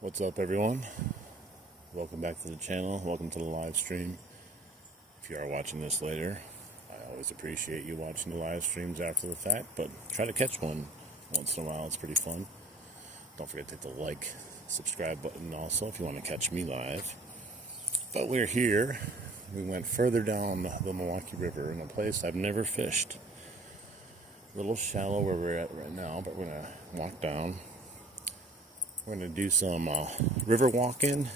What's up, everyone? Welcome back to the channel. Welcome to the live stream. If you are watching this later, I always appreciate you watching the live streams after the fact, but try to catch one once in a while. It's pretty fun. Don't forget to hit the like, subscribe button also if you want to catch me live. But we're here. We went further down the Milwaukee River in a place I've never fished. A little shallow where we're at right now, but we're going to walk down. We're going to do some river walking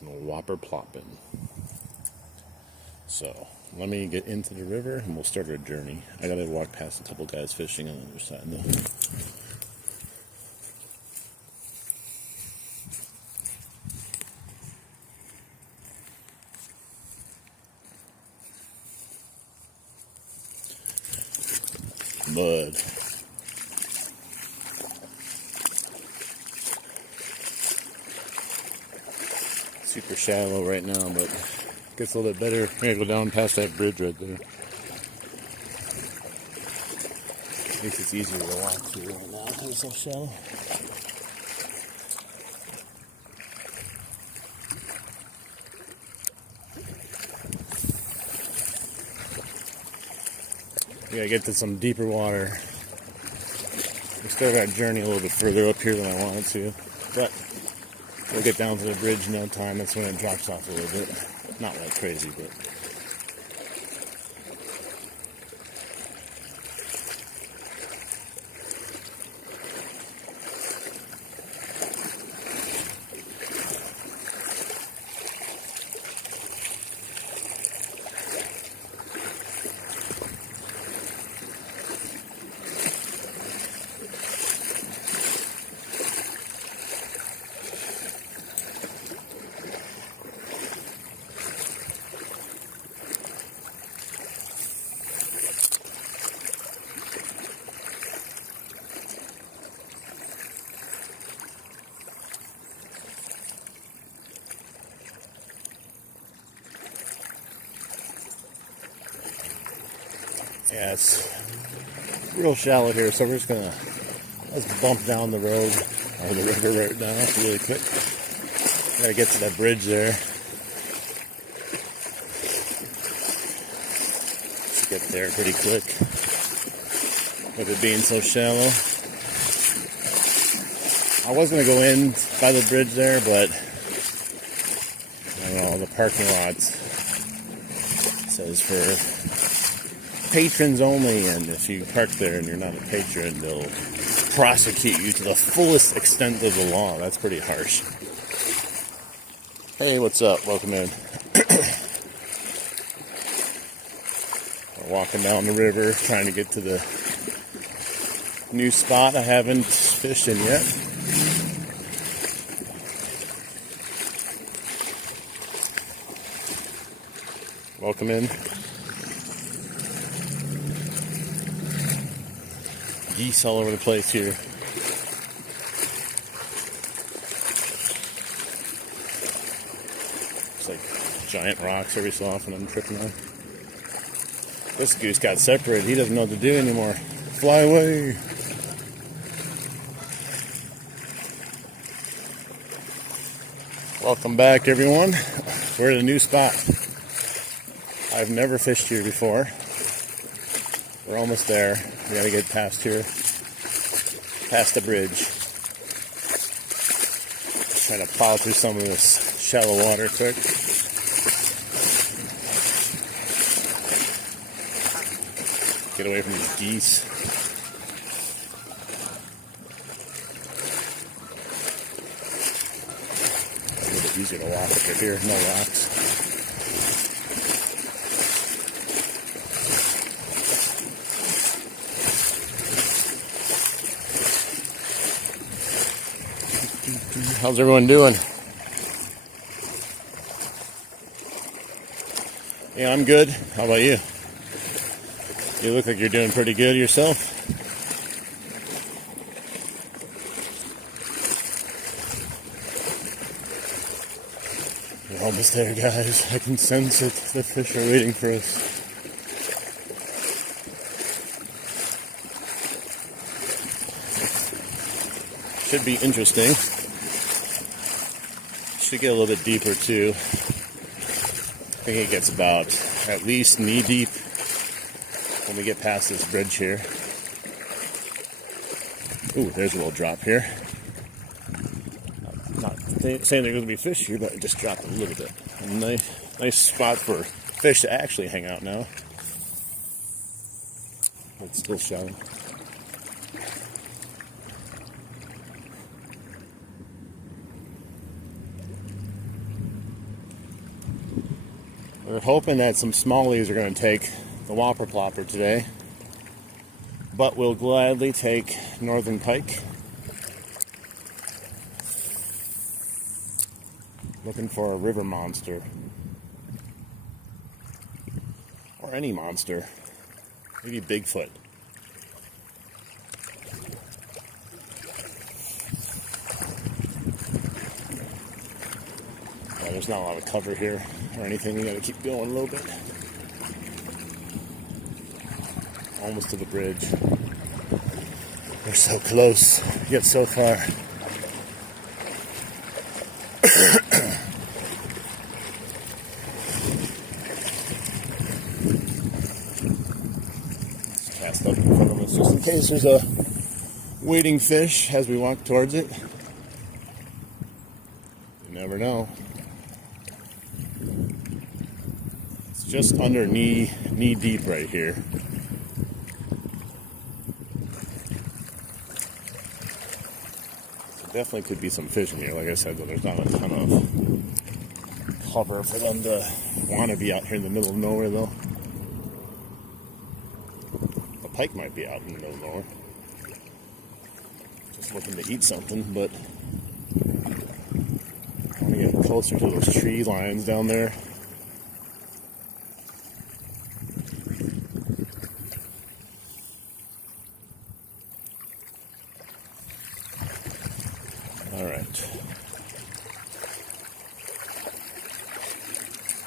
and Whopper plopping. So, let me get into the river and we'll start our journey. I got to walk past a couple guys fishing on the other side though. Mud. Super shallow right now, but gets a little bit better. We're gonna go down past that bridge right there. Makes it easier to walk through right now because it's so shallow. We gotta get to some deeper water. We started our journey a little bit further up here than I wanted to, but we'll get down to the bridge in no time. That's when it drops off a little bit. Not like crazy, but yeah, it's real shallow here, so we're just gonna let's bump down the road or the river right now really quick. Gotta get to that bridge there. Let's get there pretty quick. With it being so shallow. I was gonna go in by the bridge there, but I don't know, the parking lot says for patrons only, and if you park there and you're not a patron, they'll prosecute you to the fullest extent of the law. That's pretty harsh. Hey, what's up? Welcome in. We're walking down the river, trying to get to the new spot I haven't fished in yet. Welcome in. Geese all over the place here. It's like giant rocks every so often I'm tripping on. This goose got separated. He doesn't know what to do anymore. Fly away. Welcome back, everyone. We're at a new spot. I've never fished here before. We're almost there. We gotta get past here, past the bridge. Trying to plow through some of this shallow water quick. Get away from these geese. It's a little bit easier to walk up here, no rocks. How's everyone doing? Yeah, I'm good. How about you? You look like you're doing pretty good yourself. We're almost there, guys. I can sense it. The fish are waiting for us. Should be interesting. Should get a little bit deeper too. I think it gets about at least knee deep when we get past this bridge here. Ooh, there's a little drop here. Not saying there's going to be fish here, but it just dropped a little bit. A nice spot for fish to actually hang out now. It's still shallow. We're hoping that some smallies are going to take the Whopper plopper today, but we'll gladly take northern pike. Looking for a river monster, or any monster, maybe Bigfoot. There's not a lot of cover here or anything. We gotta keep going a little bit. Almost to the bridge. We're so close, yet so far. Let's cast up in front of us just in case there's a waiting fish as we walk towards it. You never know. Just under knee deep right here. So definitely could be some fish in here. Like I said, though, there's not a ton of cover for them to want to be out here in the middle of nowhere, though. The pike might be out in the middle of nowhere, just looking to eat something, but I want to get closer to those tree lines down there.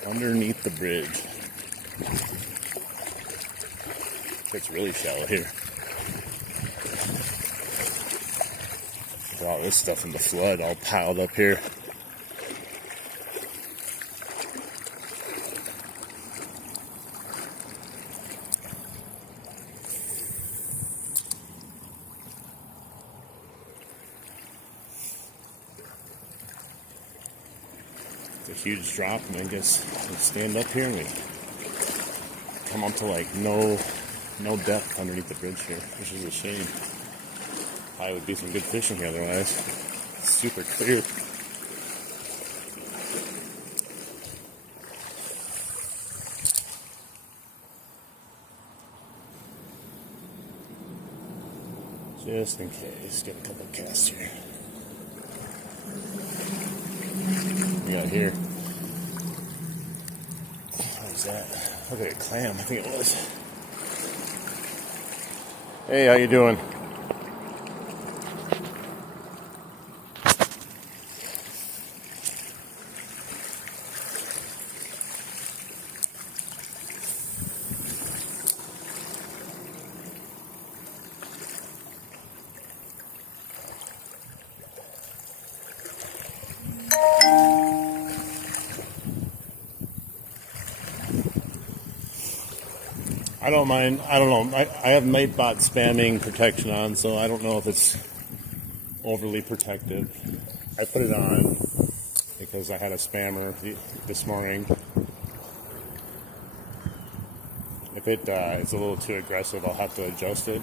Underneath the bridge. It's really shallow here. Look at all this stuff in the flood all piled up here. A huge drop, and I guess we stand up here and we come up to like no depth underneath the bridge here, which is a shame. Probably would be some good fishing here otherwise. It's super clear. Just in case, get a couple of casts here. We got here. What was that? Look at a clam, I think it was. Hey, how you doing? I don't mind. I don't know. I have Nightbot spamming protection on, so I don't know if it's overly protective. I put it on because I had a spammer this morning. If it's a little too aggressive, I'll have to adjust it.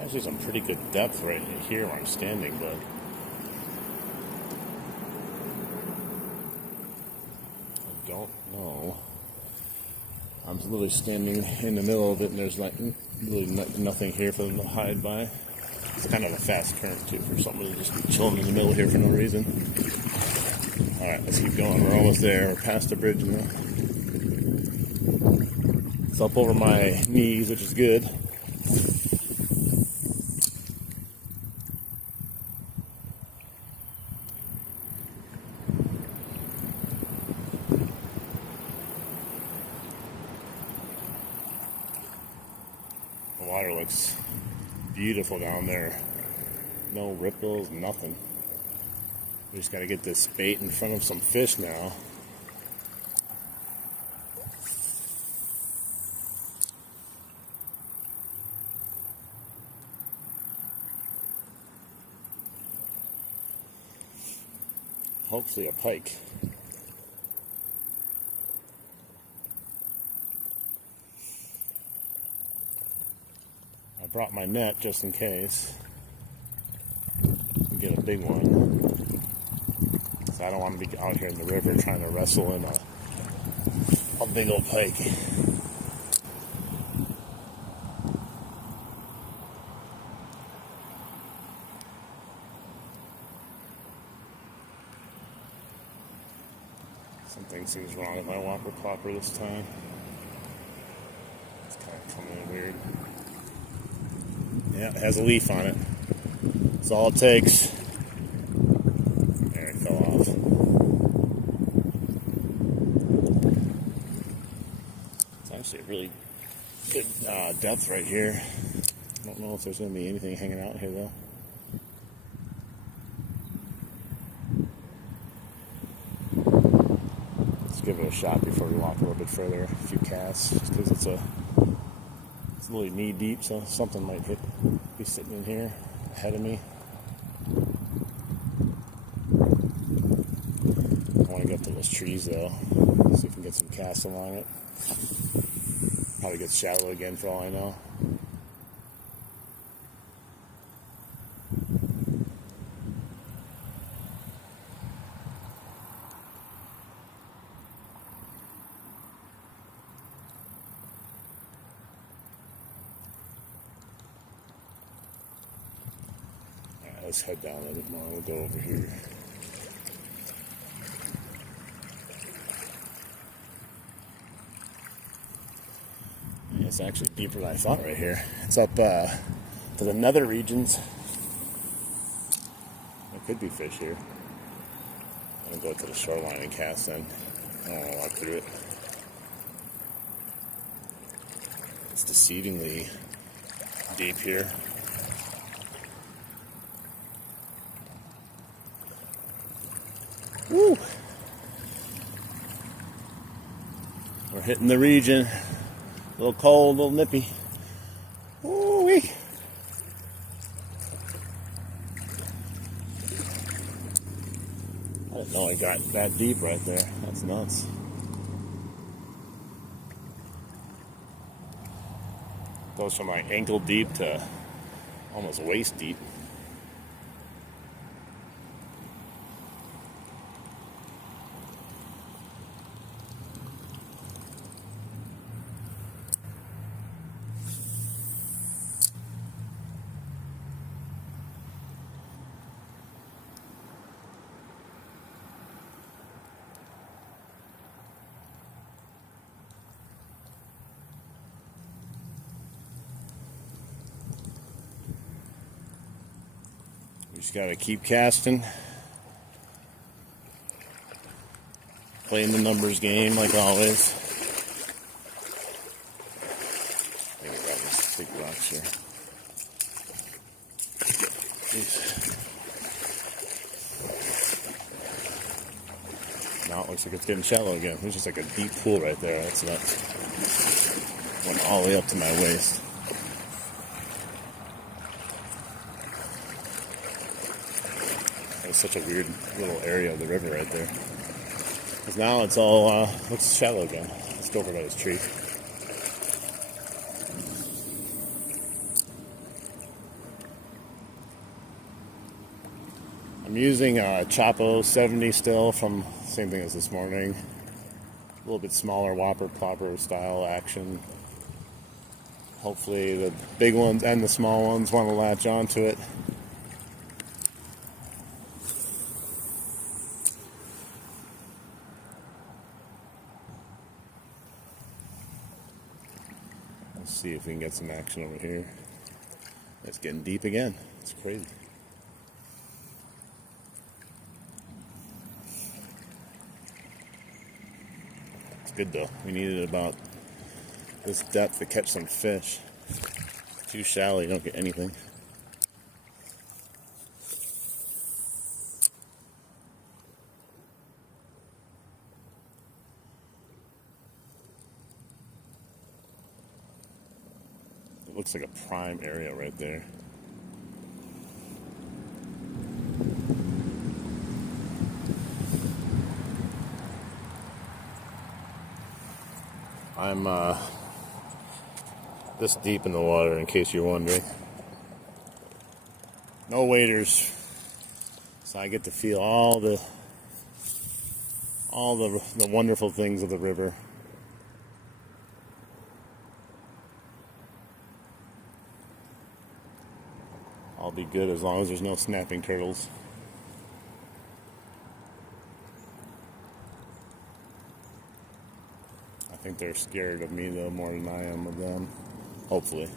Actually some pretty good depth right here where I'm standing, but I don't know. I'm literally standing in the middle of it, and there's like really nothing here for them to hide by. It's kind of a fast current too for somebody to just be chilling in the middle here for no reason. All right, let's keep going. We're almost there. We're past the bridge now. It's up over my knees, which is good. Water looks beautiful down there. No ripples, nothing. We just got to get this bait in front of some fish now. Hopefully a pike. I brought my net just in case. Get a big one. So I don't want to be out here in the river trying to wrestle in a big old pike. Something seems wrong with my Whopper plopper this time. It's kind of coming in weird. Yeah, it has a leaf on it. That's all it takes. There, it fell off. It's actually a really good depth right here. I don't know if there's going to be anything hanging out here though. Let's give it a shot before we walk a little bit further. A few casts, just because it's really knee deep, so something might be sitting in here ahead of me. I want to get to those trees though, see if we can get some casts along it. Probably gets shallow again for all I know. Alright, let's head down a little bit more. We'll go over here. It's actually deeper than I thought right here. It's up to the nether regions. There could be fish here. I'm going to go to the shoreline and cast then. I don't want to walk through it. It's deceivingly deep here. Woo! We're hitting the region. A little cold, a little nippy. Ooh-wee. I didn't know it got that deep right there. That's nuts. Goes from like ankle deep to almost waist deep. We just gotta keep casting, playing the numbers game like always. Maybe grab these big rocks here. Jeez. Now it looks like it's getting shallow again. There's just like a deep pool right there. That's nuts. Went all the way up to my waist. It's such a weird little area of the river right there. Because now it's all looks shallow again. Let's go over by this tree. I'm using Chapo 70 still from same thing as this morning. A little bit smaller Whopper plopper style action. Hopefully the big ones and the small ones want to latch onto it. Let's see if we can get some action over here. It's getting deep again. It's crazy. It's good though. We needed about this depth to catch some fish. Too shallow, you don't get anything. It looks like a prime area right there. I'm this deep in the water, in case you're wondering. No waders, so I get to feel all the wonderful things of the river. I'll be good as long as there's no snapping turtles. I think they're scared of me though more than I am of them. Hopefully.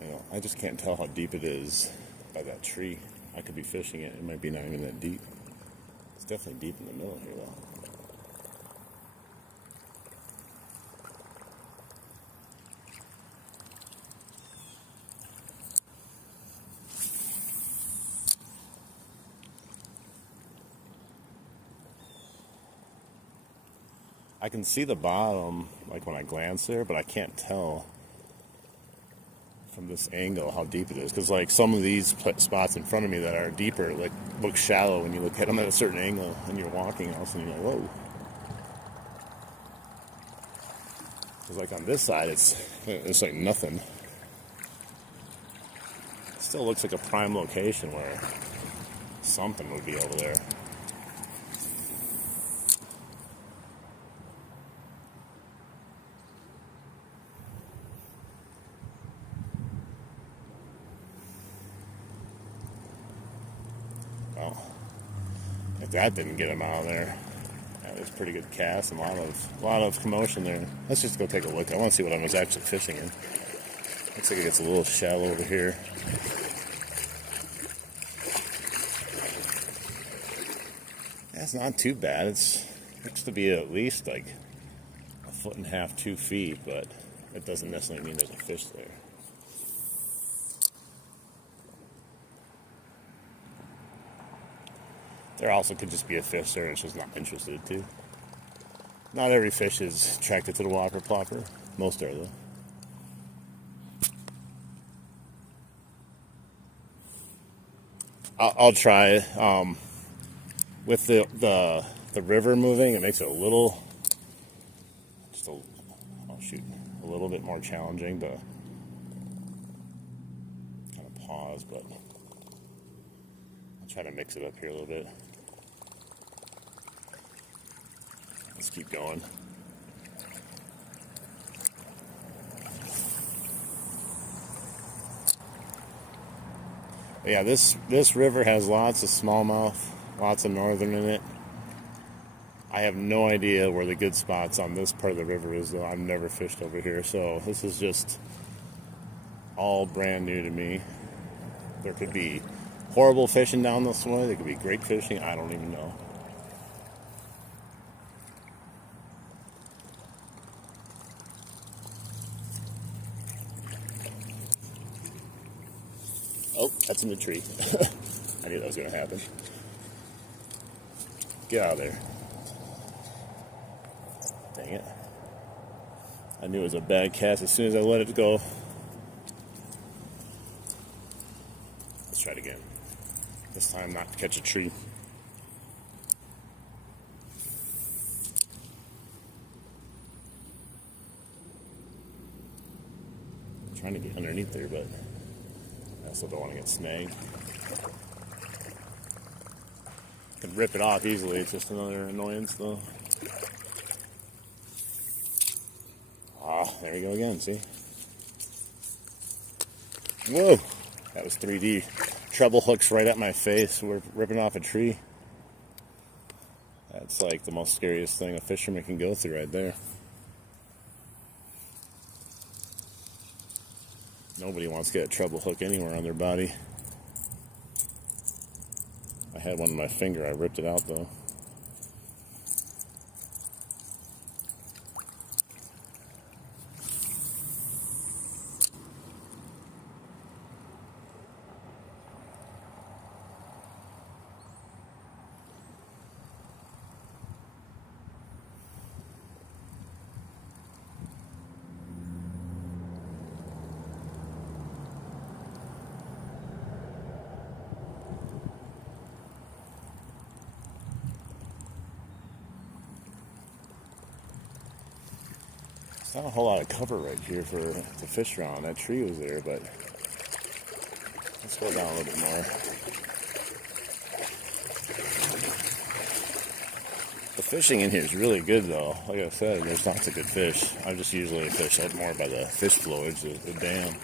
You know, I just can't tell how deep it is by that tree. I could be fishing it. It might be not even that deep. It's definitely deep in the middle here though. I can see the bottom, like when I glance there, but I can't tell from this angle how deep it is. Because like some of these spots in front of me that are deeper, like look shallow when you look at them at a certain angle and you're walking, all of a sudden you're like, whoa. Because like on this side, it's like nothing. It still looks like a prime location where something would be over there. Well, if that didn't get him out of there, that was a pretty good cast and a lot of commotion there. Let's just go take a look. I want to see what I was actually fishing in. Looks like it gets a little shallow over here. That's not too bad. It looks to be at least like 1.5 feet, 2 feet, but it doesn't necessarily mean there's a fish there. There also could just be a fish there that's just not interested too. Not every fish is attracted to the Whopper plopper. Most are though. I'll try. With the river moving, it makes it a little bit more challenging to kind of pause, but I'll try to mix it up here a little bit. Let's keep going. But yeah, this river has lots of smallmouth, lots of northern in it. I have no idea where the good spots on this part of the river is, though. I've never fished over here, so this is just all brand new to me. There could be horrible fishing down this way. There could be great fishing. I don't even know. Oh, that's in the tree. I knew that was going to happen. Get out of there. Dang it. I knew it was a bad cast as soon as I let it go. Let's try it again. This time not to catch a tree. I'm trying to get underneath there, but I also don't want to get snagged. I can rip it off easily. It's just another annoyance, though. Ah, there you go again, see? Whoa! That was 3D. Treble hooks right at my face. We're ripping off a tree. That's like the most scariest thing a fisherman can go through right there. Nobody wants to get a treble hook anywhere on their body. I had one in my finger, I ripped it out though. Not a whole lot of cover right here for to fish around. That tree was there, but let's go down a little bit more. The fishing in here is really good though. Like I said, there's lots of good fish. I just usually fish out more by the fish flowage, the dam.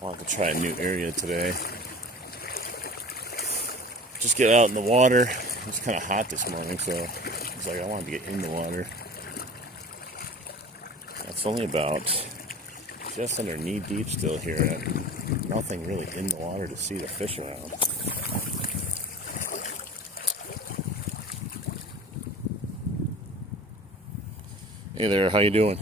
I want to try a new area today. Just get out in the water. It was kind of hot this morning, so it's like I wanted to get in the water. It's only about just under knee deep still here, and nothing really in the water to see the fish around. Hey there, how you doing?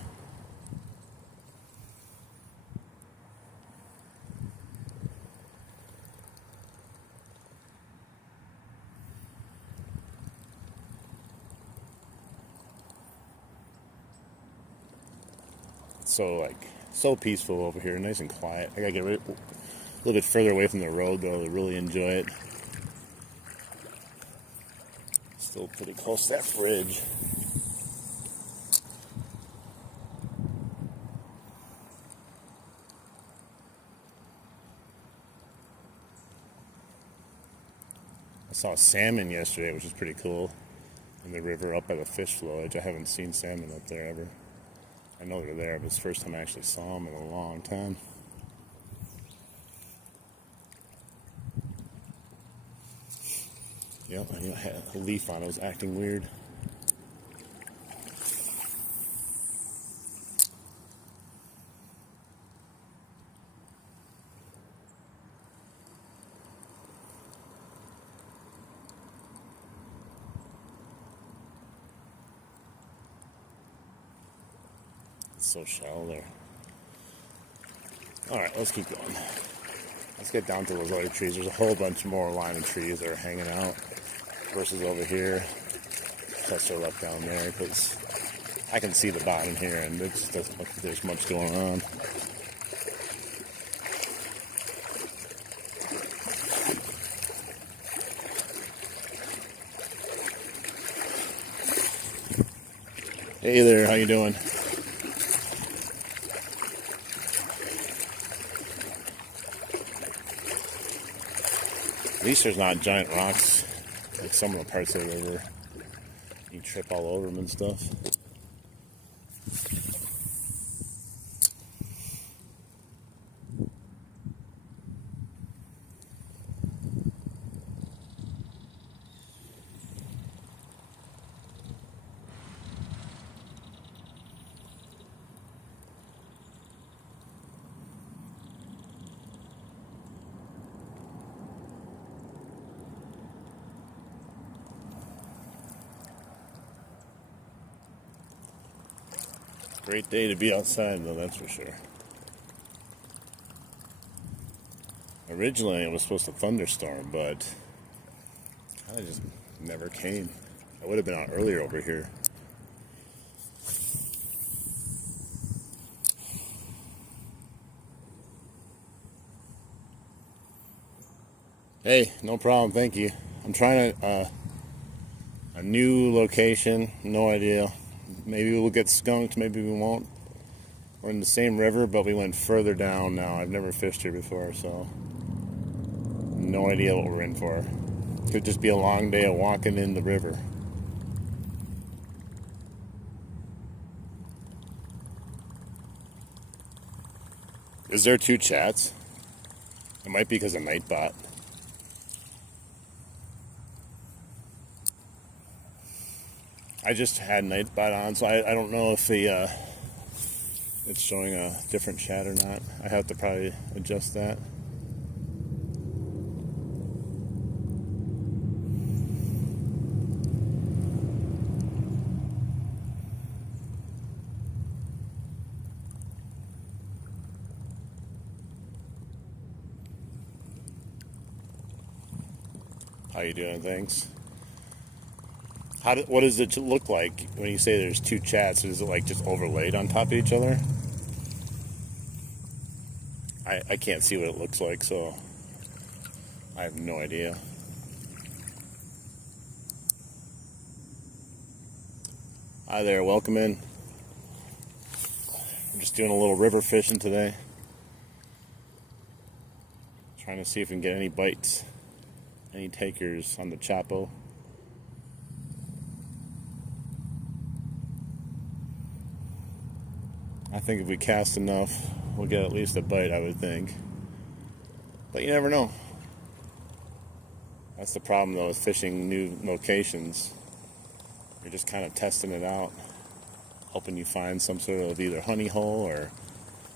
So peaceful over here, nice and quiet. I gotta get a little bit further away from the road though to really enjoy it. Still pretty close to that fridge. I saw salmon yesterday, which is pretty cool, in the river up by the fish flowage. I haven't seen salmon up there ever. I know they're there, but it's the first time I actually saw them in a long time. Yep, I had a leaf on it. It was acting weird. So shallow there. Alright, let's keep going. Let's get down to those other trees. There's a whole bunch more line of trees that are hanging out versus over here. Test our luck down there because I can see the bottom here and it just doesn't look like there's much going on. Hey there, how you doing? At least there's not giant rocks like some of the parts of the river. You trip all over them and stuff. Great day to be outside, though, that's for sure. Originally, it was supposed to thunderstorm, but kind of just never came. I would have been out earlier over here. Hey, no problem, thank you. I'm trying a new location, no idea. Maybe we'll get skunked, maybe we won't. We're in the same river, but we went further down now. I've never fished here before, so no idea what we're in for. Could just be a long day of walking in the river. Is there two chats? It might be because of Nightbot. I just had Nightbot on, so I don't know if it's showing a different chat or not. I have to probably adjust that. How you doing? Thanks. What does it look like when you say there's two chats? Is it like just overlaid on top of each other? I can't see what it looks like, so I have no idea. Hi there, welcome in. I'm just doing a little river fishing today. Trying to see if we can get any bites, any takers on the Chapo. I think if we cast enough, we'll get at least a bite, I would think. But you never know. That's the problem, though, with fishing new locations. You're just kind of testing it out, hoping you find some sort of either honey hole or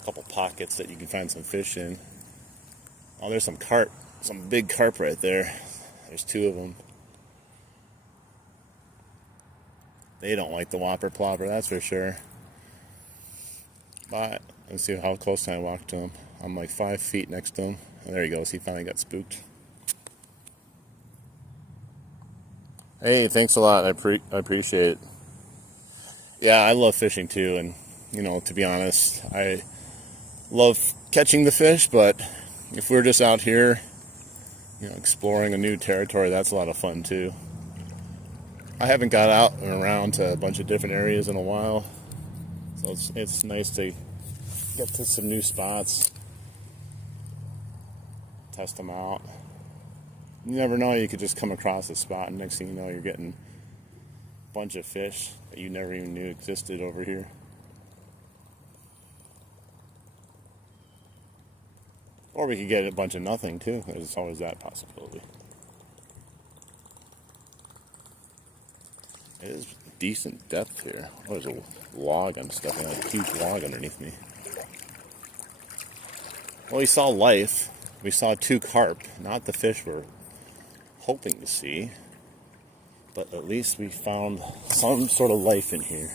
a couple pockets that you can find some fish in. Oh, there's some carp, some big carp right there. There's two of them. They don't like the Whopper Plopper, that's for sure. But let's see how close I walk to him. I'm like 5 feet next to him. And there he goes. He finally got spooked. Hey, thanks a lot. I appreciate it. Yeah, I love fishing too. And, you know, to be honest, I love catching the fish. But if we're just out here, you know, exploring a new territory, that's a lot of fun too. I haven't got out and around to a bunch of different areas in a while. So it's nice to get to some new spots, test them out. You never know, you could just come across a spot and next thing you know you're getting a bunch of fish that you never even knew existed over here. Or we could get a bunch of nothing too. There's always that possibility. It is decent depth here. Oh, there's a log I'm stuck in, a huge log underneath me. Well, we saw life. We saw two carp, not the fish we're hoping to see, but at least we found some sort of life in here.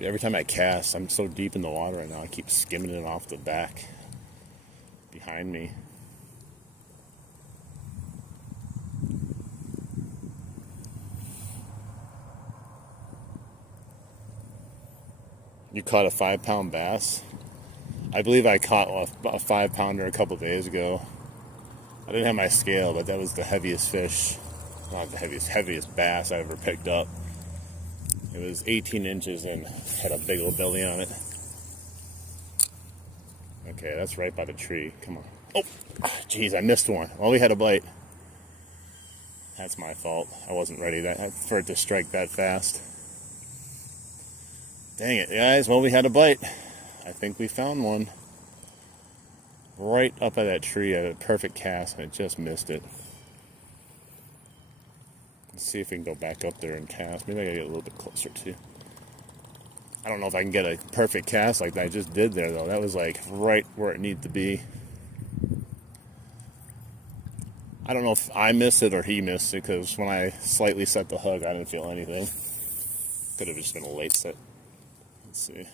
Every time I cast, I'm so deep in the water right now, I keep skimming it off the back behind me. You caught a 5-pound bass? I believe I caught a 5-pounder a couple days ago. I didn't have my scale, but that was the heaviest fish. Not the heaviest bass I ever picked up. It was 18 inches and had a big old belly on it. Okay, that's right by the tree. Come on. Oh, jeez, I missed one. Well, we had a bite. That's my fault. I wasn't ready for it to strike that fast. Dang it, guys. Well, we had a bite. I think we found one. Right up at that tree. I had a perfect cast, and I just missed it. Let's see if we can go back up there and cast. Maybe I gotta get a little bit closer, too. I don't know if I can get a perfect cast like I just did there, though. That was, like, right where it needed to be. I don't know if I missed it or he missed it, because when I slightly set the hook, I didn't feel anything. Could have just been a late set. Let's see.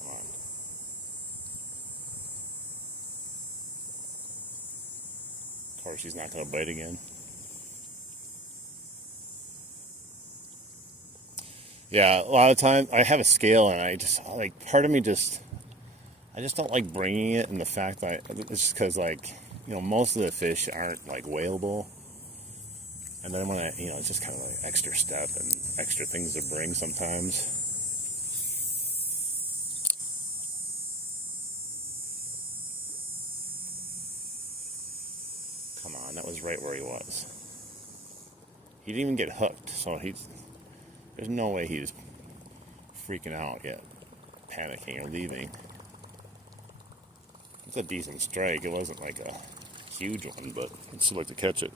Come on. Of course, he's not going to bite again. Yeah, a lot of times I have a scale and I just, like, part of me just, I just don't like bringing it, and the fact that it's just because, like, you know, most of the fish aren't, like, whaleable. And then when you know, it's just kind of like extra step and extra things to bring sometimes. Come on, that was right where he was. He didn't even get hooked, so there's no way he's freaking out yet, panicking or leaving. It's a decent strike. It wasn't like a huge one, but I'd still like to catch it.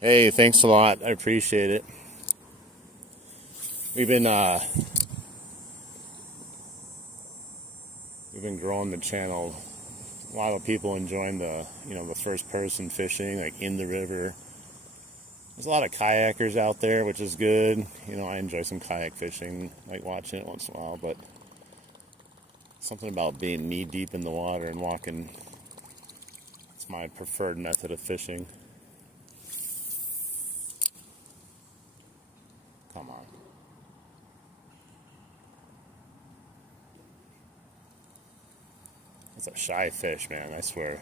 Hey, thanks a lot. I appreciate it. We've been growing the channel. A lot of people enjoying the first person fishing, like in the river. There's a lot of kayakers out there, which is good. I enjoy some kayak fishing, like watching it once in a while, but something about being knee deep in the water and walking. It's my preferred method of fishing. Come on. It's a shy fish, man, I swear.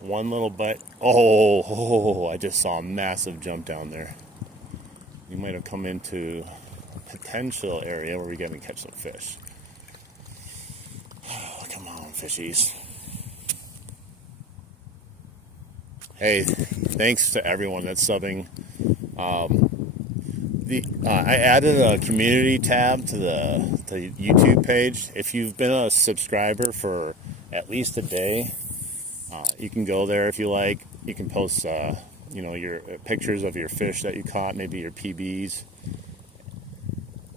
One little bite. Oh, I just saw a massive jump down there. You might have come into a potential area where we're going to catch some fish. Oh, come on, fishies. Hey, thanks to everyone that's subbing. I added a community tab to the YouTube page. If you've been a subscriber for at least a day, you can go there if you like. You can post, your pictures of your fish that you caught, maybe your PBs.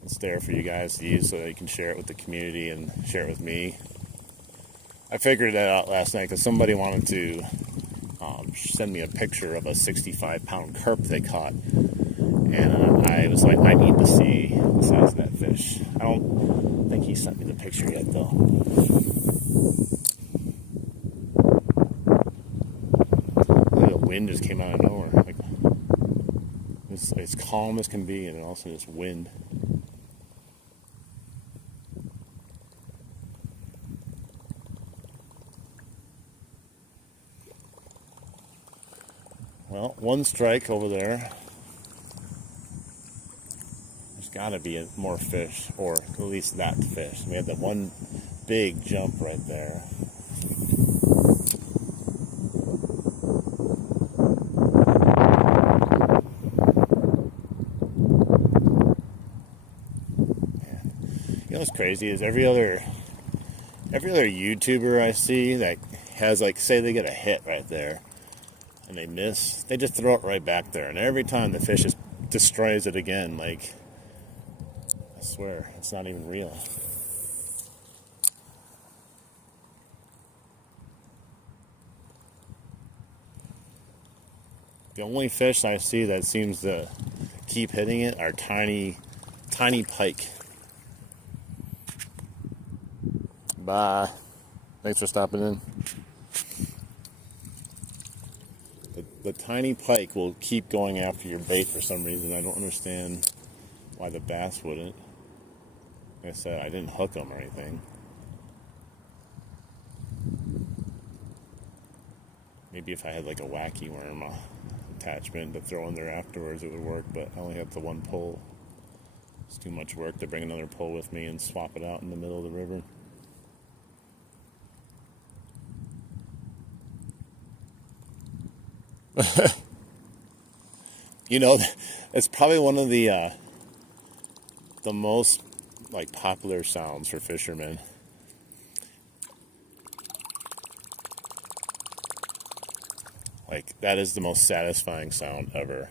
It's there for you guys to use so that you can share it with the community and share it with me. I figured that out last night because somebody wanted to send me a picture of a 65-pound carp they caught. And I was like, I need to see the size of that fish. I don't think he sent me the picture yet, though. The wind just came out of nowhere. Like, it's calm as can be, and then also this wind. Well, one strike over there. There's got to be more fish, or at least that fish. We had the one big jump right there. What's crazy is every other YouTuber I see that has, like, say they get a hit right there and they miss, they just throw it right back there, and every time the fish just destroys it again. Like, I swear, it's not even real. The only fish I see that seems to keep hitting it are tiny pike. Bye. Thanks for stopping in. The tiny pike will keep going after your bait for some reason. I don't understand why the bass wouldn't. Like I said, I didn't hook them or anything. Maybe if I had like a wacky worm attachment to throw in there afterwards, it would work, but I only have the one pole. It's too much work to bring another pole with me and swap it out in the middle of the river. It's probably one of the most, like, popular sounds for fishermen. Like, that is the most satisfying sound ever.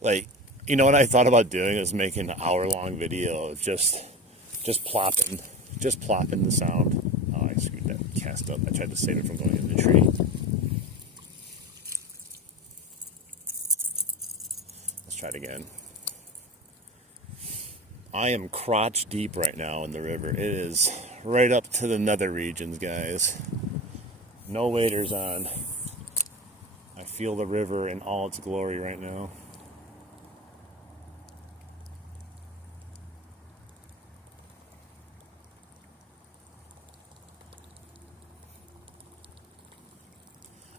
Like, what I thought about doing is making an hour-long video of just plopping the sound. Oh, I screwed that cast up. I tried to save it from going in the tree. Let's try it again. I am crotch deep right now in the river. It is right up to the nether regions, guys. No waders on. I feel the river in all its glory right now.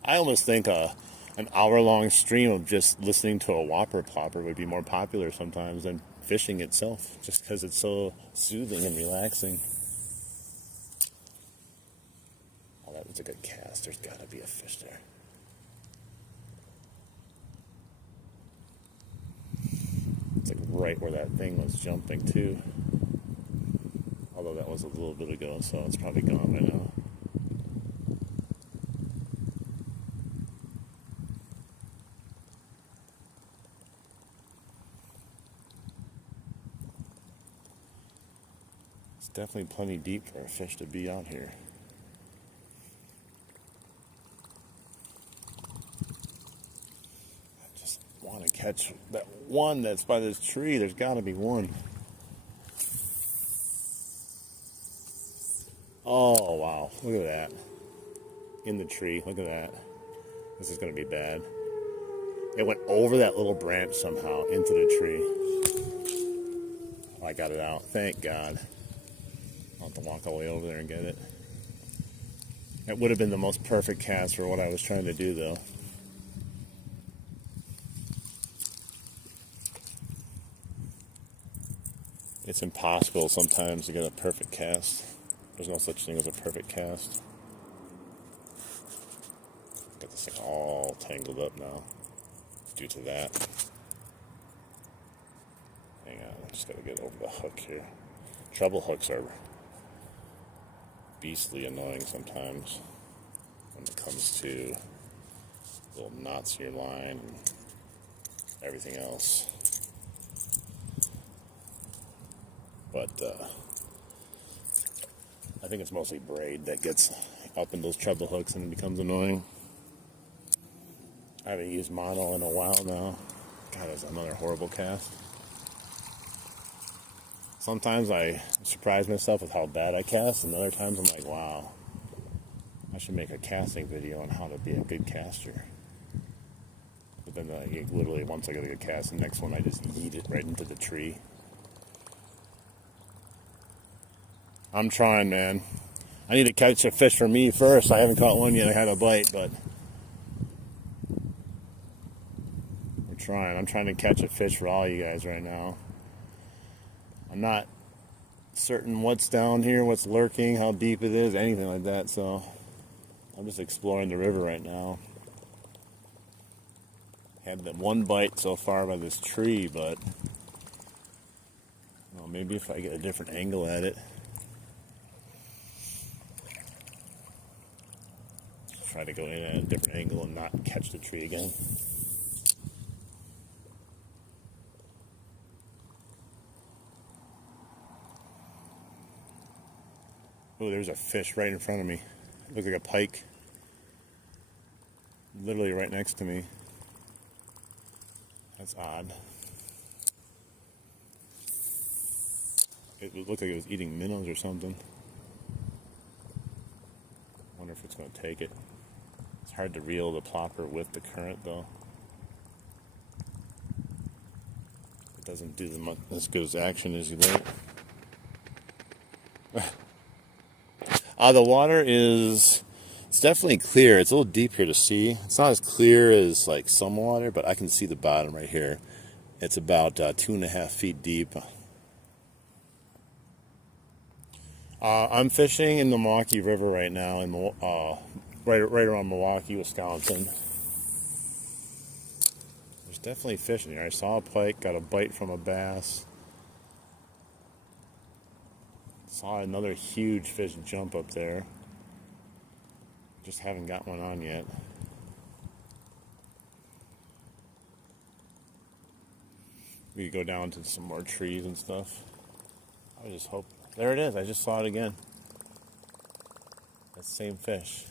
I almost think an hour-long stream of just listening to a Whopper plopper would be more popular sometimes than fishing itself, just because it's so soothing and relaxing. Oh, that was a good cast. There's got to be a fish there. It's like right where that thing was jumping too. Although that was a little bit ago, so it's probably gone by now. Definitely plenty deep for a fish to be out here. I just want to catch that one that's by this tree. There's got to be one. Oh, wow. Look at that. In the tree. Look at that. This is going to be bad. It went over that little branch somehow into the tree. Oh, I got it out. Thank God. I'll have to walk all the way over there and get it. That would have been the most perfect cast for what I was trying to do, though. It's impossible sometimes to get a perfect cast. There's no such thing as a perfect cast. Got this thing all tangled up now due to that. Hang on, I just gotta get over the hook here. Treble hooks are beastly annoying sometimes when it comes to little knots in your line and everything else. But I think it's mostly braid that gets up in those treble hooks and it becomes annoying. I haven't used mono in a while now. God, that's another horrible cast. Sometimes I surprise myself with how bad I cast, and other times I'm like, wow, I should make a casting video on how to be a good caster. But then literally once I get a good cast, the next one I just yeet it right into the tree. I'm trying, man. I need to catch a fish for me first. I haven't caught one yet. I had a bite, but we're trying. I'm trying to catch a fish for all you guys right now. I'm not certain what's down here, what's lurking, how deep it is, anything like that, so I'm just exploring the river right now. Had that one bite so far by this tree, but well, maybe if I get a different angle at it. Try to go in at a different angle and not catch the tree again. Oh, there's a fish right in front of me. It looks like a pike. Literally right next to me. That's odd. It looked like it was eating minnows or something. Wonder if it's going to take it. It's hard to reel the plopper with the current, though. It doesn't do as good as action as you think. The water is, it's definitely clear. It's a little deep here to see. It's not as clear as like some water, but I can see the bottom right here. It's about 2.5 feet deep. I'm fishing in the Milwaukee River right now, in right around Milwaukee, Wisconsin. There's definitely fish in here. I saw a pike, got a bite from a bass. Saw another huge fish jump up there. Just haven't got one on yet. We could go down to some more trees and stuff. I just hope. There it is. I just saw it again. That same fish.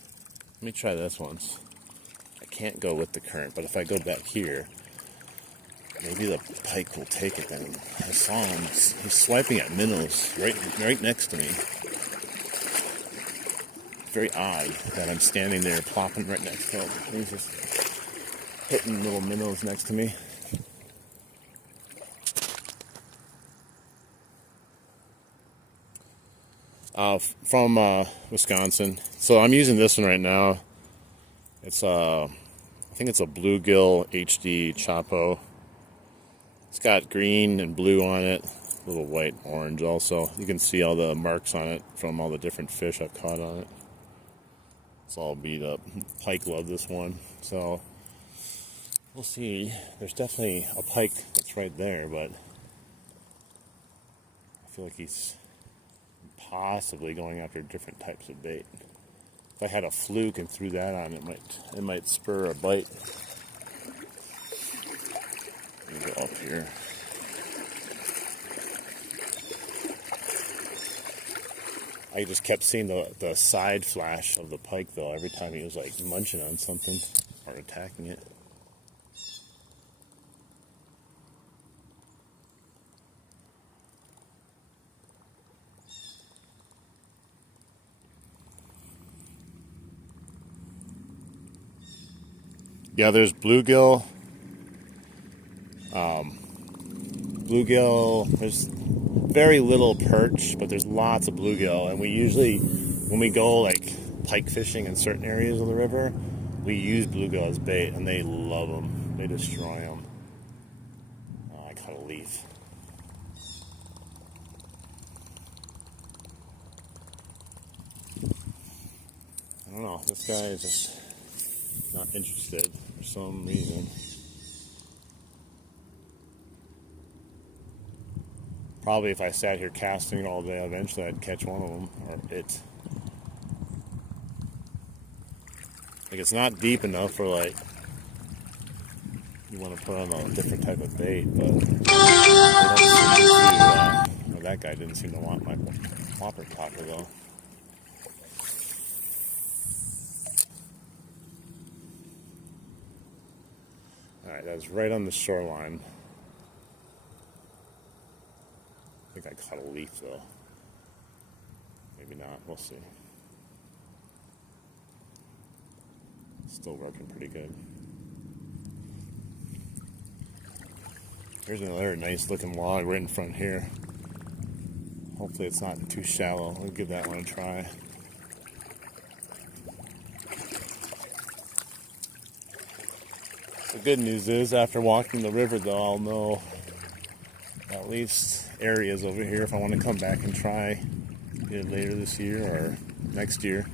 Let me try this once. I can't go with the current, but if I go back here, maybe the pike will take it then. I saw him. He's swiping at minnows right next to me. Very odd that I'm standing there plopping right next to him. He's just hitting little minnows next to me. From Wisconsin. So I'm using this one right now. It's I think it's a bluegill HD Chapo. It's got green and blue on it, a little white and orange also. You can see all the marks on it from all the different fish I've caught on it. It's all beat up. Pike love this one, so we'll see. There's definitely a pike that's right there, but I feel like he's possibly going after different types of bait. If I had a fluke and threw that on, it might spur a bite. Let me go up here. I just kept seeing the side flash of the pike, though, every time he was like munching on something or attacking it. Yeah, there's bluegill. There's very little perch, but there's lots of bluegill. And we usually, when we go like pike fishing in certain areas of the river, we use bluegill as bait, and they love them. They destroy them. Oh, I caught a leaf. I don't know. This guy is just not interested for some reason. Probably if I sat here casting all day, eventually I'd catch one of them, or it. Like, it's not deep enough for, like, you want to put on a different type of bait, but they don't seem to, well, that guy didn't seem to want my Whopper plopper, though. Alright, that was right on the shoreline. I think I caught a leaf, though. Maybe not. We'll see. Still working pretty good. Here's another nice looking log right in front here. Hopefully it's not too shallow. We'll give that one a try. The good news is, after walking the river, though, I'll know at least areas over here if I want to come back and try it later this year or next year.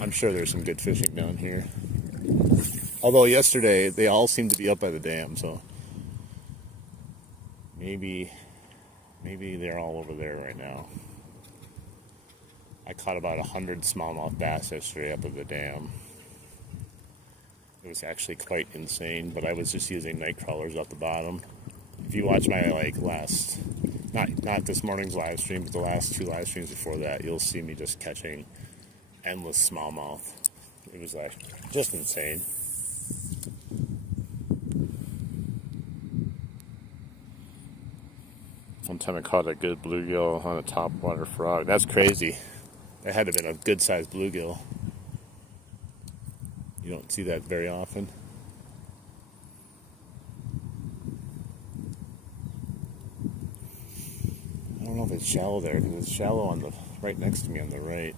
I'm sure there's some good fishing down here. Although yesterday they all seemed to be up by the dam, so maybe they're all over there right now. I caught about 100 smallmouth bass yesterday up at the dam. It was actually quite insane, but I was just using night crawlers at the bottom. If you watch my last, not this morning's live stream, but the last 2 live streams before that, you'll see me just catching endless smallmouth. It was like just insane. One time I caught a good bluegill on a topwater frog. That's crazy. That had to have been a good sized bluegill. You don't see that very often. I don't know if it's shallow there, because it's shallow on the right next to me on the right.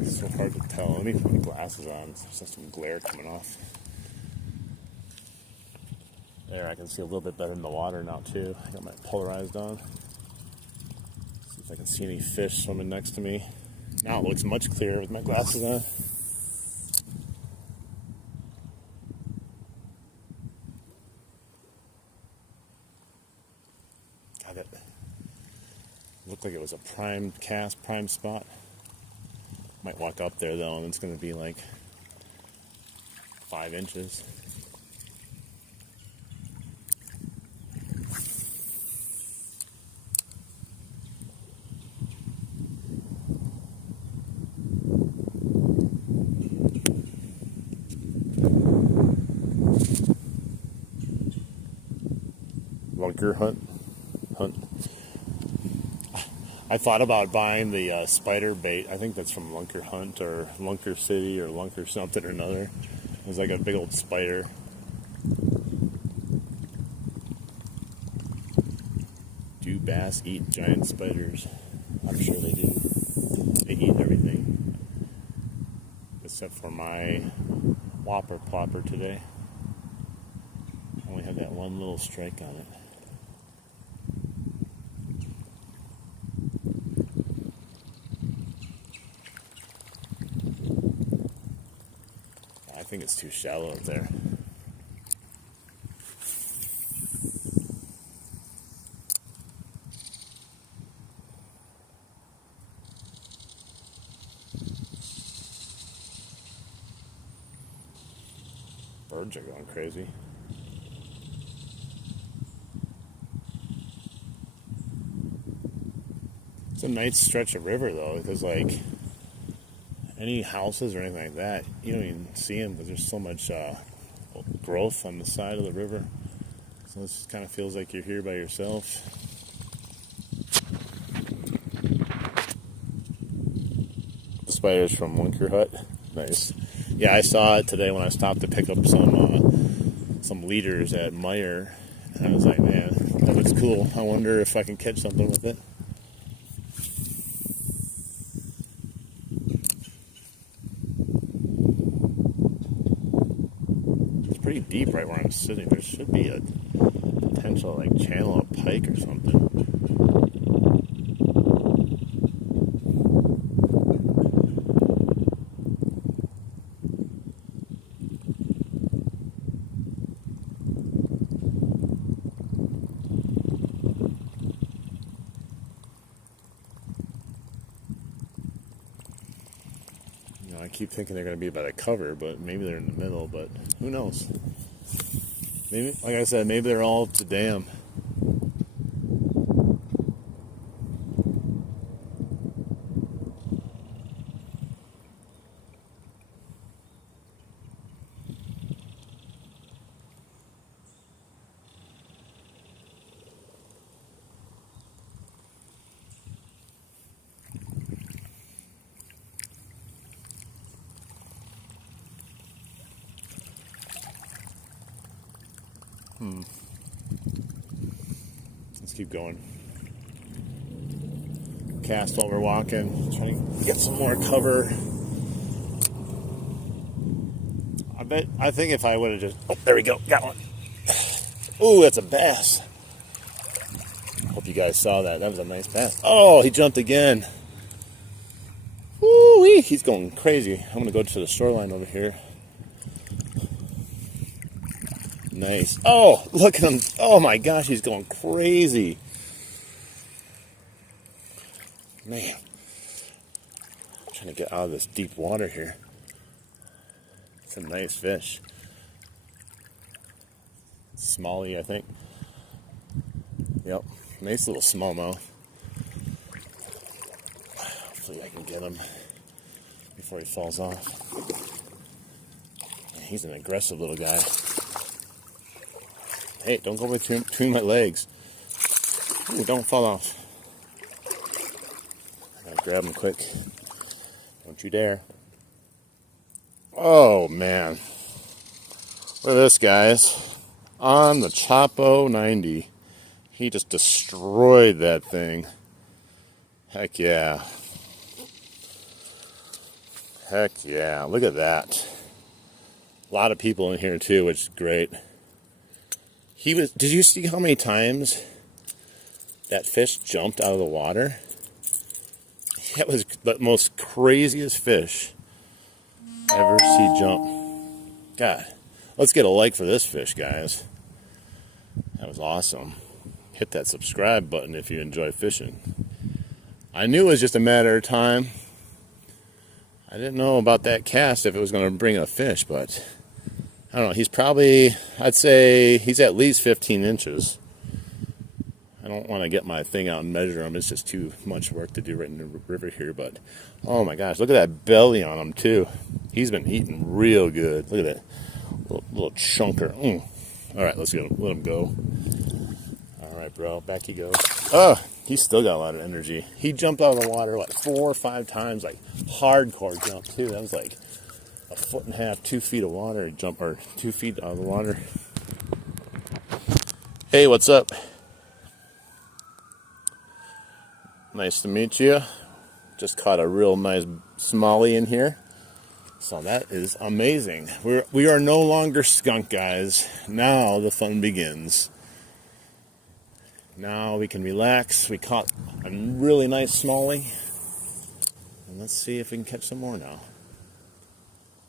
It's so hard to tell. Let me put my glasses on. There's just some glare coming off. There, I can see a little bit better in the water now too. I got my polarized on. See if I can see any fish swimming next to me. Now it looks much clearer with my glasses on. God, it looked like it was a prime cast, prime spot. Might walk up there though, and it's going to be like 5 inches. Lunker hunt. I thought about buying the spider bait. I think that's from Lunker Hunt or Lunker City or Lunker something or another. It was like a big old spider. Do bass eat giant spiders? I'm sure they do. They eat everything. Except for my Whopper plopper today. Only had that one little strike on it. I think it's too shallow up there. Birds are going crazy. It's a nice stretch of river though, because like any houses or anything like that, you don't even see them because there's so much growth on the side of the river. So this kind of feels like you're here by yourself. The spiders from Winker Hut, nice. Yeah, I saw it today when I stopped to pick up some leaders at Meyer, and I was like, man, that looks cool. I wonder if I can catch something with it. It's pretty deep right where I'm sitting. There should be a potential like channel of pike or something. I keep thinking they're going to be by the cover, but maybe they're in the middle, but who knows? Maybe, like I said, maybe they're all up to dam. Let's keep going. Cast while we're walking, trying to get some more cover. I think if I would have just, oh, there we go, got one. Ooh, that's a bass. Hope you guys saw that. That was a nice bass. Oh, he jumped again. Woo-wee, he's going crazy. I'm gonna go to the shoreline over here. Nice. Oh, look at him. Oh my gosh, he's going crazy. Man. I'm trying to get out of this deep water here. It's a nice fish. Smallie, I think. Yep. Nice little smallmouth. Hopefully I can get him before he falls off. He's an aggressive little guy. Hey, don't go between my legs. Ooh, don't fall off. I gotta grab him quick. Don't you dare. Oh, man. Look at this, guys. On the Chapo 90. He just destroyed that thing. Heck yeah. Heck yeah. Look at that. A lot of people in here, too, which is great. Did you see how many times that fish jumped out of the water? That was the most craziest fish I ever see jump. God, let's get a like for this fish, guys. That was awesome. Hit that subscribe button if you enjoy fishing. I knew it was just a matter of time. I didn't know about that cast if it was going to bring a fish, but I don't know. He's probably, I'd say he's at least 15 inches. I don't want to get my thing out and measure him. It's just too much work to do right in the river here. But, oh my gosh, look at that belly on him, too. He's been eating real good. Look at that little chunker. All right, let's go. Let him go. All right, bro. Back he goes. Oh, he's still got a lot of energy. He jumped out of the water, like 4 or 5 times, like hardcore jump, too. That was like a 1.5 feet, 2 feet of water jump, or 2 feet out of the water. Hey, what's up? Nice to meet you. Just caught a real nice smallie in here. So that is amazing. We are no longer skunk guys. Now the fun begins. Now we can relax. We caught a really nice smallie. And let's see if we can catch some more now.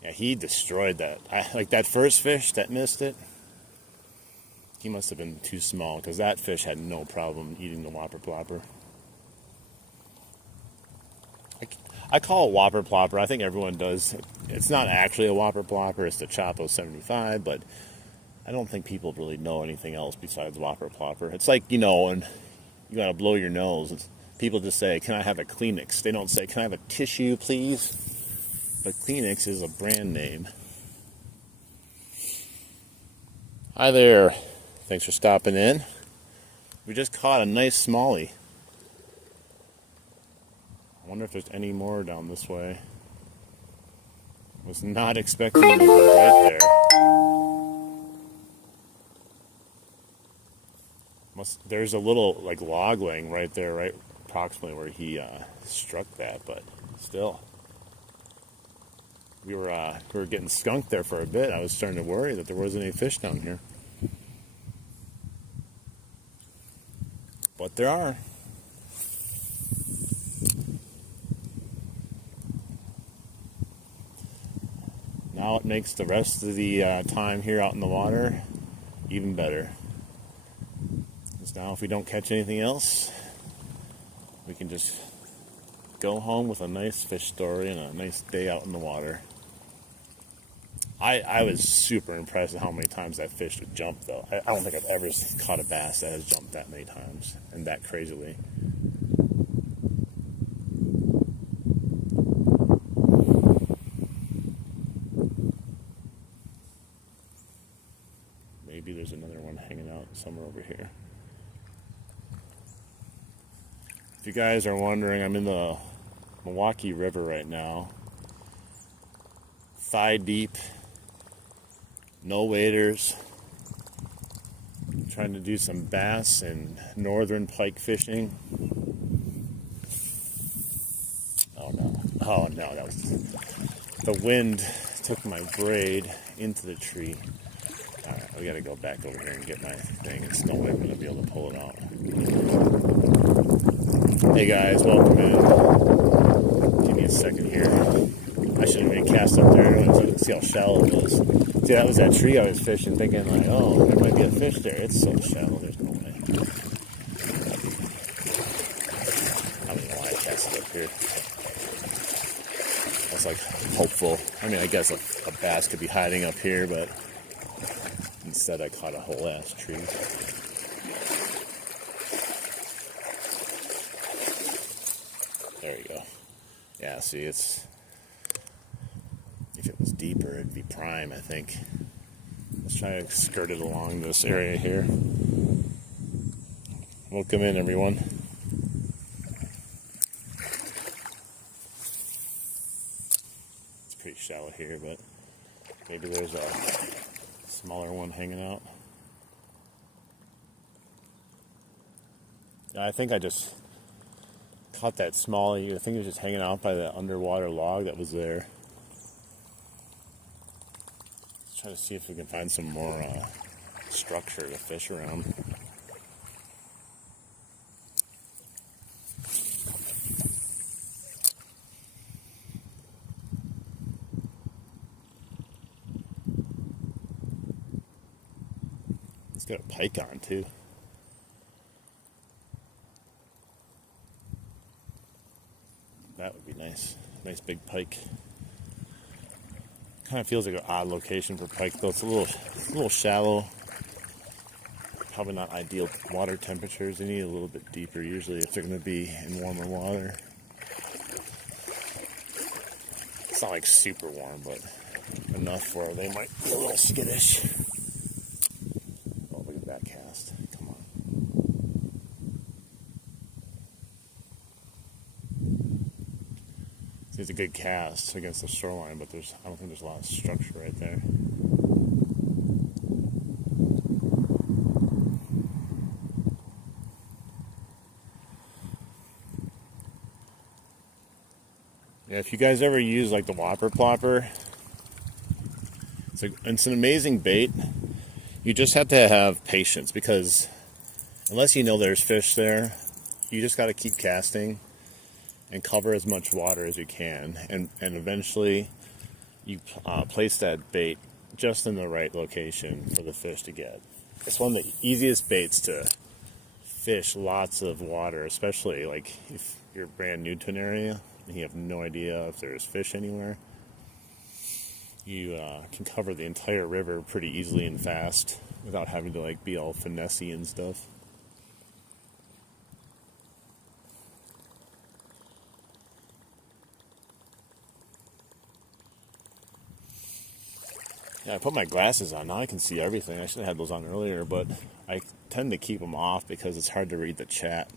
Yeah, he destroyed that. Like that first fish that missed it. He must have been too small because that fish had no problem eating the Whopper Plopper. I call it Whopper Plopper. I think everyone does. It's not actually a Whopper Plopper. It's the Chapo 75, but I don't think people really know anything else besides Whopper Plopper. It's like, and you gotta blow your nose. people just say, can I have a Kleenex? They don't say, can I have a tissue, please? But Kleenex is a brand name. Hi there. Thanks for stopping in. We just caught a nice smallie. I wonder if there's any more down this way. Was not expecting to be right there. There's a little like log laying right there, right approximately where he struck that, but still. We were getting skunked there for a bit. I was starting to worry that there wasn't any fish down here. But there are. Now it makes the rest of the time here out in the water even better. Because now if we don't catch anything else, we can just go home with a nice fish story and a nice day out in the water. I was super impressed at how many times that fish would jump, though. I don't think I've ever caught a bass that has jumped that many times and that crazily. Maybe there's another one hanging out somewhere over here. If you guys are wondering, I'm in the Milwaukee River right now. Thigh deep. No waders. Trying to do some bass and northern pike fishing. Oh no, that was the wind took my braid into the tree. Alright, we gotta go back over here and get my thing. It's no way I'm gonna be able to pull it out. Hey guys, welcome in. Give me a second here. I shouldn't even cast up there. Let's see how shallow it is. See, that was that tree I was fishing, thinking like, oh, there might be a fish there. It's so shallow, there's no way. I don't know why I cast it up here. I was like hopeful. I mean, I guess a bass could be hiding up here, but instead I caught a whole ass tree. There you go. Yeah, see, it's... If it was deeper, it'd be prime, I think. Let's try to skirt it along this area here. Welcome in, everyone. It's pretty shallow here, but maybe there's a smaller one hanging out. I think I just caught that smallie. I think it was just hanging out by the underwater log that was there. Try to see if we can find some more structure to fish around. It's got a pike on too. That would be nice. Nice big pike. Kind of feels like an odd location for pike, though. It's a little shallow. Probably not ideal water temperatures. They need a little bit deeper usually if they're going to be in warmer water. It's not like super warm, but enough where they might be a little skittish. Oh, look at that cast. Come on. It's a good cast against the shoreline, but I don't think there's a lot of structure right there. Yeah, if you guys ever use like the Whopper Plopper, it's an amazing bait. You just have to have patience because unless you know there's fish there, you just got to keep casting and cover as much water as you can, and eventually you place that bait just in the right location for the fish to get. It's one of the easiest baits to fish lots of water, especially like if you're brand new to an area and you have no idea if there's fish anywhere. You can cover the entire river pretty easily and fast without having to like be all finessey and stuff. Yeah, I put my glasses on. Now I can see everything. I should have had those on earlier, but I tend to keep them off because it's hard to read the chat.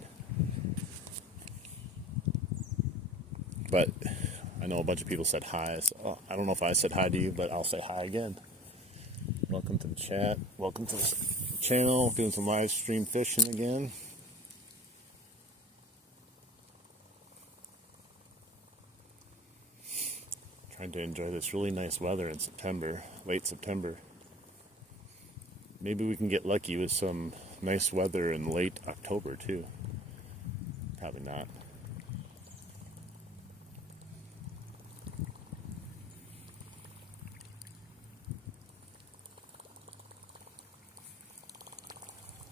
But I know a bunch of people said hi. So I don't know if I said hi to you, but I'll say hi again. Welcome to the chat. Welcome to the channel. Doing some live stream fishing again. Trying to enjoy this really nice weather in September, late September. Maybe we can get lucky with some nice weather in late October too. Probably not.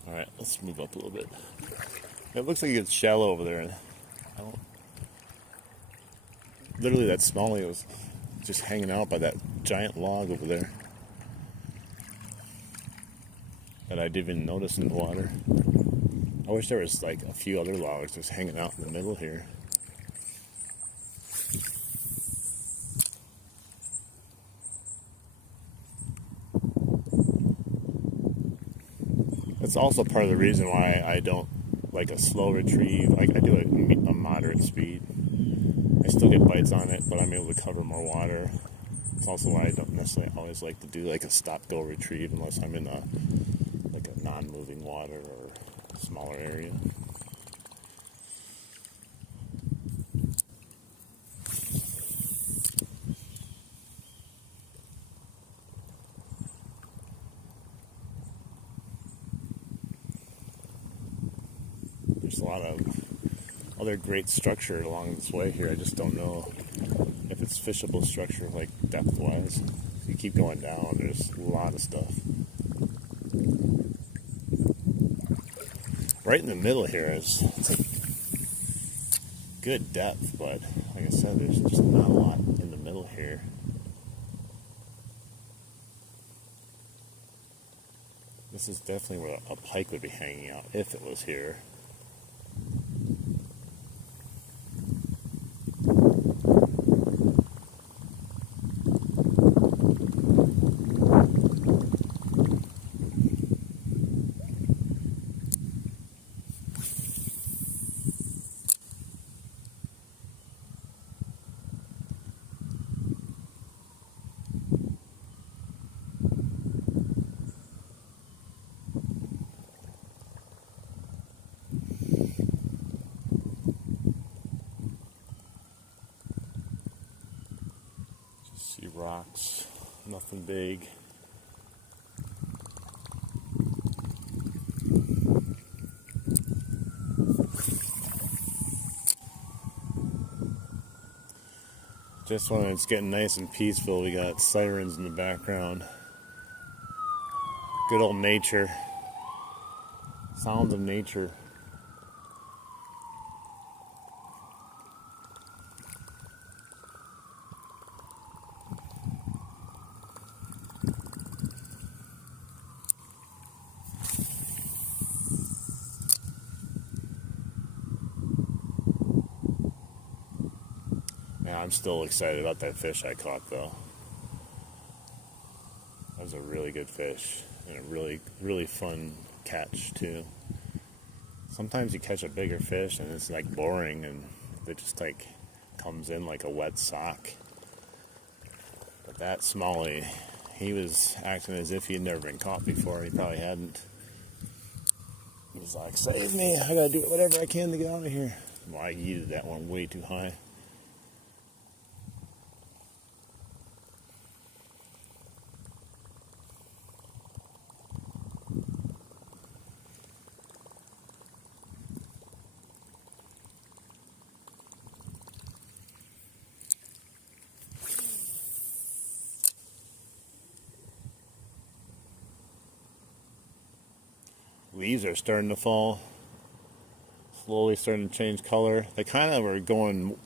Alright, let's move up a little bit. It looks like it's shallow over there. Literally that smallie was just hanging out by that giant log over there that I didn't even notice in the water. I wish there was like a few other logs just hanging out in the middle here. That's also part of the reason why I don't like a slow retrieve. Like I do a moderate speed. I still get bites on it, but I'm able to cover more water. It's also why I don't necessarily always like to do like a stop-go retrieve unless I'm in a non-moving water or smaller area. There's a lot of other great structure along this way here. I just don't know if it's fishable structure, like depth-wise. You keep going down, there's a lot of stuff. Right in the middle here it's like good depth, but like I said, there's just not a lot in the middle here. This is definitely where a pike would be hanging out if it was here. See rocks, nothing big. Just when it's getting nice and peaceful, we got sirens in the background. Good old nature. Sounds of nature. I'm still excited about that fish I caught, though. That was a really good fish and a really, really fun catch, too. Sometimes you catch a bigger fish and it's like boring and it just like comes in like a wet sock. But that smallie, he was acting as if he had never been caught before. He probably hadn't. He was like, save me, I gotta do whatever I can to get out of here. Well, I yeeted that one way too high. Leaves are starting to fall, slowly starting to change color. They kind of were going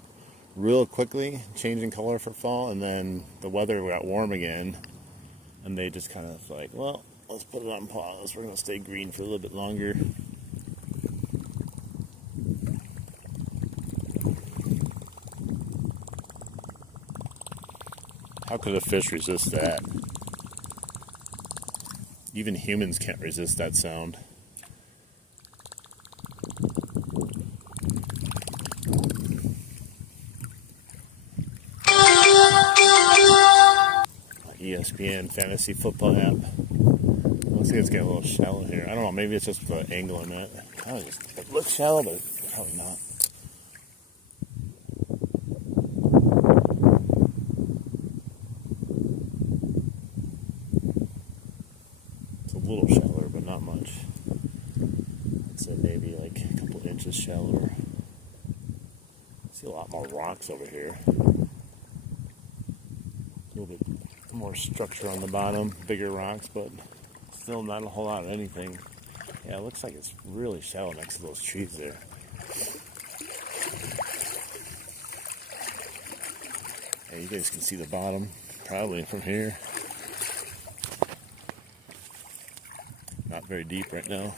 real quickly, changing color for fall, and then the weather got warm again, and they just kind of like, well, let's put it on pause. We're going to stay green for a little bit longer. How could a fish resist that? Even humans can't resist that sound. ESPN fantasy football app. Looks like it's getting a little shallow here. I don't know, maybe it's just the angle I'm at. It looks shallow, but probably not. It's a little shallower, but not much. I'd say maybe like a couple inches shallower. I see a lot more rocks over here. A little bit more structure on the bottom, bigger rocks, but still not a whole lot of anything. Yeah, it looks like it's really shallow next to those trees there. Yeah, you guys can see the bottom probably from here. Not very deep right now.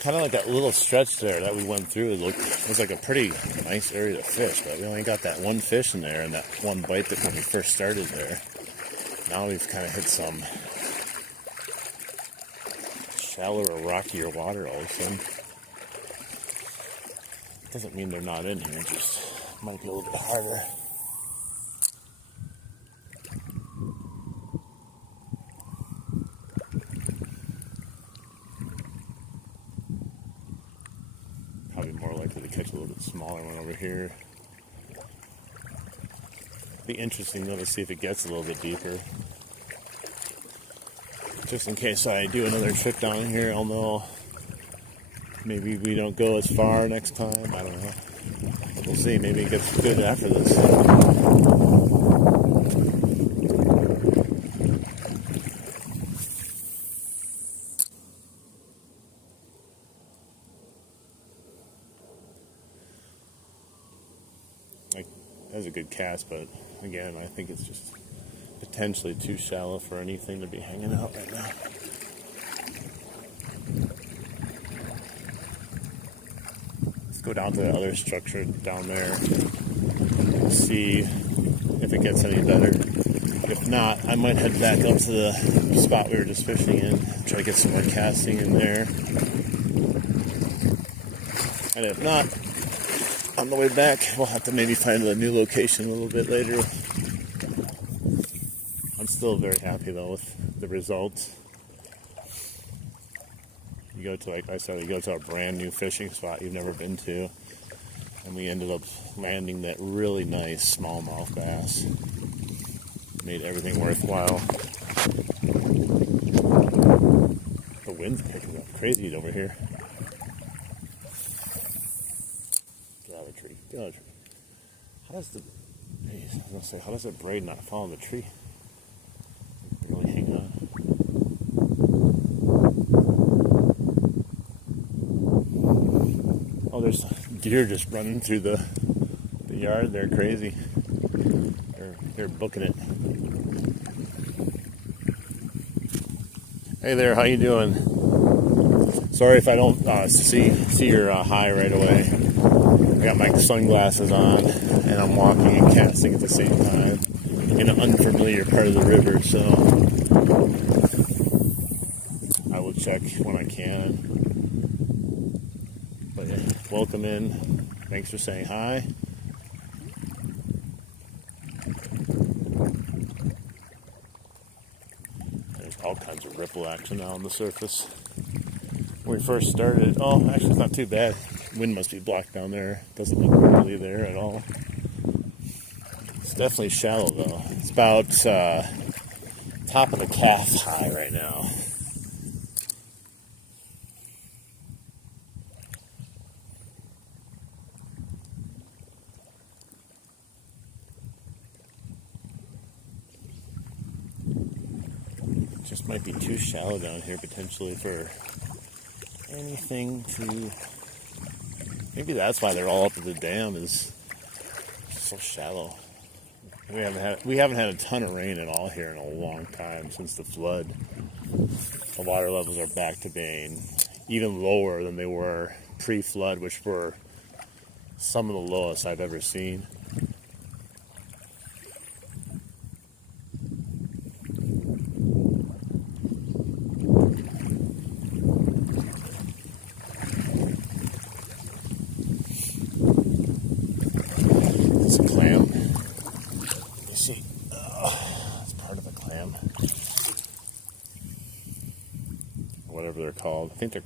Kind of like that little stretch there that we went through. It was like a pretty nice area to fish, but we only got that one fish in there and that one bite that when we first started there. Now we've kind of hit some shallower, rockier water all of a sudden. Doesn't mean they're not in here, just might be a little bit harder. Probably more likely to catch a little bit smaller one over here. Be interesting though to see if it gets a little bit deeper. Just in case I do another trip down here, I'll know. Maybe we don't go as far next time. I don't know. We'll see. Maybe it gets good after this. Like, that's a good cast, but again, I think it's just potentially too shallow for anything to be hanging out right now. Let's go down to the other structure down there, see if it gets any better. If not, I might head back up to the spot we were just fishing in, try to get some more casting in there. And if not, on the way back, we'll have to maybe find a new location a little bit later. I'm still very happy though with the results. You go to, like I said, you go to a brand new fishing spot you've never been to, and we ended up landing that really nice smallmouth bass. Made everything worthwhile. The wind's picking up crazy over here. Get out of the tree. Get out of the tree. How does the how does the braid not fall in the tree? Really hang on. Oh, there's deer just running through the yard. They're crazy. They're booking it. Hey there, how you doing? Sorry if I don't see your hi right away. I got my sunglasses on and I'm walking and casting at the same time in an unfamiliar part of the river, so I will check when I can. But yeah, welcome in. Thanks for saying hi. There's all kinds of ripple action now on the surface. When we first started, oh, actually it's not too bad. Wind must be blocked down there. Doesn't look really there at all. It's definitely shallow though. It's about top of the calf high right now. Just might be too shallow down here potentially for anything to. Maybe that's why they're all up at the dam, is so shallow. We haven't had a ton of rain at all here in a long time since the flood. The water levels are back to being even lower than they were pre-flood, which were some of the lowest I've ever seen. It's a clam. You see, it's part of a clam. Whatever they're called. I think they're,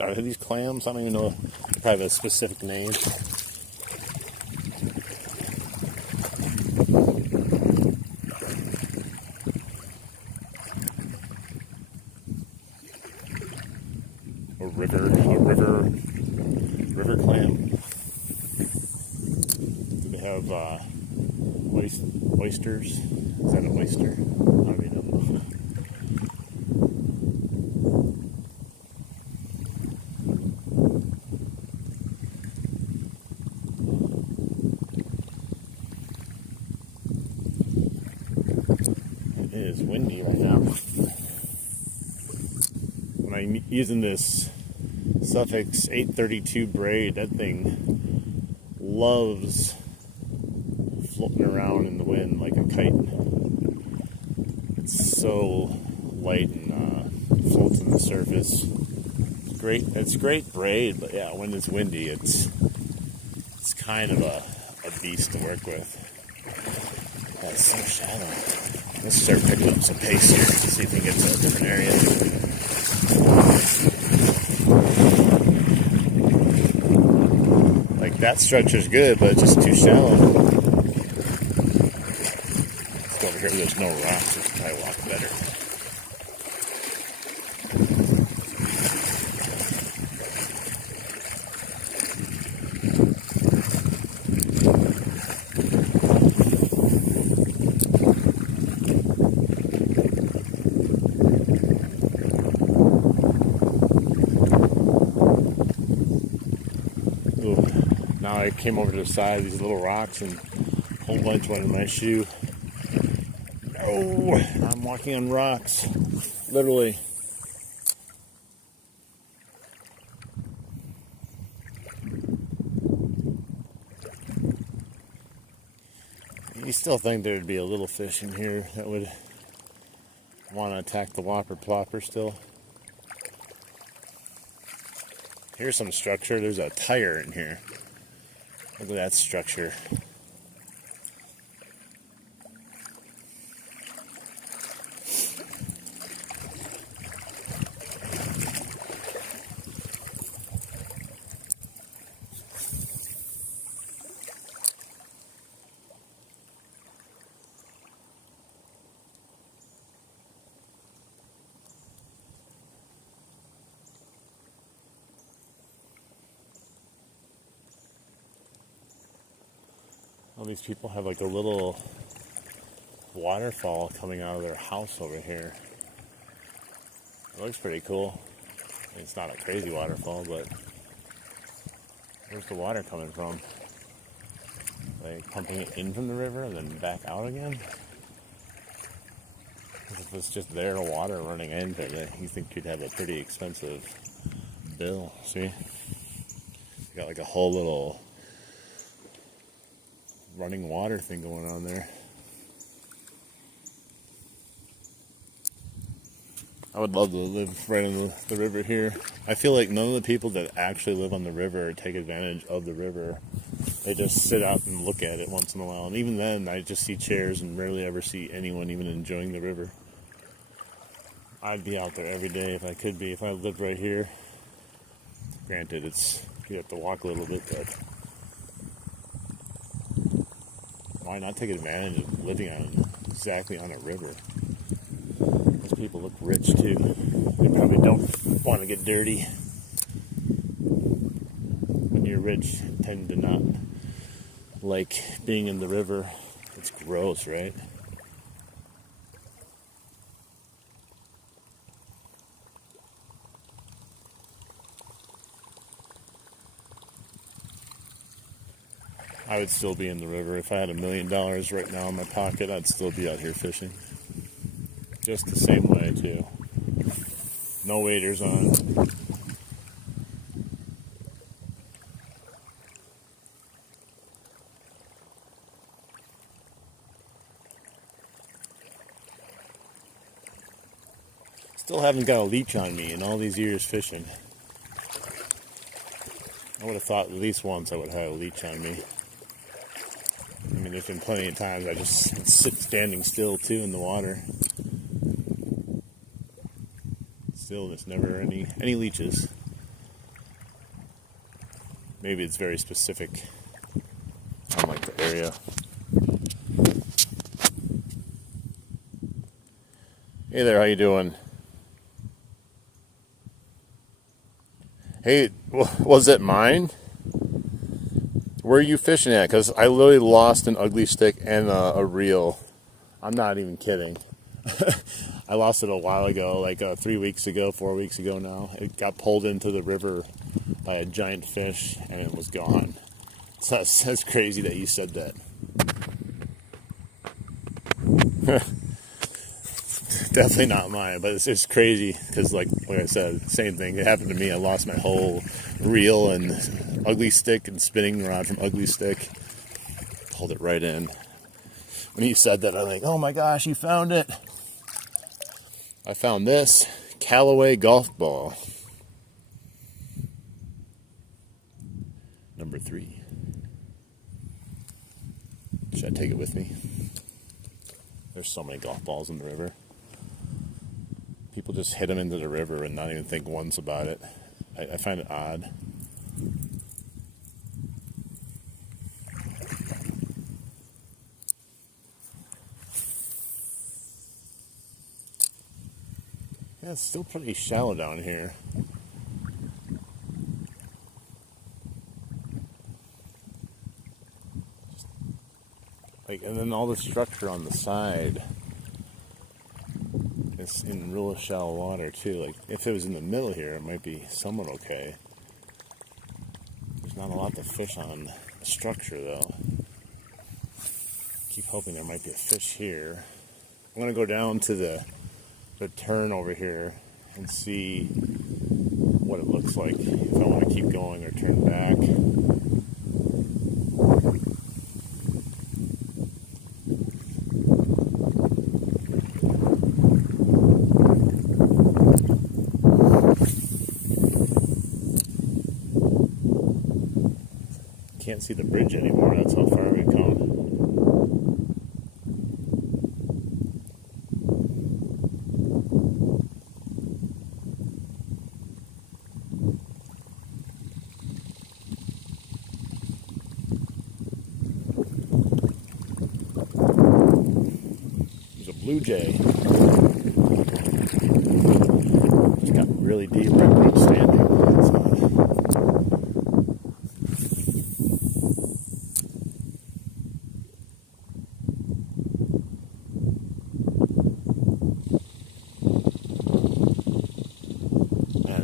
are these clams? I don't even know. They probably have a specific name. River clam. Do they have oysters? Is that an oyster? I don't even know. It is windy right now. When I'm using this Suffix 832 braid, that thing loves floating around in the wind like a kite. It's so light and floats on the surface. It's great. It's great braid, but yeah, when it's windy, it's kind of a beast to work with. Oh, it's so shallow. Let's start picking up some pace here. See if we can get to a different area. That structure's good, but it's just too shallow. Let's go over here where there's no rocks. We can probably walk better. Now I came over to the side of these little rocks and a whole bunch went in my shoe. Oh, I'm walking on rocks, literally. You still think there'd be a little fish in here that would want to attack the Whopper plopper still? Here's some structure. There's a tire in here. Look at that structure. All these people have like a little waterfall coming out of their house over here. It looks pretty cool. It's not a crazy waterfall, but where's the water coming from? Like pumping it in from the river and then back out again? If it's just there water running into it, you think you'd have a pretty expensive bill. See? You got like a whole little running water thing going on there. I would love to live right on the river here. I feel like none of the people that actually live on the river take advantage of the river. They just sit out and look at it once in a while. And even then, I just see chairs and rarely ever see anyone even enjoying the river. I'd be out there every day if I could be, if I lived right here. Granted, you have to walk a little bit, but why not take advantage of living exactly on a river? Those people look rich too. They probably don't want to get dirty. When you're rich, you tend to not like being in the river. It's gross, right? I would still be in the river. If I had $1 million right now in my pocket, I'd still be out here fishing. Just the same way, too. No waders on. Still haven't got a leech on me in all these years fishing. I would have thought at least once I would have a leech on me. there's been plenty of times I just sit standing still too in the water. Still, there's never any leeches. Maybe it's very specific on like the area. Hey there, how you doing? Hey, was it mine? Where are you fishing at? Because I literally lost an ugly stick and a reel. I'm not even kidding. I lost it a while ago, like 3 weeks ago, 4 weeks ago now. It got pulled into the river by a giant fish and it was gone. So that's crazy that you said that. Definitely not mine, but it's just crazy because, like I said, same thing. It happened to me. I lost my whole reel and ugly stick and spinning rod from ugly stick. Pulled it right in. When you said that, I'm like, oh my gosh, you found it. I found this Callaway golf ball. Number 3. Should I take it with me? There's so many golf balls in the river. People just hit them into the river and not even think once about it. I find it odd. Yeah, it's still pretty shallow down here. Like, and then all the structure on the side is in real shallow water too. Like, if it was in the middle here, it might be somewhat okay. There's not a lot to fish on the structure though. Keep hoping there might be a fish here. I'm gonna go down to the turn over here and see what it looks like if I want to keep going or turn back. Can't see the bridge anymore. That's how far we've come. There's a blue jay. Just got really deep right where I'm standing.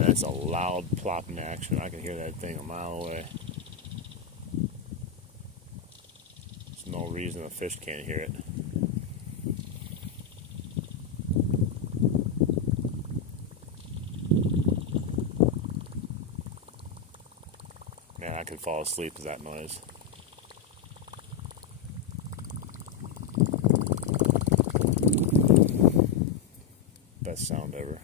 That's a loud plopping action. I can hear that thing a mile away. There's no reason a fish can't hear it. Man, I could fall asleep to that noise. Best sound ever.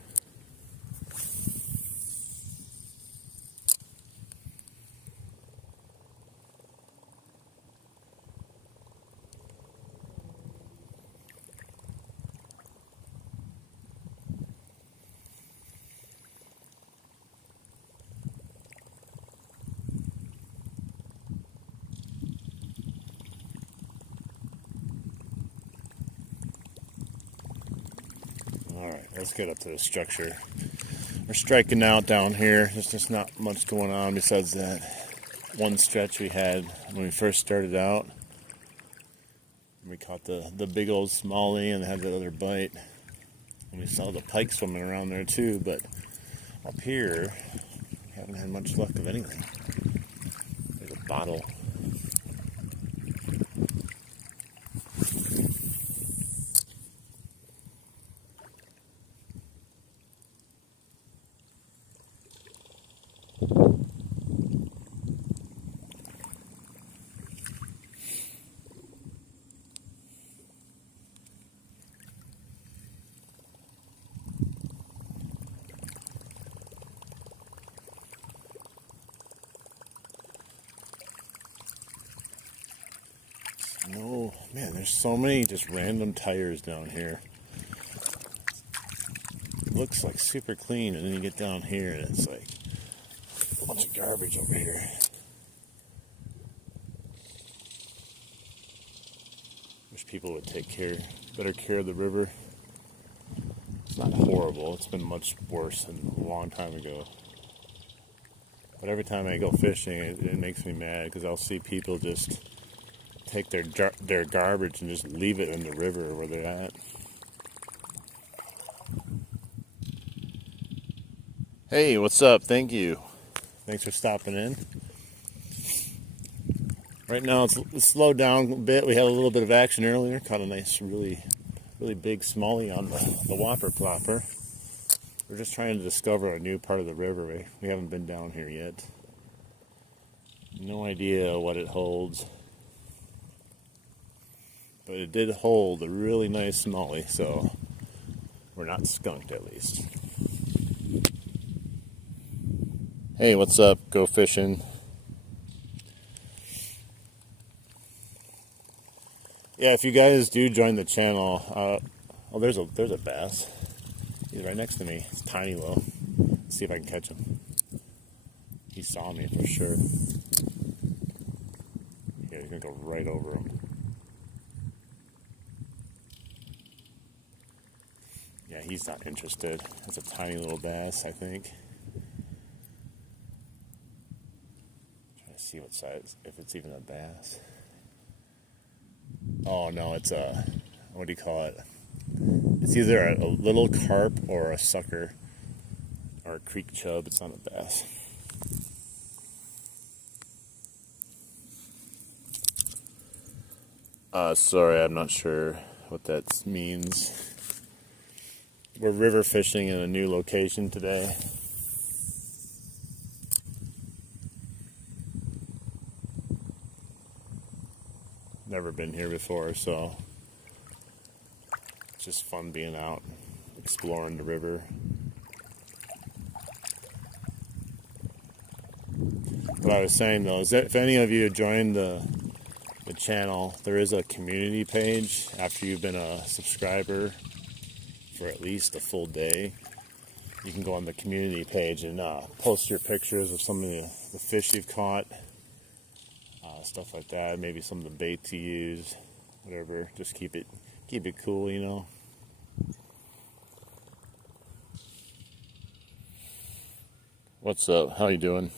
Alright, let's get up to the structure. We're striking out down here. There's just not much going on besides that one stretch we had when we first started out. We caught the big old smallie and had that other bite. And we saw the pike swimming around there too, but up here, we haven't had much luck of anything. There's a bottle. there's so many just random tires down here. It looks like super clean, and then you get down here and it's like a bunch of garbage over here. Wish people would take better care of the river. It's not horrible. It's been much worse than a long time ago. But every time I go fishing, it makes me mad because I'll see people just take their garbage and just leave it in the river where they're at. Hey, what's up? Thank you. Thanks for stopping in. Right now it's slowed down a bit. We had a little bit of action earlier. Caught a nice, really big smallie on the Whopper plopper. We're just trying to discover a new part of the river. We haven't been down here yet. No idea what it holds. But it did hold a really nice smallie, so we're not skunked at least. Hey, what's up? Go fishing. Yeah, if you guys do join the channel, oh, there's a bass. He's right next to me. It's tiny though. Let's see if I can catch him. He saw me for sure. Yeah, he's gonna go right over him. Yeah, he's not interested. It's a tiny little bass, I think. Trying to see what size, if it's even a bass. Oh no, it's a, what do you call it? It's either a little carp or a sucker or a creek chub. It's not a bass. Sorry, I'm not sure what that means. We're river fishing in a new location today. Never been here before, so it's just fun being out, exploring the river. What I was saying though is that if any of you joined the channel, there is a community page after you've been a subscriber for at least a full day. You can go on the community page and post your pictures of some of the fish you've caught, stuff like that. Maybe some of the baits you use, whatever. Just keep it cool, you know. What's up? How you doing?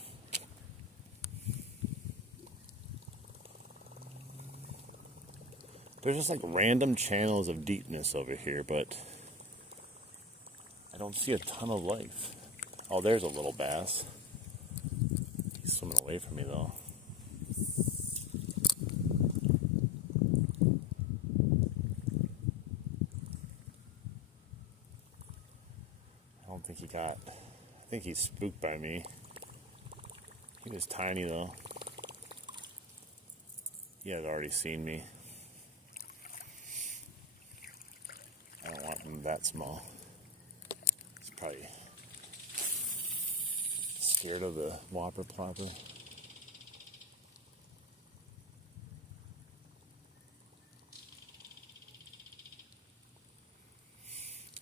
There's just like random channels of deepness over here, but I don't see a ton of life. Oh, there's a little bass. He's swimming away from me though. I think he's spooked by me. He was tiny though. He had already seen me. I don't want him that small. He's probably scared of the Whopper plopper.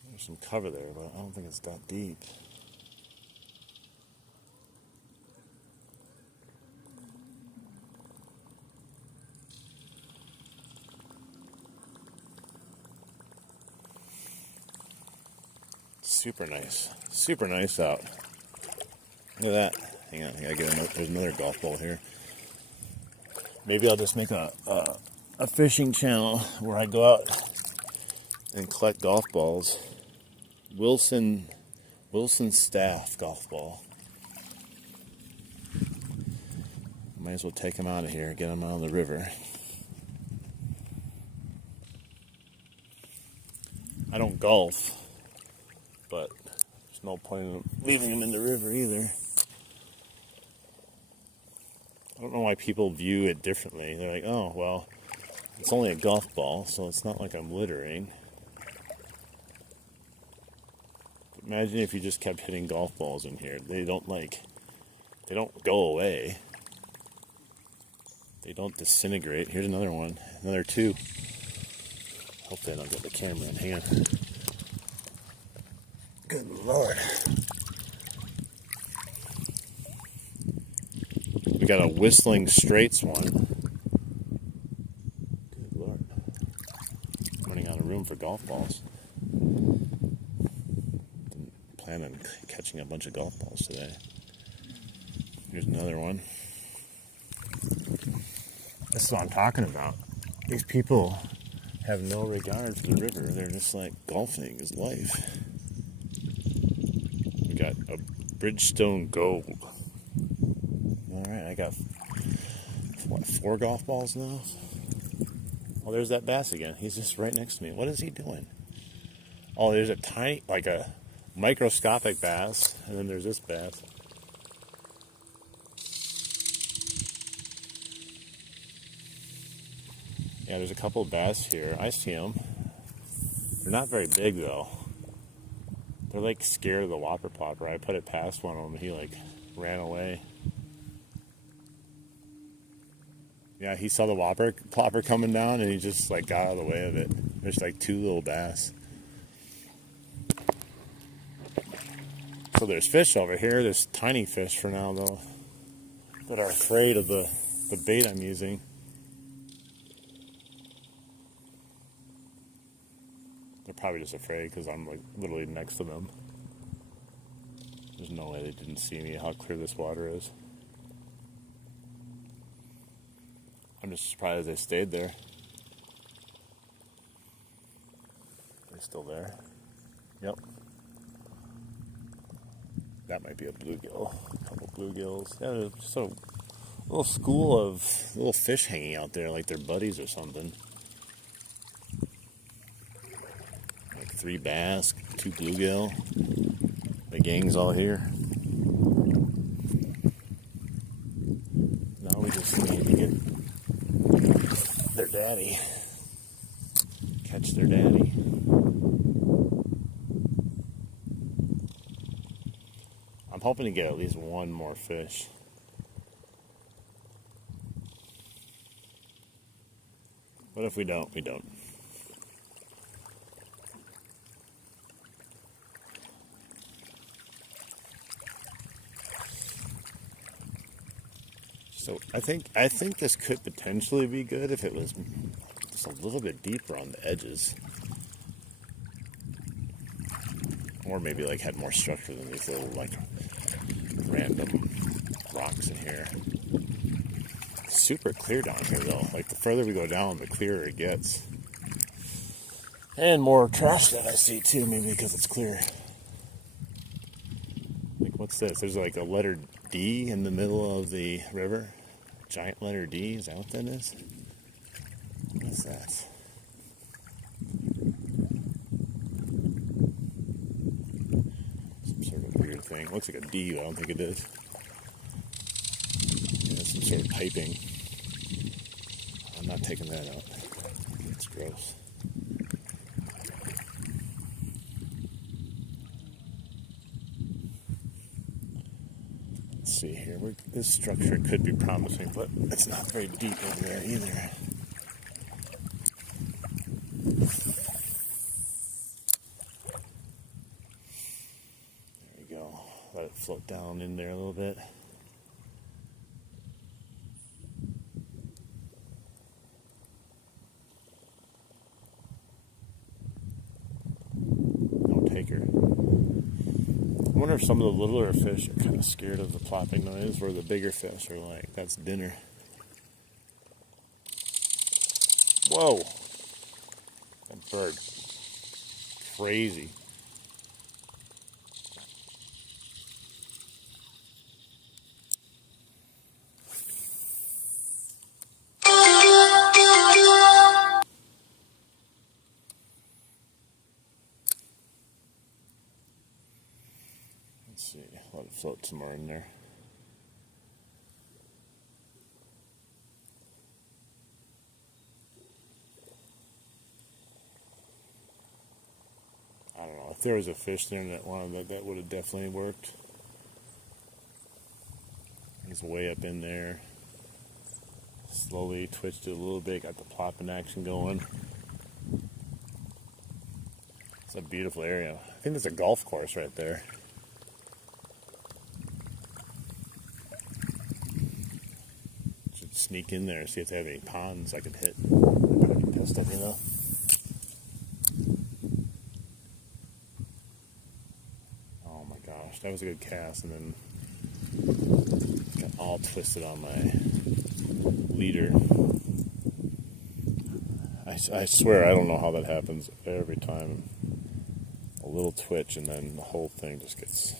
There's some cover there, but I don't think it's that deep. Super nice out. Look at that. Hang on, I gotta get there's another golf ball here. Maybe I'll just make a fishing channel where I go out and collect golf balls. Wilson Staff golf ball. Might as well take them out of here, get them out of the river. I don't golf, but there's no point in leaving them in the river either. I don't know why people view it differently. They're like, oh, well, it's only a golf ball, so it's not like I'm littering. But imagine if you just kept hitting golf balls in here. They don't go away. They don't disintegrate. Here's another one, another two. Hopefully I don't get the camera in hand. Good Lord. We got a Whistling Straits one. Good Lord. I'm running out of room for golf balls. Plan on catching a bunch of golf balls today. Here's another one. This is what I'm talking about. These people have no regard for the river. They're just like, golfing is life. We got a Bridgestone Gold. Alright, I got, what, 4 golf balls now? Oh, there's that bass again. He's just right next to me. What is he doing? Oh, there's a tiny, like a microscopic bass, and then there's this bass. Yeah, there's a couple of bass here. I see them. They're not very big, though. They're like scared of the Whopper Plopper. I put it past one of them, and he like ran away. Yeah, he saw the Whopper Plopper coming down, and he just like got out of the way of it. There's like 2 little bass. So there's fish over here. There's tiny fish for now, though, that are afraid of the bait I'm using. They're probably just afraid because I'm like literally next to them. There's no way they didn't see me, how clear this water is. I'm just surprised they stayed there. They're still there. Yep. That might be a bluegill. A couple bluegills. Yeah, there's just a little school of little fish hanging out there like they're buddies or something. 3 bass, 2 bluegill. The gang's all here. Now we just need to get their daddy. Catch their daddy. I'm hoping to get at least 1 more fish. But if we don't, we don't. So I think this could potentially be good if it was just a little bit deeper on the edges. Or maybe like had more structure than these little like random rocks in here. It's super clear down here though. Like the further we go down, the clearer it gets. And more trash that I see too, maybe because it's clear. Like what's this? There's like a letter D in the middle of the river. Giant letter D, is that what that is? What's that? Some sort of weird thing. Looks like a D, but I don't think it is. Yeah, some sort of piping. I'm not taking that out. It's gross. See here, this structure could be promising, but it's not very deep over there either. There you go. Let it float down in there a little bit. No taker. I wonder if some of the littler fish are kind of scared of the plopping noise, where the bigger fish are like, that's dinner. Whoa! That bird. Crazy. Let's see, let it float some more in there. I don't know, if there was a fish there that wanted that would have definitely worked. He's way up in there. Slowly twitched it a little bit, got the plopping action going. It's a beautiful area. I think there's a golf course right there. Should sneak in there and see if they have any ponds I could hit. I'd probably be pissed at me though. Oh my gosh, that was a good cast, and then got all twisted on my leader. I swear I don't know how that happens every time. A little twitch and then the whole thing just gets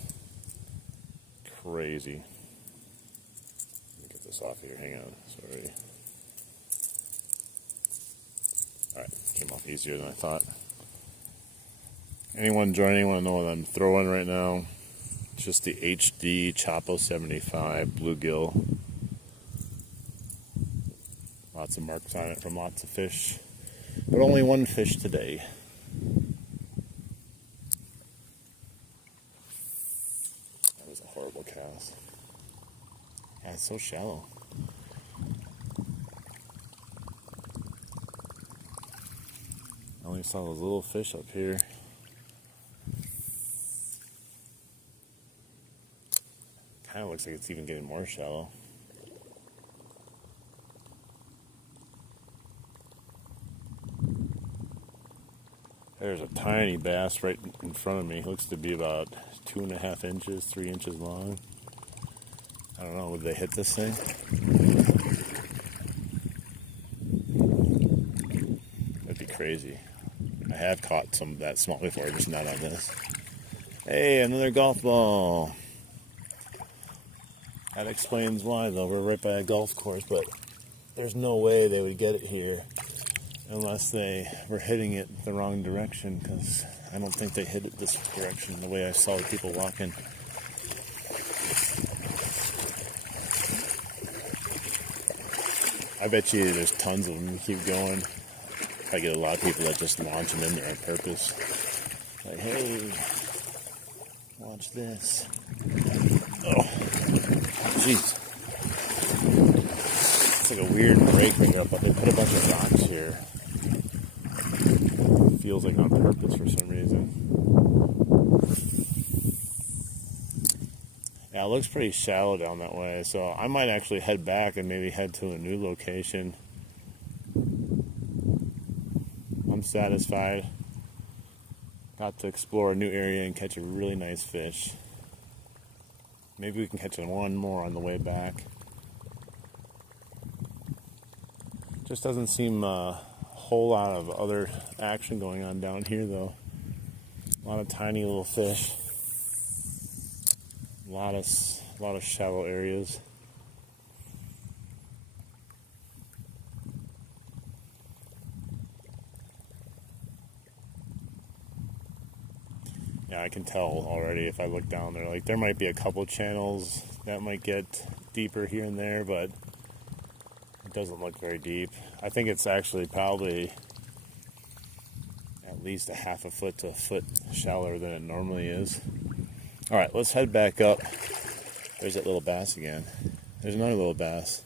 crazy. Let me get this off here. Hang on. Sorry. Alright, came off easier than I thought. Anyone joining want to know what I'm throwing right now? It's just the HD Chapo 75 bluegill. Lots of marks on it from lots of fish. But only one fish today. That was a horrible cast. Yeah, it's so shallow. I only saw those little fish up here. Kind of looks like it's even getting more shallow. There's a tiny bass right in front of me. Looks to be about 2.5 inches, 3 inches long. I don't know, would they hit this thing? That'd be crazy. I have caught some of that small before, just not on this. Hey, another golf ball. That explains why, though. We're right by a golf course, but there's no way they would get it here unless they were hitting it the wrong direction, because I don't think they hit it this direction the way I saw people walking. I bet you there's tons of them. You keep going. I get a lot of people that just launch them in there on purpose. Like, hey, watch this. Oh, jeez. It's like a weird break they got, but they put a bunch of rocks here. Feels like on purpose for some reason. Yeah, it looks pretty shallow down that way, so I might actually head back and maybe head to a new location. I'm satisfied. Got to explore a new area and catch a really nice fish. Maybe we can catch one more on the way back. Just doesn't seem a whole lot of other action going on down here, though. A lot of tiny little fish. A lot of shallow areas. Yeah, I can tell already if I look down there. Like, there might be a couple channels that might get deeper here and there, but it doesn't look very deep. I think it's actually probably at least a half a foot to a foot shallower than it normally is. All right, let's head back up. There's that little bass again. There's another little bass.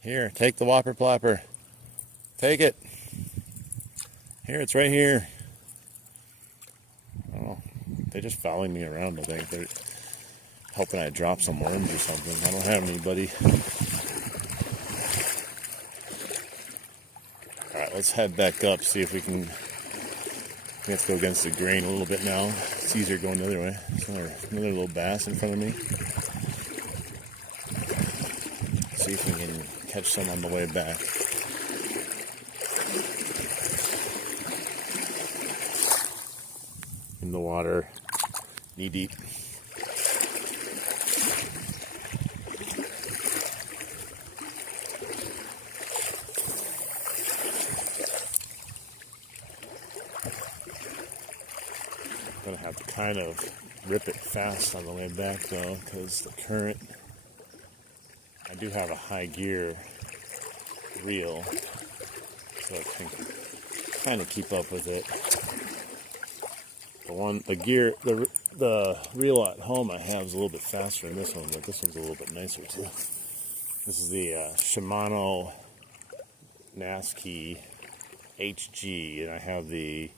Here, take the Whopper Plopper. Take it. Here, it's right here. I don't know. They're just following me around, I think. They're hoping I drop some worms or something. I don't have any, buddy. Alright, let's head back up, see if we can. We have to go against the grain a little bit now. It's easier going the other way. There's another little bass in front of me. See if we can catch some on the way back. In the water, knee deep. Gonna have to kind of rip it fast on the way back though, because the current. I do have a high gear reel, so I can kind of keep up with it. The reel at home I have is a little bit faster than this one, but this one's a little bit nicer too. This is the Shimano Nasky HG, and I have the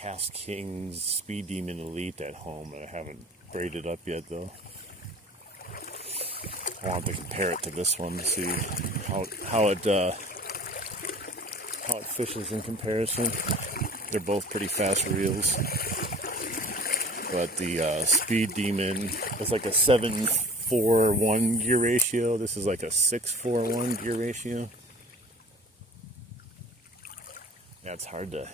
Cast King's Speed Demon Elite at home that I haven't braided up yet though. I want to compare it to this one to see how it fishes in comparison. They're both pretty fast reels, but the Speed Demon is like a 7:4:1 gear ratio. This is like a 6:4:1 gear ratio. Yeah, it's hard to.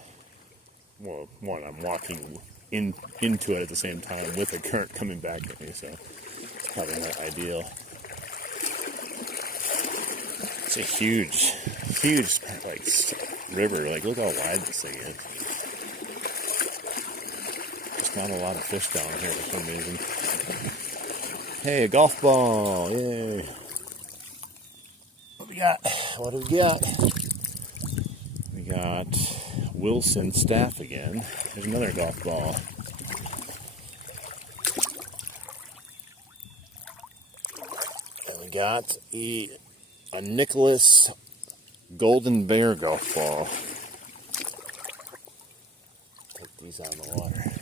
Well, one, I'm walking into it at the same time with a current coming back at me, so it's probably not ideal. It's a huge like river. Like, look how wide this thing is. Just not a lot of fish down here for some reason. Hey, a golf ball! Yay! What do we got? What do we got? We got Wilson staff again. There's another golf ball. And we got a Nicholas Golden Bear golf ball. Take these out of the water.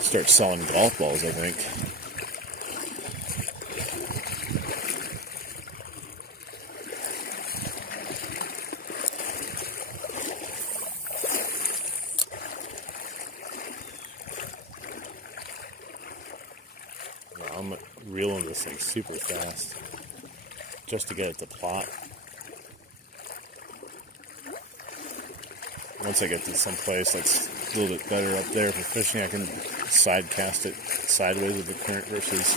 Start selling golf balls, I think. I'm reeling this thing super fast just to get it to plop. Once I get to some place that's a little bit better up there for fishing, I can side cast it sideways with the current versus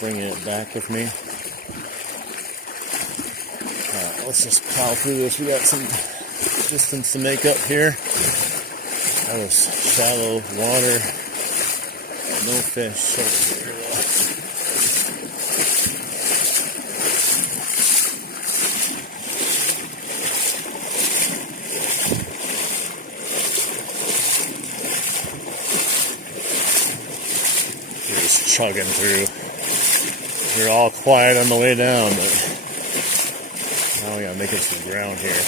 bringing it back with me. Alright, let's just plow through this. We got some distance to make up here. That was shallow water. No fish over here. Just chugging through. We're all quiet on the way down, but now we gotta make up some ground here.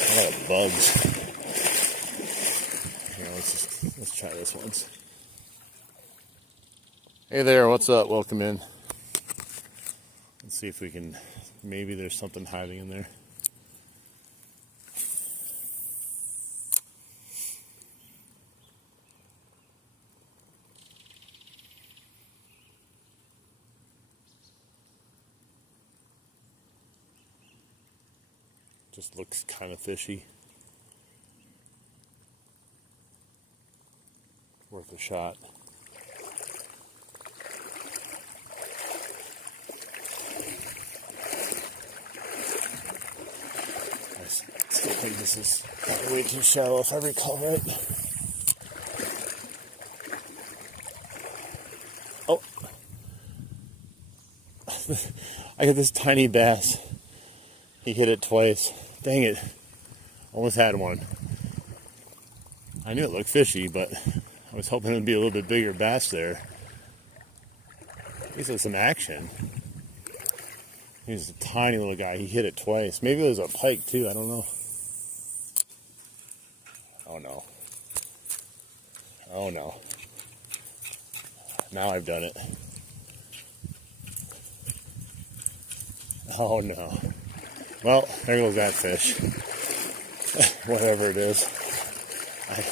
A lot of bugs. Here, let's try this once. Hey there, what's up? Welcome in. Let's see if we can. Maybe there's something hiding in there. Just looks kind of fishy. Worth a shot. I still think this is probably way too shallow if I recall right. Oh! I got this tiny bass. He hit it twice. Dang it. Almost had one. I knew it looked fishy, but I was hoping it would be a little bit bigger bass there. At least there's some action. He's a tiny little guy. He hit it twice. Maybe it was a pike too. I don't know. Oh no. Oh no. Now I've done it. Oh no. Well, there goes that fish. Whatever it is. I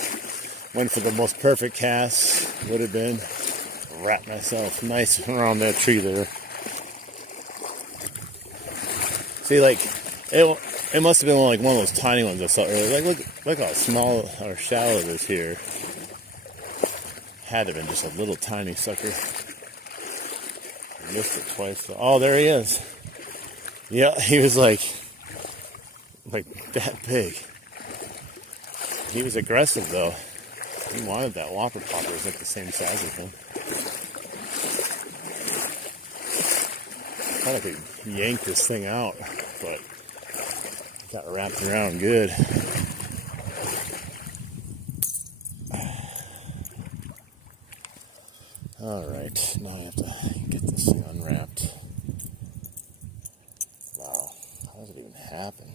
went for the most perfect cast. Would have been. Wrap myself nice around that tree there. See, like, it must have been like one of those tiny ones I saw earlier. Like, look how small or shallow it is here. Had to have been just a little tiny sucker. I missed it twice. Oh, there he is. Yeah, he was like that big. He was aggressive though. He wanted that Whopper popper. It was like the same size as him. I thought I could yank this thing out, but got wrapped around good. Alright, now I have to get this thing unwrapped. Wow, how does it even happen?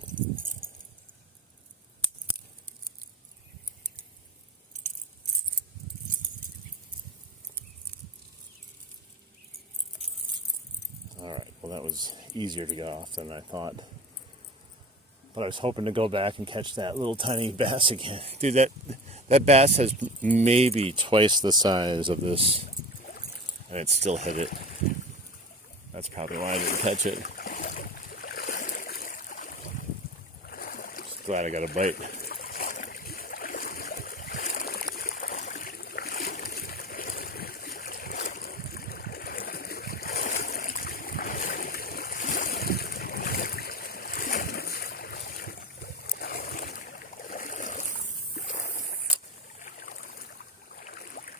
Alright, well that was easier to get off than I thought. But I was hoping to go back and catch that little tiny bass again. Dude, that bass has maybe twice the size of this, and it still hit it. That's probably why I didn't catch it. Just glad I got a bite.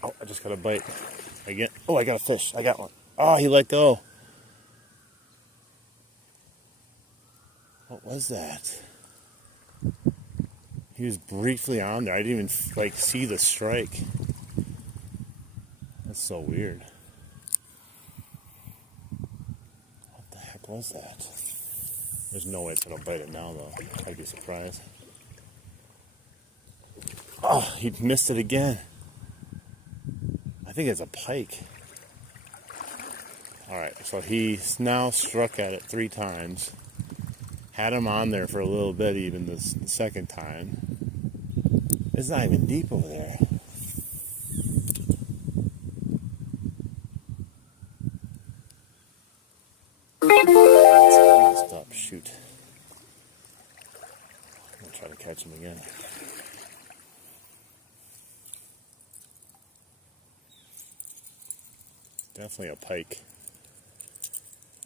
Oh, I just got a bite. Again. Oh, I got a fish. I got one. Oh, he let go. What was that? He was briefly on there. I didn't even see the strike. That's so weird. What the heck was that? There's no way it's gonna bite it now, though. I'd be surprised. Oh, he missed it again. I think it's a pike. Alright, so he's now struck at it 3 times. Had him on there for a little bit even the second time. It's not even deep over there. It's all messed up. Shoot. I'm going to try to catch him again. Definitely a pike.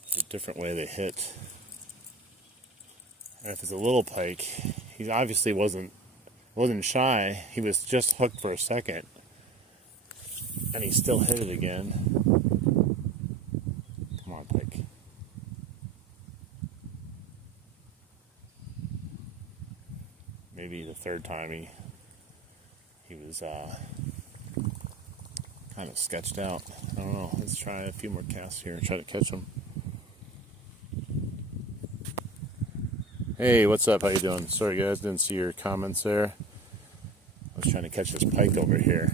It's a different way they hit. And if it's a little pike, he obviously wasn't shy. He was just hooked for a second, and he still hit it again. Come on, pike. Maybe the third time he was kind of sketched out. I don't know. Let's try a few more casts here and try to catch him. Hey, what's up? How you doing? Sorry guys, didn't see your comments there. I was trying to catch this pike over here.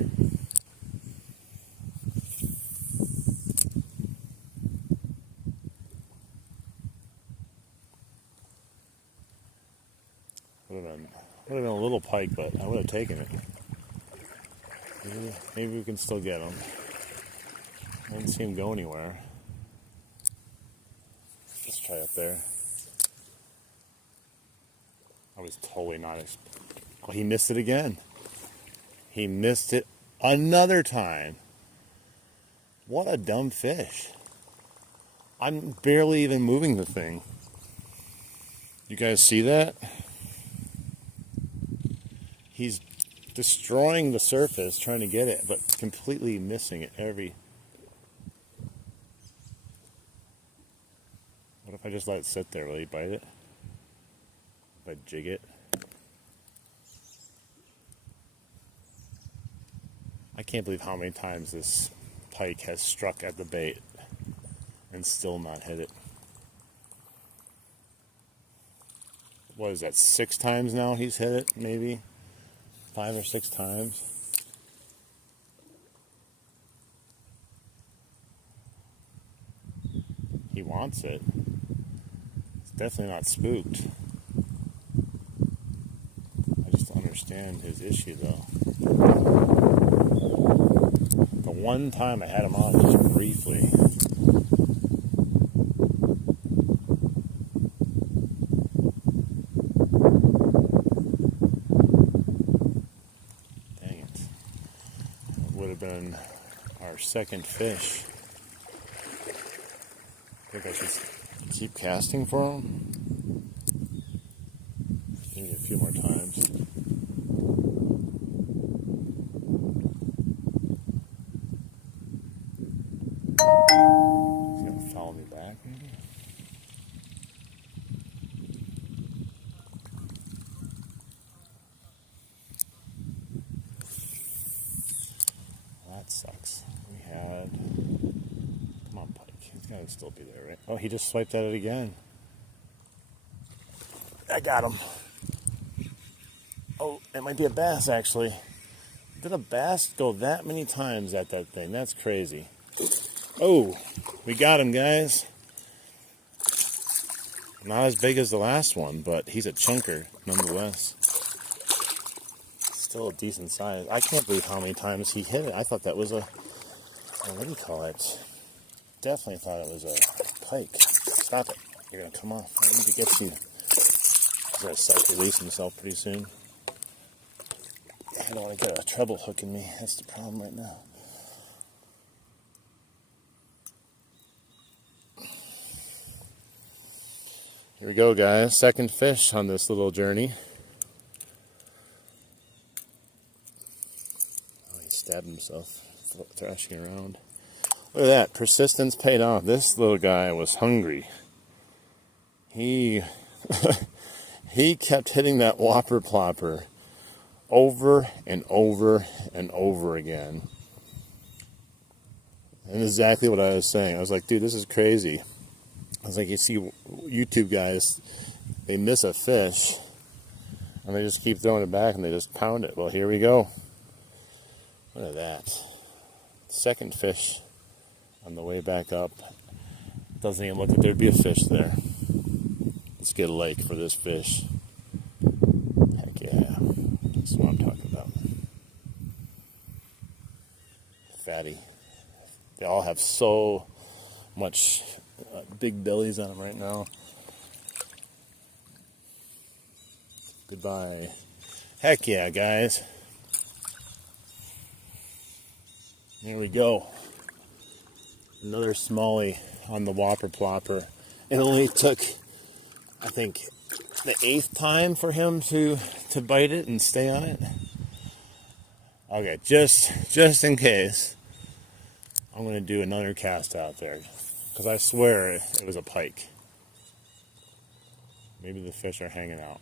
Would have been a little pike, but I would have taken it. Maybe we can still get him. I didn't see him go anywhere. Let's try up there. I was totally not. Oh, he missed it again. He missed it another time. What a dumb fish. I'm barely even moving the thing. You guys see that? He's destroying the surface trying to get it, but completely missing it every... What if I just let it sit there? Will he bite it? If I jig it? I can't believe how many times this pike has struck at the bait and still not hit it. What is that, 6 times now he's hit it, maybe? 5 or 6 times. He wants it. It's definitely not spooked. I just don't understand his issue, though. The one time I had him off just briefly. Dang it. It would have been our second fish. I think I should keep casting for him. Maybe a few more times. He's gonna follow me back, maybe? That sucks. We had. Come on, pike. He's got to still be there, right? Oh, he just swiped at it again. I got him. Oh, it might be a bass, actually. Did a bass go that many times at that thing? That's crazy. Oh, we got him, guys. Not as big as the last one, but he's a chunker nonetheless. Still a decent size. I can't believe how many times he hit it. I thought that was a what do you call it? Definitely thought it was a pike. Stop it. You're going to come off. I need to get you. He's going to self-release himself pretty soon. I don't want to get a treble hook in me. That's the problem right now. Here we go, guys. Second fish on this little journey. Oh, he stabbed himself, thrashing around. Look at that. Persistence paid off. This little guy was hungry. He he kept hitting that Whopper plopper over and over and over again. And exactly what I was saying. I was like, dude, this is crazy. I was like, you see YouTube guys, they miss a fish, and they just keep throwing it back, and they just pound it. Well, here we go. Look at that. Second fish on the way back up. Doesn't even look like there'd be a fish there. Let's get a lake for this fish. Heck yeah. That's what I'm talking about. Fatty. They all have so much big bellies on them right now. Goodbye. Heck yeah, guys. Here we go. Another smallie on the Whopper plopper. It only took, I think, the 8th time for him to bite it and stay on it. Okay, just in case, I'm going to do another cast out there. Because I swear it was a pike. Maybe the fish are hanging out.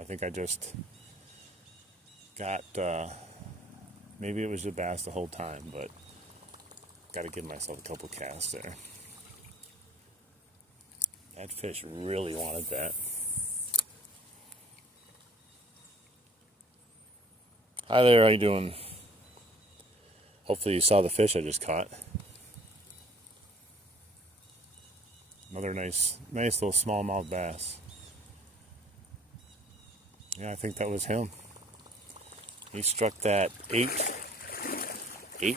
I think I just got, maybe it was a bass the whole time, but got to give myself a couple casts there. That fish really wanted that. Hi there, how you doing? Hopefully you saw the fish I just caught. Another nice little smallmouth bass. Yeah, I think that was him. He struck that eight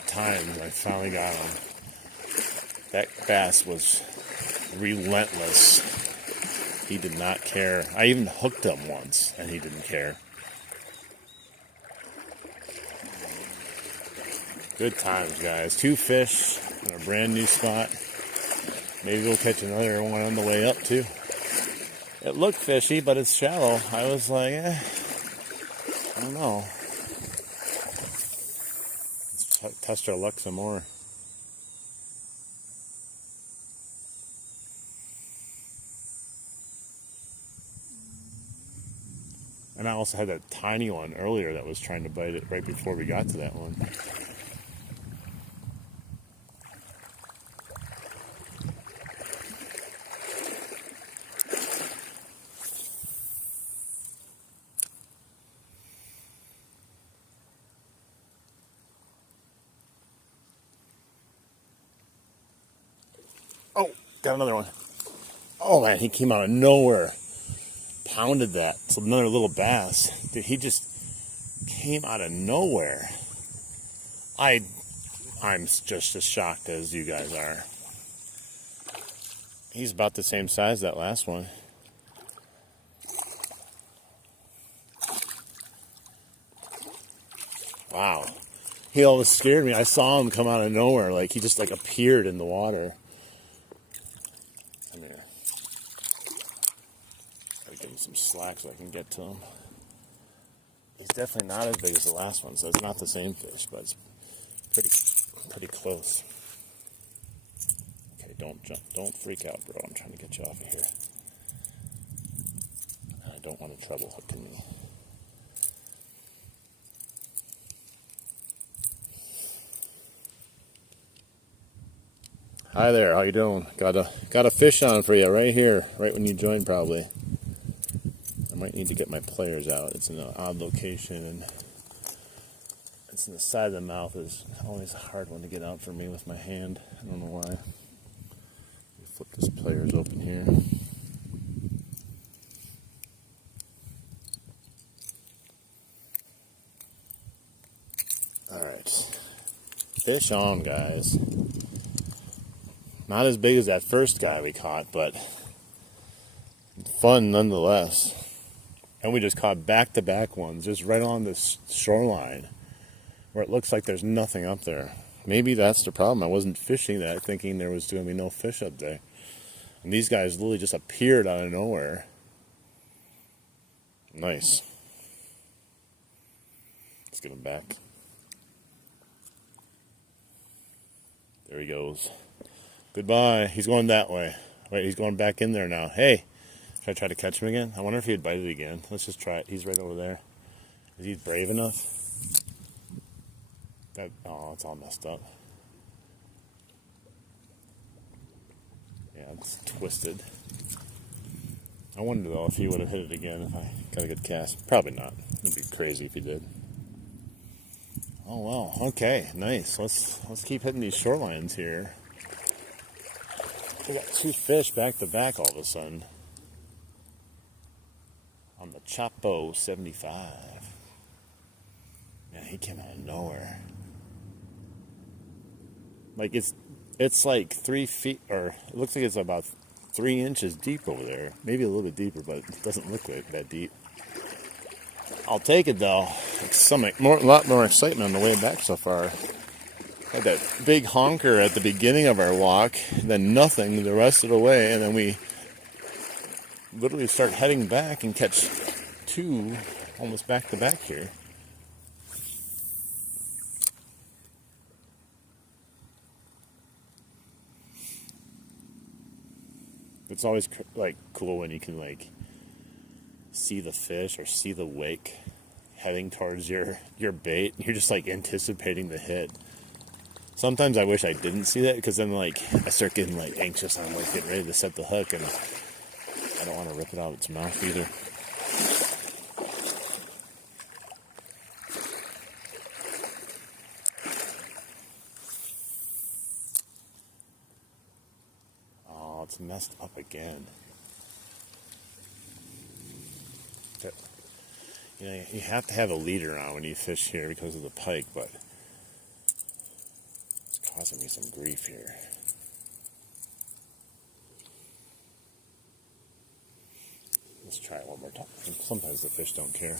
times. I finally got him. That bass was relentless. He did not care. I even hooked him once, and he didn't care. Good times, guys. 2 fish in a brand new spot. Maybe we'll catch another one on the way up, too. It looked fishy, but it's shallow. I was like, I don't know. Let's test our luck some more. And I also had that tiny one earlier that was trying to bite it right before we got to that one. Oh, got another one. Oh man, he came out of nowhere. Pounded that. It's another little bass. Dude, he just came out of nowhere. I'm just as shocked as you guys are. He's about the same size that last one. Wow. He almost scared me. I saw him come out of nowhere. Like he just appeared in the water. Come here. Gotta give him some slack so I can get to him. He's definitely not as big as the last one, so it's not the same fish, but it's pretty close. Okay, don't jump. Don't freak out, bro. I'm trying to get you off of here. I don't want a treble hooking me. Hi there, how you doing? Got a fish on for you right here, right when you joined probably. I might need to get my pliers out. It's in an odd location and it's in the side of the mouth. Is always a hard one to get out for me with my hand. I don't know why. Flip this pliers open here. Alright. Fish on, guys. Not as big as that first guy we caught, but fun nonetheless. And we just caught back-to-back ones, just right on this shoreline, where it looks like there's nothing up there. Maybe that's the problem. I wasn't fishing that, thinking there was going to be no fish up there. And these guys literally just appeared out of nowhere. Nice. Let's get him back. There he goes. Goodbye. He's going that way. Wait, he's going back in there now. Hey. Should I try to catch him again? I wonder if he'd bite it again. Let's just try it. He's right over there. Is he brave enough? Oh, it's all messed up. Yeah, it's twisted. I wonder though if he would have hit it again if I got a good cast. Probably not. It'd be crazy if he did. Oh well. Okay, nice. Let's keep hitting these shorelines here. We got two fish back to back all of a sudden. On the Chapo 75. Man, he came out of nowhere. Like it's like 3 feet, or it looks like it's about 3 inches deep over there. Maybe a little bit deeper, but it doesn't look like that deep. I'll take it though. It's a lot more excitement on the way back so far. Had that big honker at the beginning of our walk, then nothing the rest of the way, and then we literally start heading back and catch two almost back to back here. It's always like cool when you can like see the fish or see the wake heading towards your bait. You're just like anticipating the hit. Sometimes I wish I didn't see that, because then like I start getting like anxious. I'm like getting ready to set the hook and I don't want to rip it out of its mouth either. Oh, it's messed up again. You know, you have to have a leader on when you fish here because of the pike, but it's causing me some grief here. Let's try it one more time. Sometimes the fish don't care.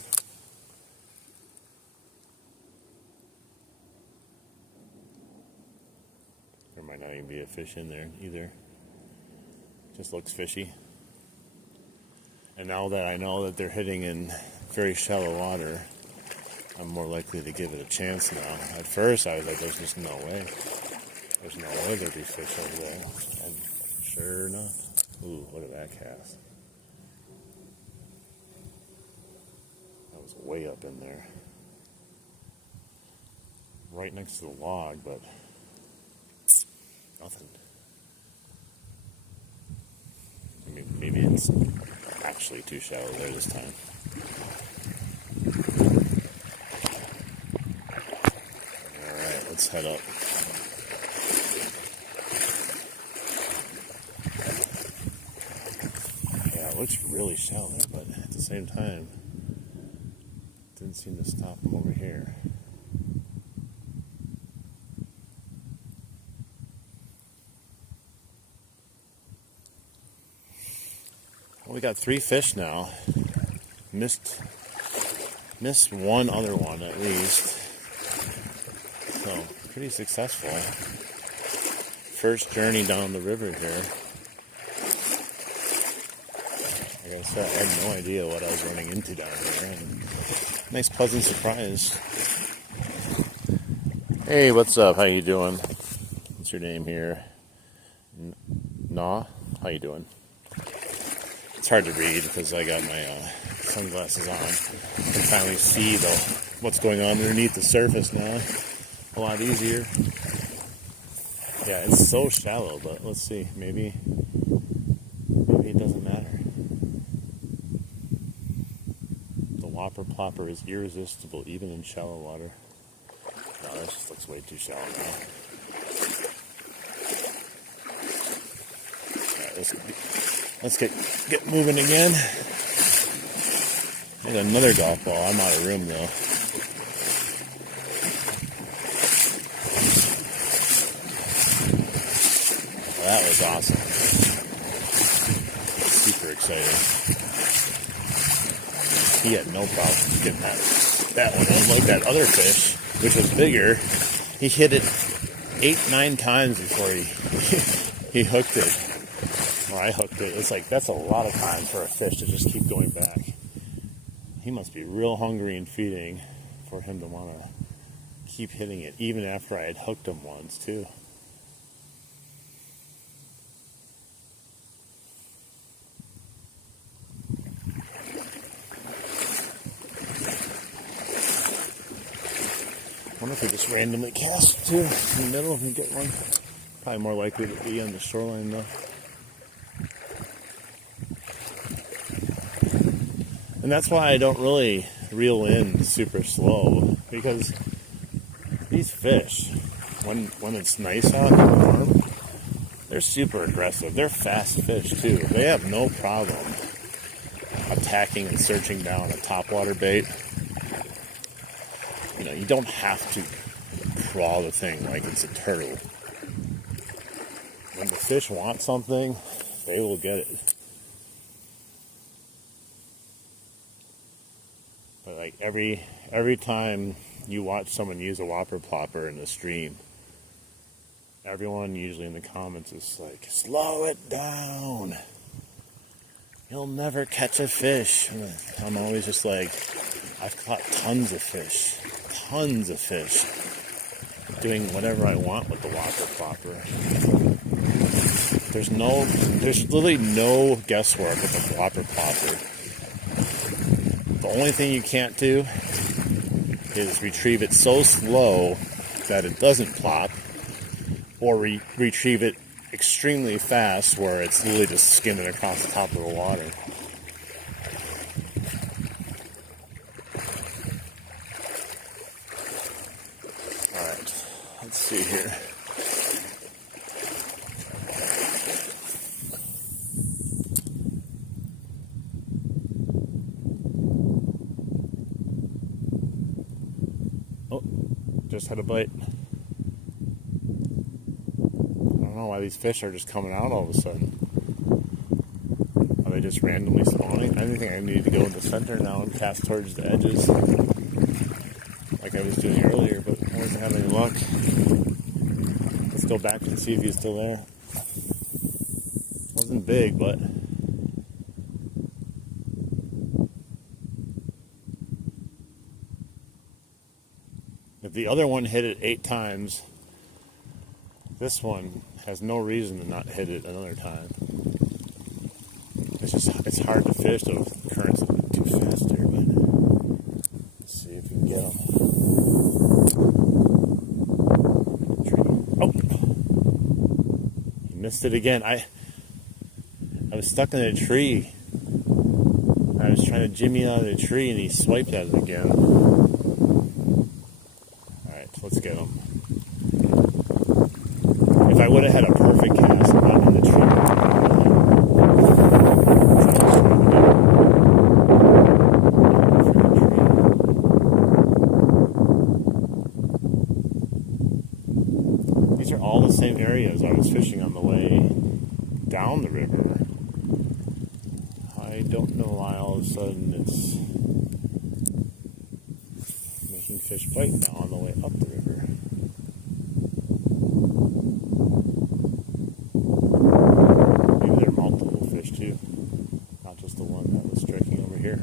There might not even be a fish in there either. Just looks fishy. And now that I know that they're hitting in very shallow water, I'm more likely to give it a chance now. At first I was like, there's just no way. There's no way there'd be fish over there. And sure enough. Ooh, look at that cast. That was way up in there. Right next to the log, but nothing. I mean, maybe it's actually too shallow there this time. Alright, let's head up. Yeah, it looks really shallow there, but at the same time, it didn't seem to stop them over here. Well, we got 3 fish now. Missed one other one at least. So, pretty successful. First journey down the river here. Like I said, I had no idea what I was running into down there. And nice pleasant surprise. Hey, what's up? How you doing? What's your name here? Nah? How you doing? It's hard to read because I got my sunglasses on. I can finally see what's going on underneath the surface now. A lot easier. Yeah, it's so shallow, but let's see. Maybe it doesn't matter. The Whopper plopper is irresistible even in shallow water. No, this just looks way too shallow now. Alright, let's get moving again. There's another golf ball. I'm out of room though. That was awesome. Super exciting. He had no problem getting that one. Unlike that other fish, which was bigger, he hit it 8-9 times before he hooked it. Or I hooked it. It's like, that's a lot of time for a fish to just keep going back. He must be real hungry and feeding for him to want to keep hitting it, even after I had hooked him once too. I wonder if we just randomly cast to in the middle and get one. Probably more likely to be on the shoreline though. And that's why I don't really reel in super slow, because these fish, when it's nice out and warm, they're super aggressive. They're fast fish too. They have no problem attacking and searching down a topwater bait. You know, you don't have to crawl the thing like it's a turtle. When the fish want something, they will get it. But like every time you watch someone use a Whopper plopper in the stream, everyone usually in the comments is like, slow it down. You'll never catch a fish. And I'm always just like, I've caught tons of fish. Doing whatever I want with the Whopper plopper. There's literally no guesswork with the Whopper plopper. The only thing you can't do is retrieve it so slow that it doesn't plop, or retrieve it extremely fast where it's literally just skimming across the top of the water. Alright, let's see here. Oh, just had a bite. I don't know why these fish are just coming out all of a sudden. Are they just randomly spawning? I think I need to go in the center now and cast towards the edges like I was doing earlier, but I wasn't having any luck. Let's go back and see if he's still there. Wasn't big, but if the other one hit it 8 times, this one has no reason to not hit it another time. It's hard to fish, the current's a bit too fast here, but let's see if we can get them. Oh! He missed it again. I was stuck in a tree. I was trying to jimmy out of the tree and he swiped at it again. Alright, let's get him. If I would have had a perfect cast, I'm in the tree. These are all the same areas I was fishing on the way down the river. I don't know why all of a sudden it's making fish bite now on the way up the river. Maybe there are multiple fish too, not just the one that was striking over here.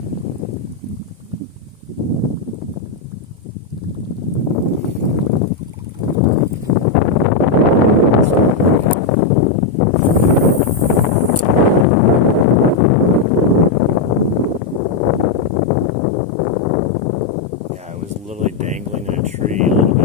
Yeah, I was literally dangling in a tree a little bit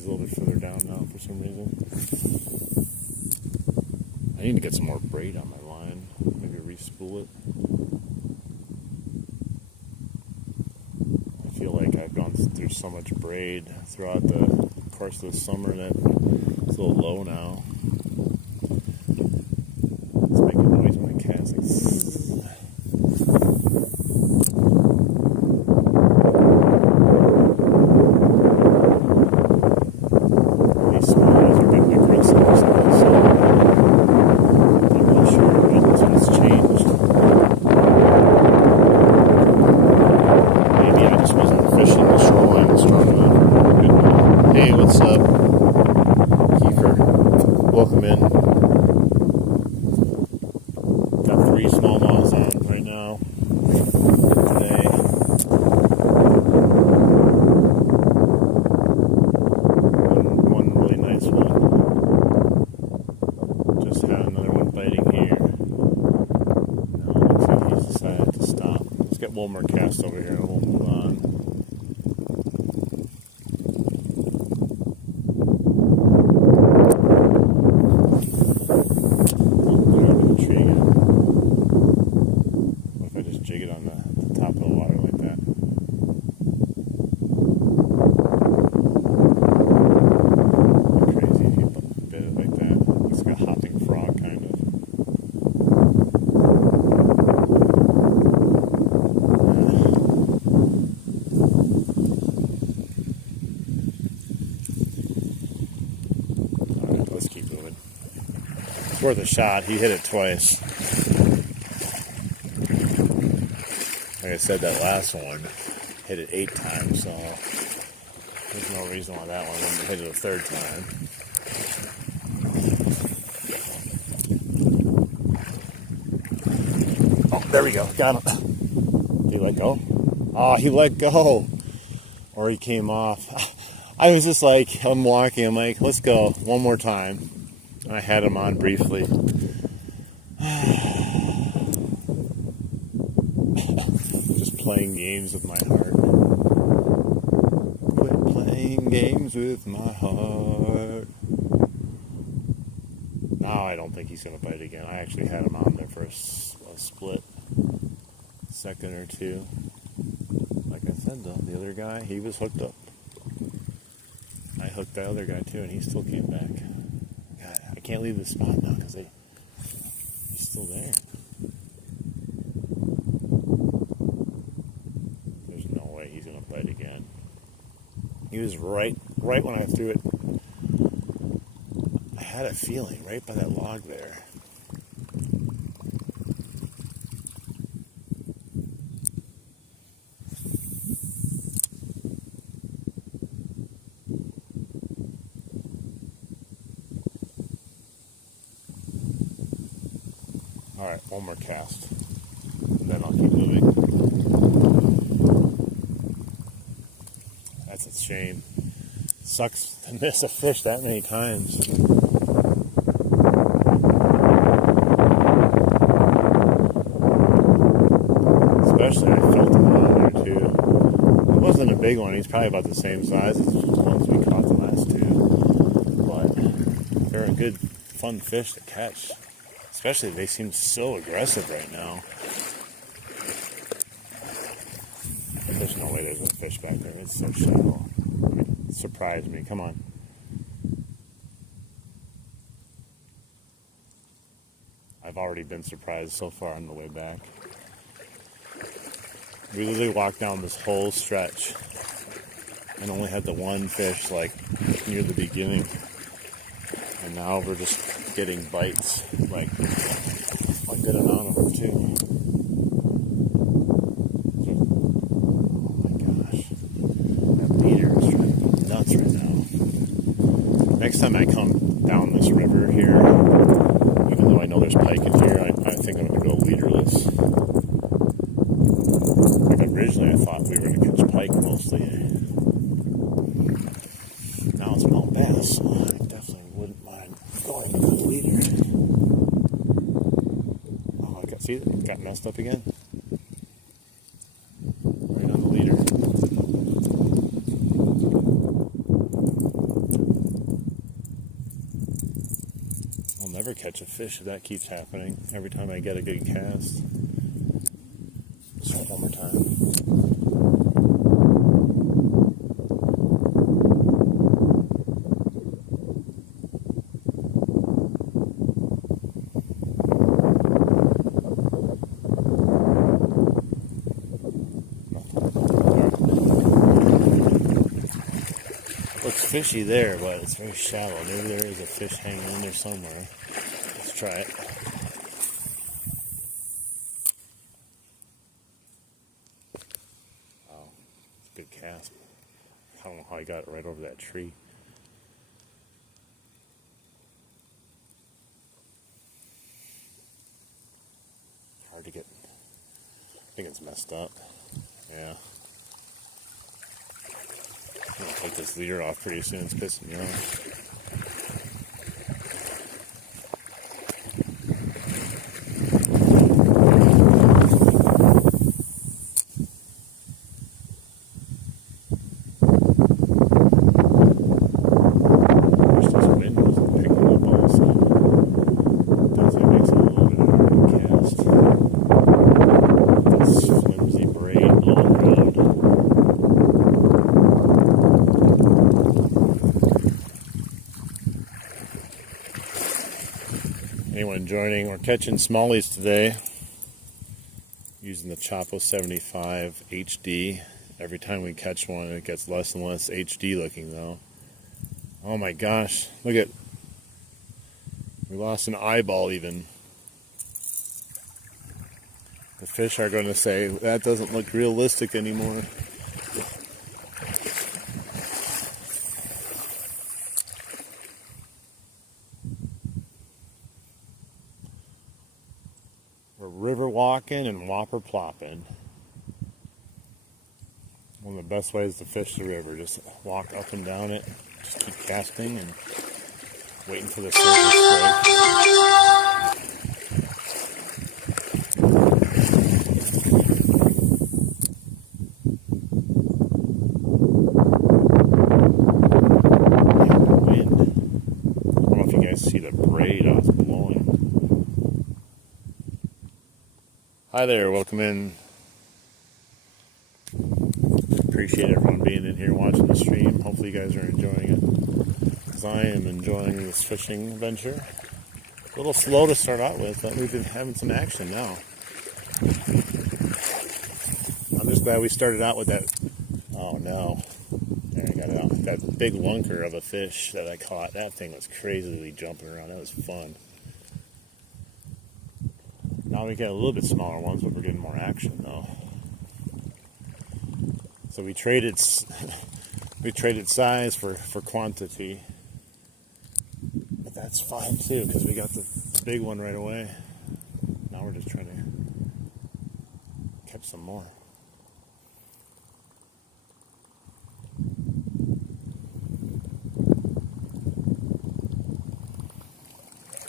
he's a little bit further down now for some reason. I need to get some more braid on my line. Maybe re-spool it. I feel like I've gone through so much braid throughout the course of the summer that it's a little low now. It's making noise when I cast. Like, these smallmouths are getting aggressive. So I'm not sure what's changed. Maybe I just wasn't fishing the shoreline strong enough. Hey, what's up? Kiefer, welcome in. Got 3 smallmouths on right now today. One really nice one. Just had another one biting here. Now it looks like he's decided to stop. Let's get one more cast over here and we'll move on. Jig it on the top of the water like that. Crazy if you bit it like that. Looks like a hopping frog, kind of. Alright, let's keep moving. It's worth a shot. He hit it twice. Like I said, that last one hit it 8 times, so there's no reason why that one wouldn't hit it a 3rd time. Oh, there we go. Got him. Did he let go? Oh, he let go. Or he came off. I was just like, I'm walking, I'm like, let's go. One more time. And I had him on briefly. Playing games with my heart. Quit playing games with my heart. Now I don't think he's going to bite again. I actually had him on there for a split second or two. Like I said though, the other guy, he was hooked up. I hooked the other guy too and he still came back. God, I can't leave the spot now because he's still there. He was right when I threw it. I had a feeling right by that log there. All right, one more cast, and then I'll keep moving. That's a shame. Sucks to miss a fish that many times. Especially I felt him on there too. It wasn't a big one. He's probably about the same size as the ones we caught the last 2. But they're a good, fun fish to catch. Especially they seem so aggressive right now. There's no way there's a fish back there. It's so shallow. It surprised me. Come on. I've already been surprised so far on the way back. We literally walked down this whole stretch and only had the one fish like near the beginning. And now we're just getting bites, like a good amount of them too. Nuts right now. Next time I come down this river here, even though I know there's pike in here, I think I'm going to go leaderless. Like originally I thought we were going to catch pike mostly. Now it's small bass, so I definitely wouldn't mind going with the leader. Oh, see it got messed up again? Right on the leader. catch a fish if that keeps happening. Every time I get a good cast. Let's try one more time. Looks fishy there, but it's very shallow. Maybe there is a fish hanging in there somewhere. Let's try it. Wow, it's a good cast. I don't know how I got it right over that tree. Hard to get. I think it's messed up. Yeah. I'm gonna take this leader off pretty soon. It's pissing me off. Wish this wind wasn't picking up all of a sudden. Definitely makes it a little bit harder to cast. This flimsy braid blowing around. Anyone joining or catching smallies today using the Chopo 75 HD. Every time we catch one, it gets less and less HD looking though. Oh my gosh, look at, we lost an eyeball even. The fish are going to say, that doesn't look realistic anymore. We're river walking and Whopper plopping. One of the best ways to fish the river, just walk up and down it, just keep casting and waiting for the surface wind. I don't know if you guys see the braid I was blowing. Hi there, welcome in. Appreciate everyone being in here watching the stream. Hopefully you guys are enjoying it, because I am enjoying this fishing venture. A little slow to start out with, but we've been having some action now. I'm just glad we started out with that. Oh no, there I got it out. That big lunker of a fish that I caught. That thing was crazily jumping around. That was fun. Now we get a little bit smaller ones, but we're getting more action though. So we traded size for quantity, but that's fine too because we got the big one right away. Now we're just trying to catch some more.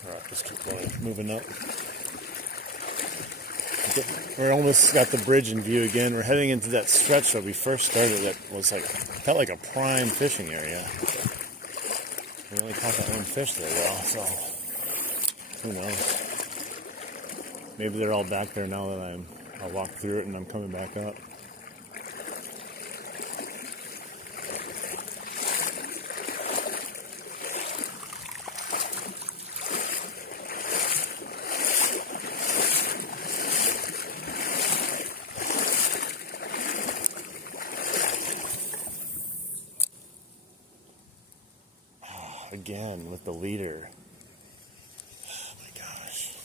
All right, just keep going, moving up. We're almost got the bridge in view again. We're heading into that stretch that we first started that was like, felt like a prime fishing area. We only caught that one fish there though, so who knows. Maybe they're all back there now that I'll walk through it and I'm coming back up. Again with the leader. Oh my gosh.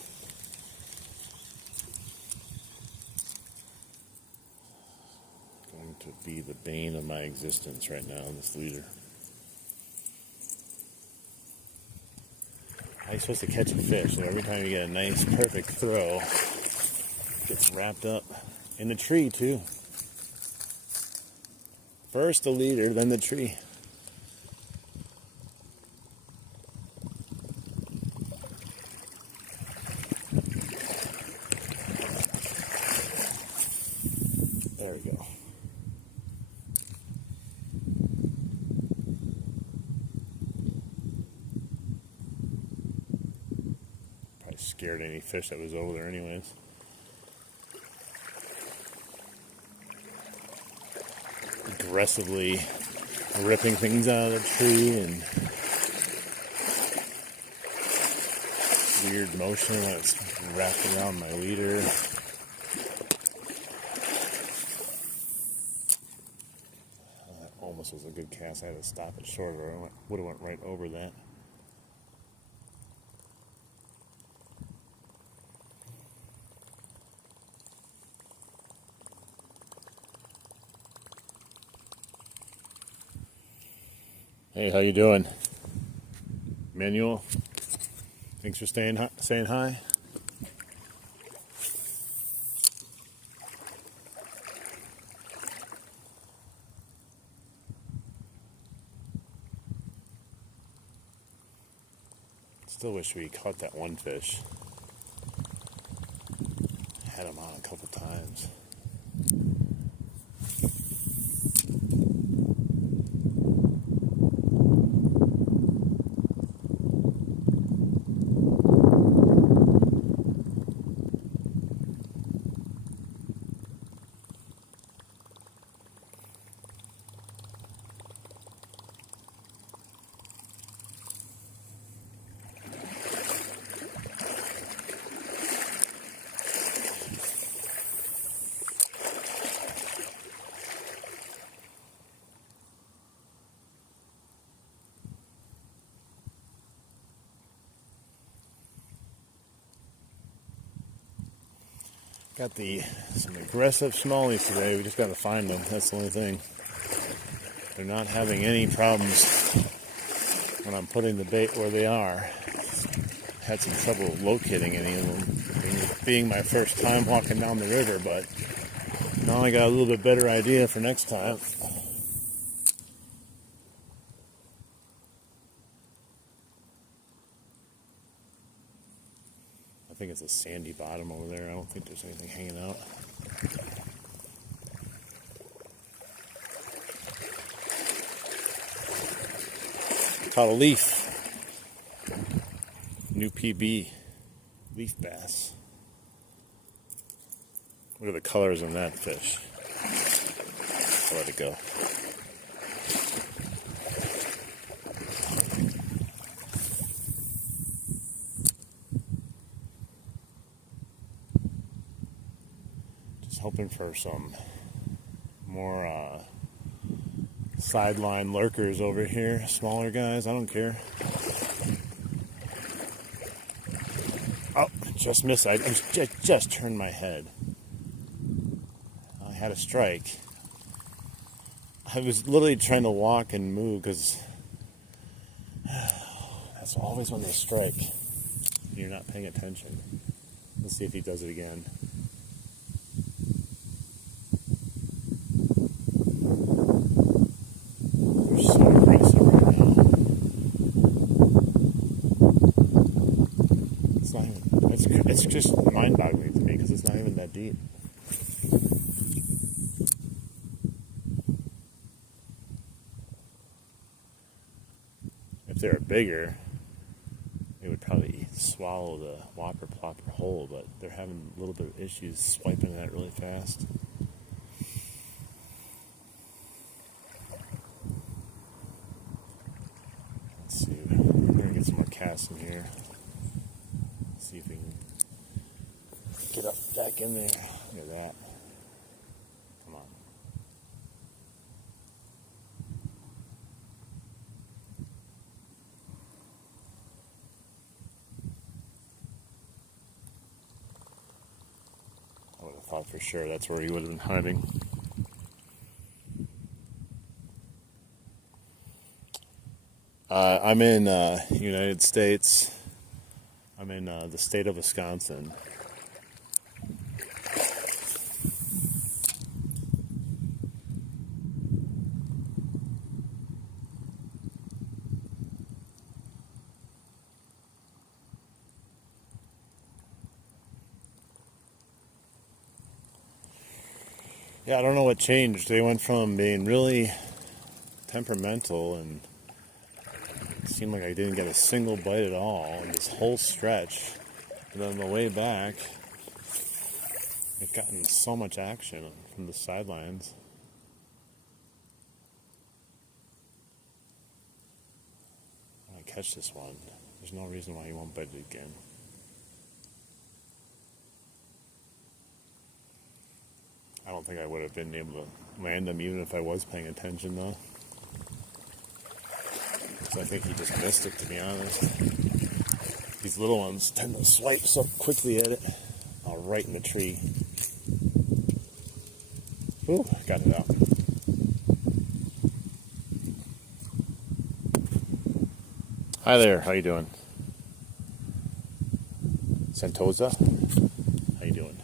Going to be the bane of my existence right now, this leader. How are you supposed to catch a fish? So every time you get a nice, perfect throw, it gets wrapped up in the tree too. First the leader, then the tree. There we go. scared any fish that was over there anyways. Aggressively ripping things out of the tree and weird motion when it's wrapped around my leader. That almost was a good cast. I had to stop it short or I would have went right over that. Hey, how you doing? Manuel? Thanks for saying hi. Still wish we caught that one fish. Had him on a couple times. Got some aggressive smallies today. We just got to find them. That's the only thing. They're not having any problems when I'm putting the bait where they are. Had some trouble locating any of them, being my first time walking down the river, but now I got a little bit better idea for next time. I think it's a sandy bottom over there. I don't think there's anything hanging out. Caught a leaf. New PB. Leaf bass. What are the colors on that fish? I'll let it go. Hoping for some more sideline lurkers over here, smaller guys. I don't care. Oh, just missed. I just turned my head. I had a strike. I was literally trying to walk and move because that's always when they strike. You're not paying attention. Let's see if he does it again. It's just mind-boggling to me because it's not even that deep. If they were bigger, it would probably swallow the Whopper Plopper whole, but they're having a little bit of issues swiping that really fast. Let's see. We're going to get some more casts in here. See if we can get up back in there. Look at that. Come on. I would have thought for sure that's where he would have been hiding. I'm in United States. I'm in the state of Wisconsin. Yeah, I don't know what changed. They went from being really temperamental and it seemed like I didn't get a single bite at all in this whole stretch. And then the way back, I've gotten so much action from the sidelines. When I catch this one, there's no reason why he won't bite it again. I don't think I would have been able to land him even if I was paying attention though. So I think he just missed it, to be honest. These little ones tend to swipe so quickly at it. Oh, right in the tree. Ooh, got it out. Hi there, how you doing? Sentosa? How you doing?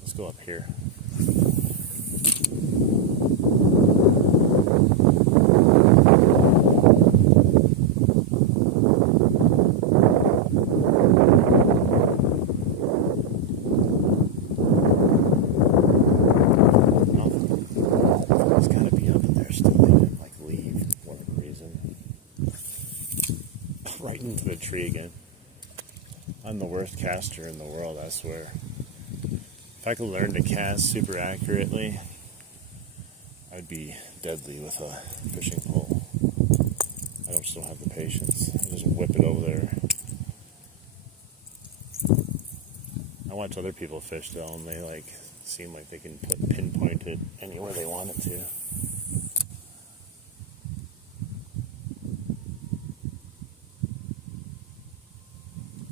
Let's go up here. Right into the tree again. I'm the worst caster in the world, I swear. If I could learn to cast super accurately, I'd be deadly with a fishing pole. I just don't have the patience. I just whip it over there. I watch other people fish though, and they seem like they can pinpoint it anywhere they want it to.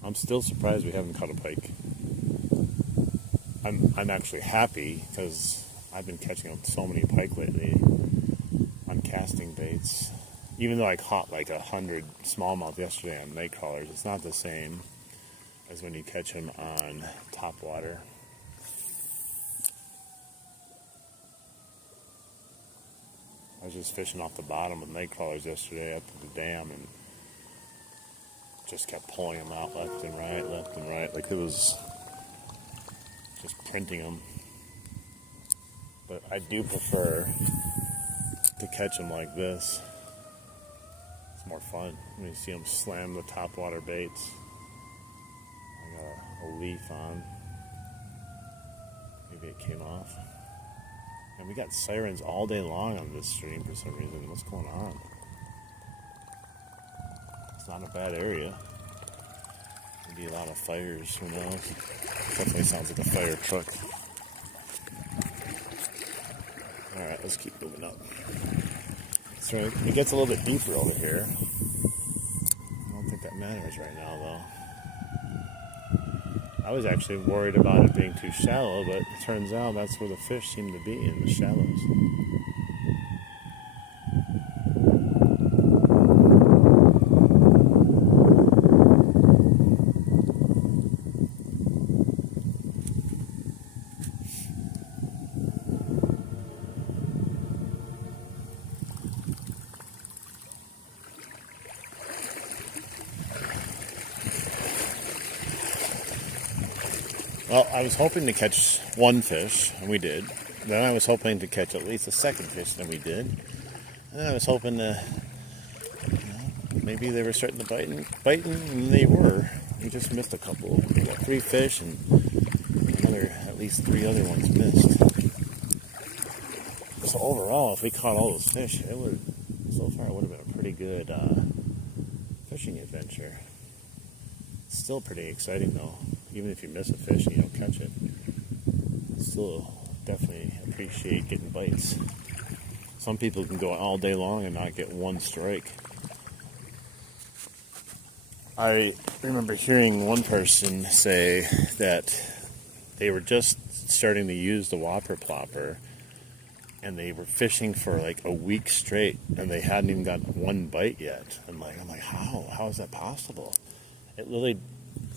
I'm still surprised we haven't caught a pike. I'm actually happy because I've been catching so many pike lately on casting baits. Even though I caught 100 smallmouth yesterday on night crawlers, it's not the same as when you catch them on top water. I was just fishing off the bottom with night crawlers yesterday up at the dam and just kept pulling them out left and right, like it was just printing them. But I do prefer to catch them like this. It's more fun when you see them slam the top water baits. I got a leaf on. Maybe it came off. And we got sirens all day long on this stream for some reason. What's going on? It's not a bad area. Maybe a lot of fires, who knows? Definitely sounds like a fire truck. Alright, let's keep moving up. So it gets a little bit deeper over here. I don't think that matters right now, though. I was actually worried about it being too shallow, but it turns out that's where the fish seem to be, in the shallows. Well, I was hoping to catch one fish, and we did. Then I was hoping to catch at least a second fish, and we did. And then I was hoping to, maybe they were starting to bite, and they were. We just missed a couple. We got 3 fish, and at least 3 other ones missed. So overall, if we caught all those fish, so far it would have been a pretty good fishing adventure. It's still pretty exciting though. Even if you miss a fish and you don't catch it, still definitely appreciate getting bites. Some people can go all day long and not get one strike. I remember hearing one person say that they were just starting to use the Whopper plopper and they were fishing for a week straight and they hadn't even got one bite yet. I'm like, how is that possible? It literally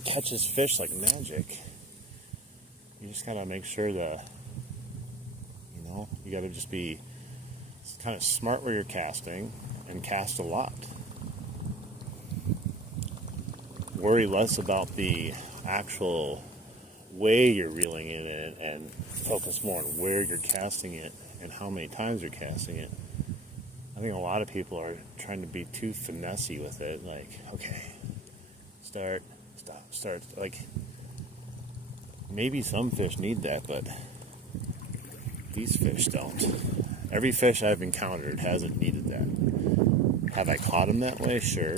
catches fish like magic. You just gotta make sure that, you gotta just be kind of smart where you're casting and cast a lot. Worry less about the actual way you're reeling it in and focus more on where you're casting it and how many times you're casting it. I think a lot of people are trying to be too finessey with it, okay, start, start, like, maybe some fish need that, but these fish don't. Every fish I've encountered hasn't needed that. Have I caught them that way? Sure.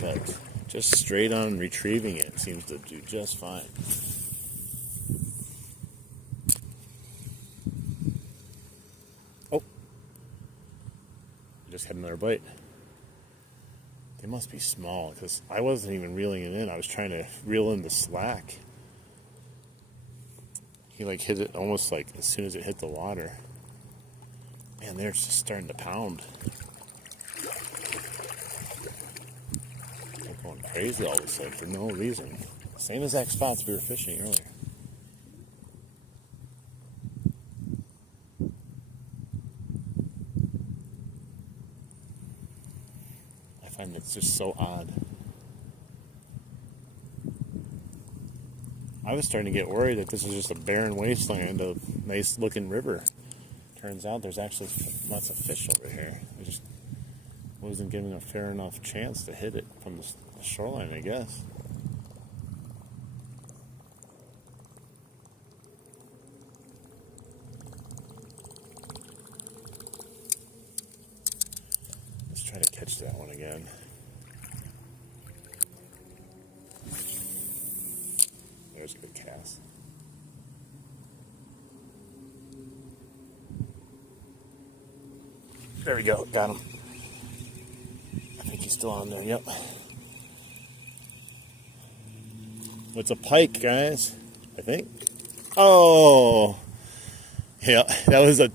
But just straight on retrieving it seems to do just fine. Oh. I just had another bite. They must be small, because I wasn't even reeling it in. I was trying to reel in the slack. He like hit it almost like as soon as it hit the water. Man, they're just starting to pound. They're going crazy all of a sudden for no reason. Same exact spots we were fishing earlier. I find it's just so odd. I was starting to get worried that this is just a barren wasteland of nice looking river. Turns out there's actually lots of fish over here. I just wasn't giving a fair enough chance to hit it from the shoreline, I guess. Let's try to catch that one again. There's a good cast. There we go, got him. I think he's still on there, yep. It's a pike, guys, I think. Oh! Yeah, that was a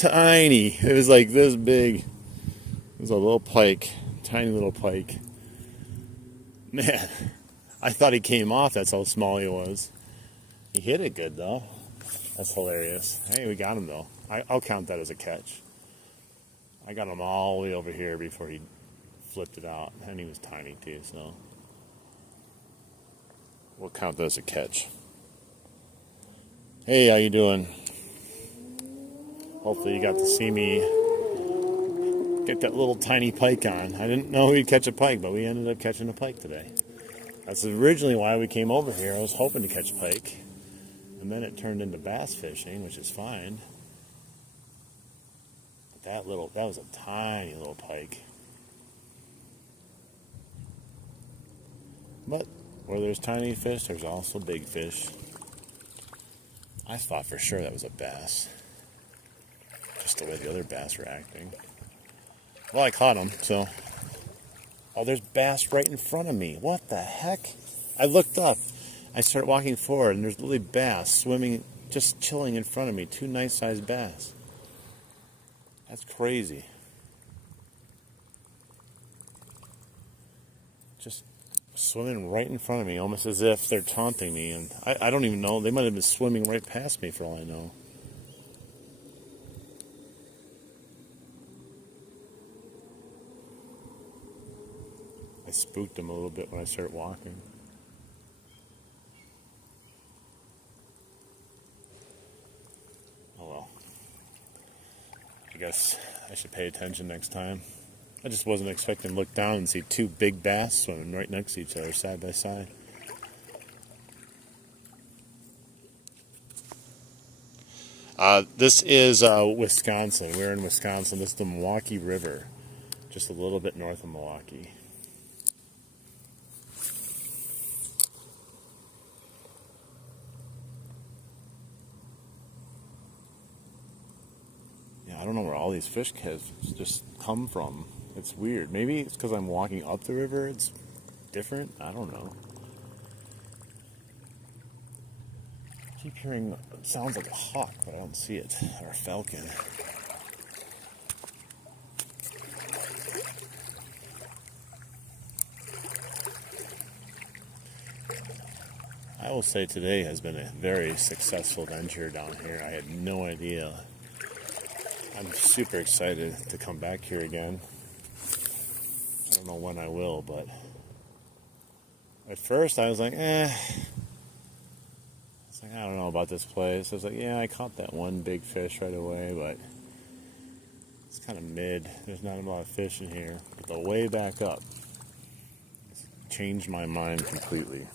tiny, it was like this big. It was a little pike, tiny little pike. Man, I thought he came off, that's how small he was. He hit it good, though. That's hilarious. Hey, we got him, though. I'll count that as a catch. I got him all the way over here before he flipped it out, and he was tiny too, so we'll count that as a catch. Hey, how you doing? Hopefully you got to see me get that little tiny pike on. I didn't know we'd catch a pike, but we ended up catching a pike today. That's originally why we came over here. I was hoping to catch pike, and then it turned into bass fishing, which is fine. That was a tiny little pike. But where there's tiny fish, there's also big fish. I thought for sure that was a bass. Just the way the other bass were acting. Well, I caught him, so. Oh, there's bass right in front of me. What the heck? I looked up. I started walking forward, and there's literally bass swimming, just chilling in front of me. 2 nice-sized bass. That's crazy. Just swimming right in front of me, almost as if they're taunting me. And I don't even know. They might have been swimming right past me for all I know. I spooked them a little bit when I started walking. Oh well. I guess I should pay attention next time. I just wasn't expecting to look down and see 2 big bass swimming right next to each other, side by side. This is Wisconsin. We're in Wisconsin. This is the Milwaukee River, just a little bit north of Milwaukee. I don't know where all these fish have just come from. It's weird. Maybe it's because I'm walking up the river. It's different. I don't know. I keep hearing it sounds like a hawk, but I don't see it. Or a falcon. I will say today has been a very successful venture down here. I had no idea. I'm super excited to come back here again. I don't know when I will, but at first I was like, I don't know about this place. I was like, yeah, I caught that one big fish right away, but it's kind of mid. There's not a lot of fish in here. But the way back up changed my mind completely.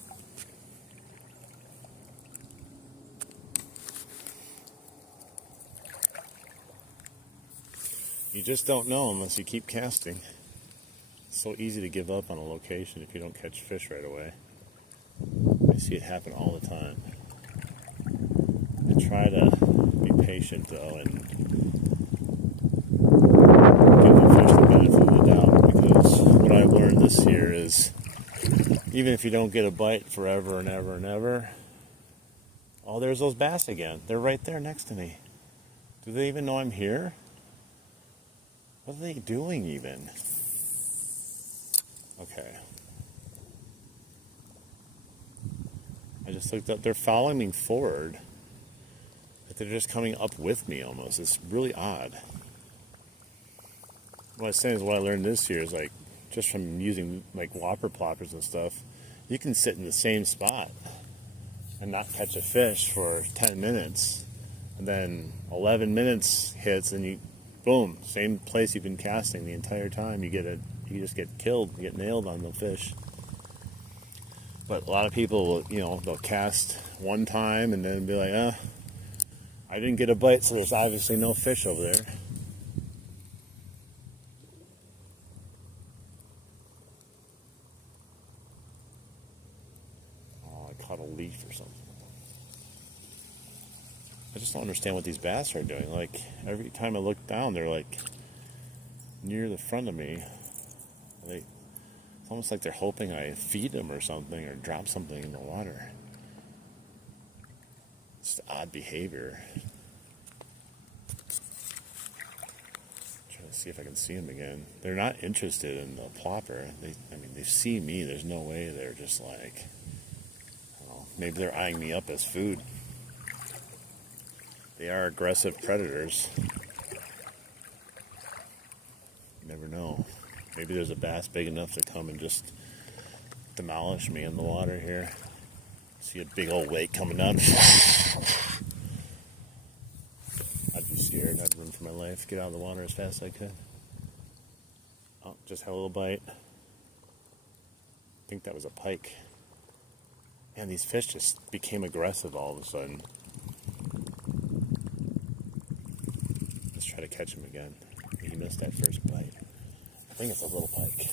You just don't know unless you keep casting. It's so easy to give up on a location if you don't catch fish right away. I see it happen all the time. I try to be patient though and give the fish the benefit of the doubt, because what I've learned this year is even if you don't get a bite forever and ever and ever, oh, there's those bass again. They're right there next to me. Do they even know I'm here? What are they doing even? Okay. I just looked up. They're following me forward. But they're just coming up with me almost. It's really odd. What I was saying is what I learned this year is like, just from using like Whopper ploppers and stuff, you can sit in the same spot and not catch a fish for 10 minutes. And then 11 minutes hits and you, boom, same place you've been casting the entire time. You just get killed, you get nailed on the fish. But a lot of people will, they'll cast one time and then be like, I didn't get a bite, so there's obviously no fish over there. Oh, I caught a leaf or something. I just don't understand what these bass are doing. Like, every time I look down, they're like near the front of me. It's almost like they're hoping I feed them or something or drop something in the water. It's odd behavior. Trying to see if I can see them again. They're not interested in the plopper. They see me. There's no way they're just like, I don't know, maybe they're eyeing me up as food. They are aggressive predators. You never know. Maybe there's a bass big enough to come and just demolish me in the water here. See a big old wake coming up. I'd be scared. I'd run for my life. Get out of the water as fast as I could. Oh, just had a little bite. I think that was a pike. Man, these fish just became aggressive all of a sudden. Let's try to catch him again. He missed that first bite. I think it's a little pike.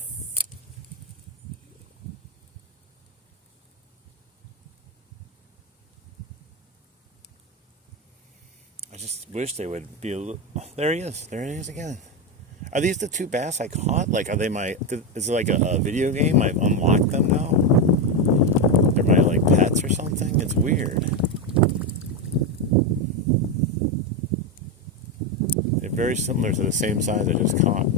I just wish they would be a little... Oh, there he is. There he is again. Are these the two bass I caught? Like, are they my... Is it like a video game? I've unlocked them now? They're my, like, pets or something? It's weird. They're very similar to the same size I just caught.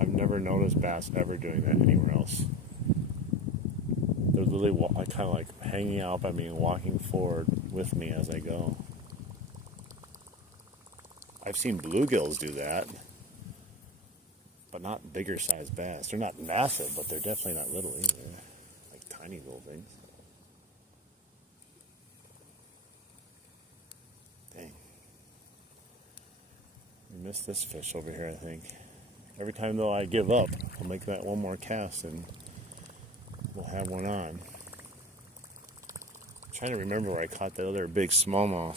I've never noticed bass ever doing that anywhere else. They're literally kind of like hanging out by me and walking forward with me as I go. I've seen bluegills do that, but not bigger sized bass. They're not massive, but they're definitely not little either. Like tiny little things. Dang. We missed this fish over here, I think. Every time though I give up, I'll make that one more cast and we'll have one on. I'm trying to remember where I caught that other big smallmouth.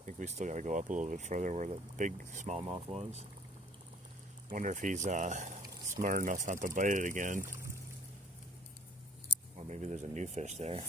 I think we still got to go up a little bit further where the big smallmouth was. Wonder if he's smart enough not to bite it again. Or maybe there's a new fish there.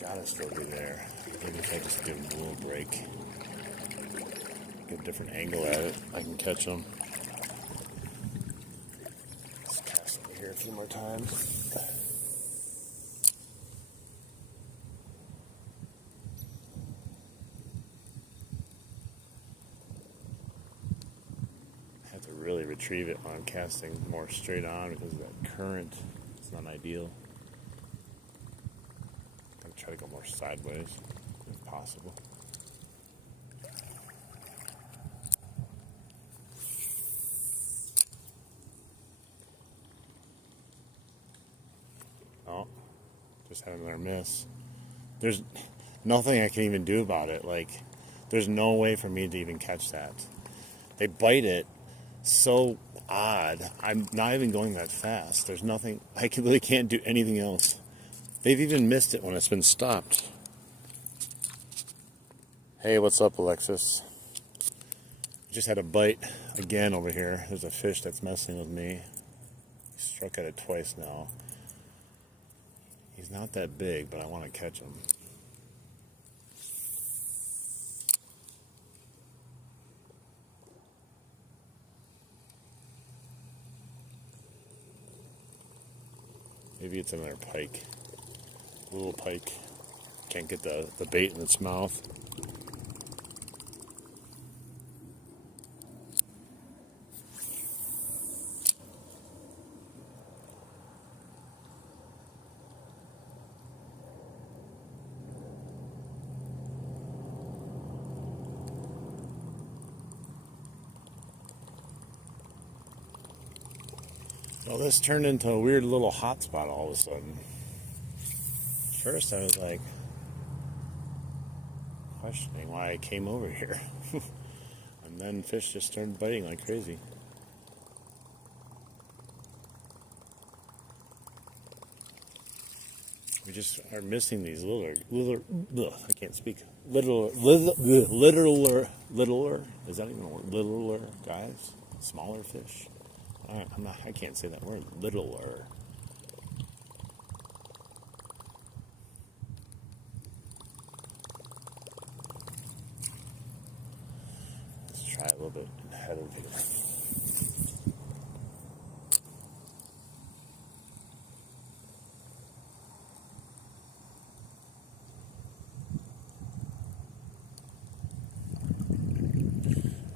Gotta still be there. Maybe if I just give him a little break, get a different angle at it, I can catch him. Let's cast over here a few more times. I have to really retrieve it when I'm casting more straight on because of that current. It's not ideal. Try to go more sideways if possible. Oh, just had another miss. There's nothing I can even do about it. Like, there's no way for me to even catch that. They bite it so odd. I'm not even going that fast. There's nothing. I really can't do anything else. They've even missed it when it's been stopped. Hey, what's up, Alexis? Just had a bite again over here. There's a fish that's messing with me. Struck at it twice now. He's not that big, but I want to catch him. Maybe it's another pike. Little pike. Can't get the bait in its mouth. Well, this turned into a weird little hot spot all of a sudden. First I was like questioning why I came over here. And then fish just started biting like crazy. We just are missing these littler I can't speak. Littler, is that even a word? Littler guys? Smaller fish? I can't say that word. Littler. Try a little bit ahead of here.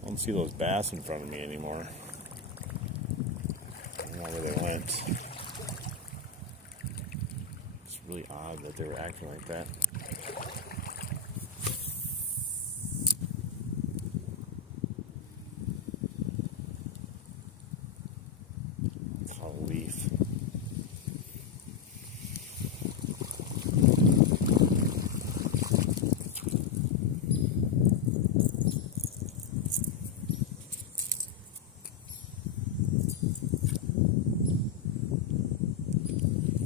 I don't see those bass in front of me anymore. I don't know where they went. It's really odd that they were acting like that. Leaf.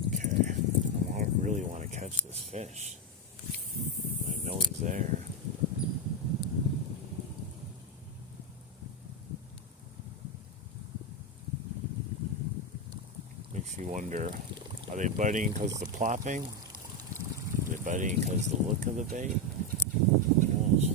Okay, I really want to catch this fish. I know he's there. Makes you wonder, are they biting because of the plopping? Are they biting because of the look of the bait? Who knows?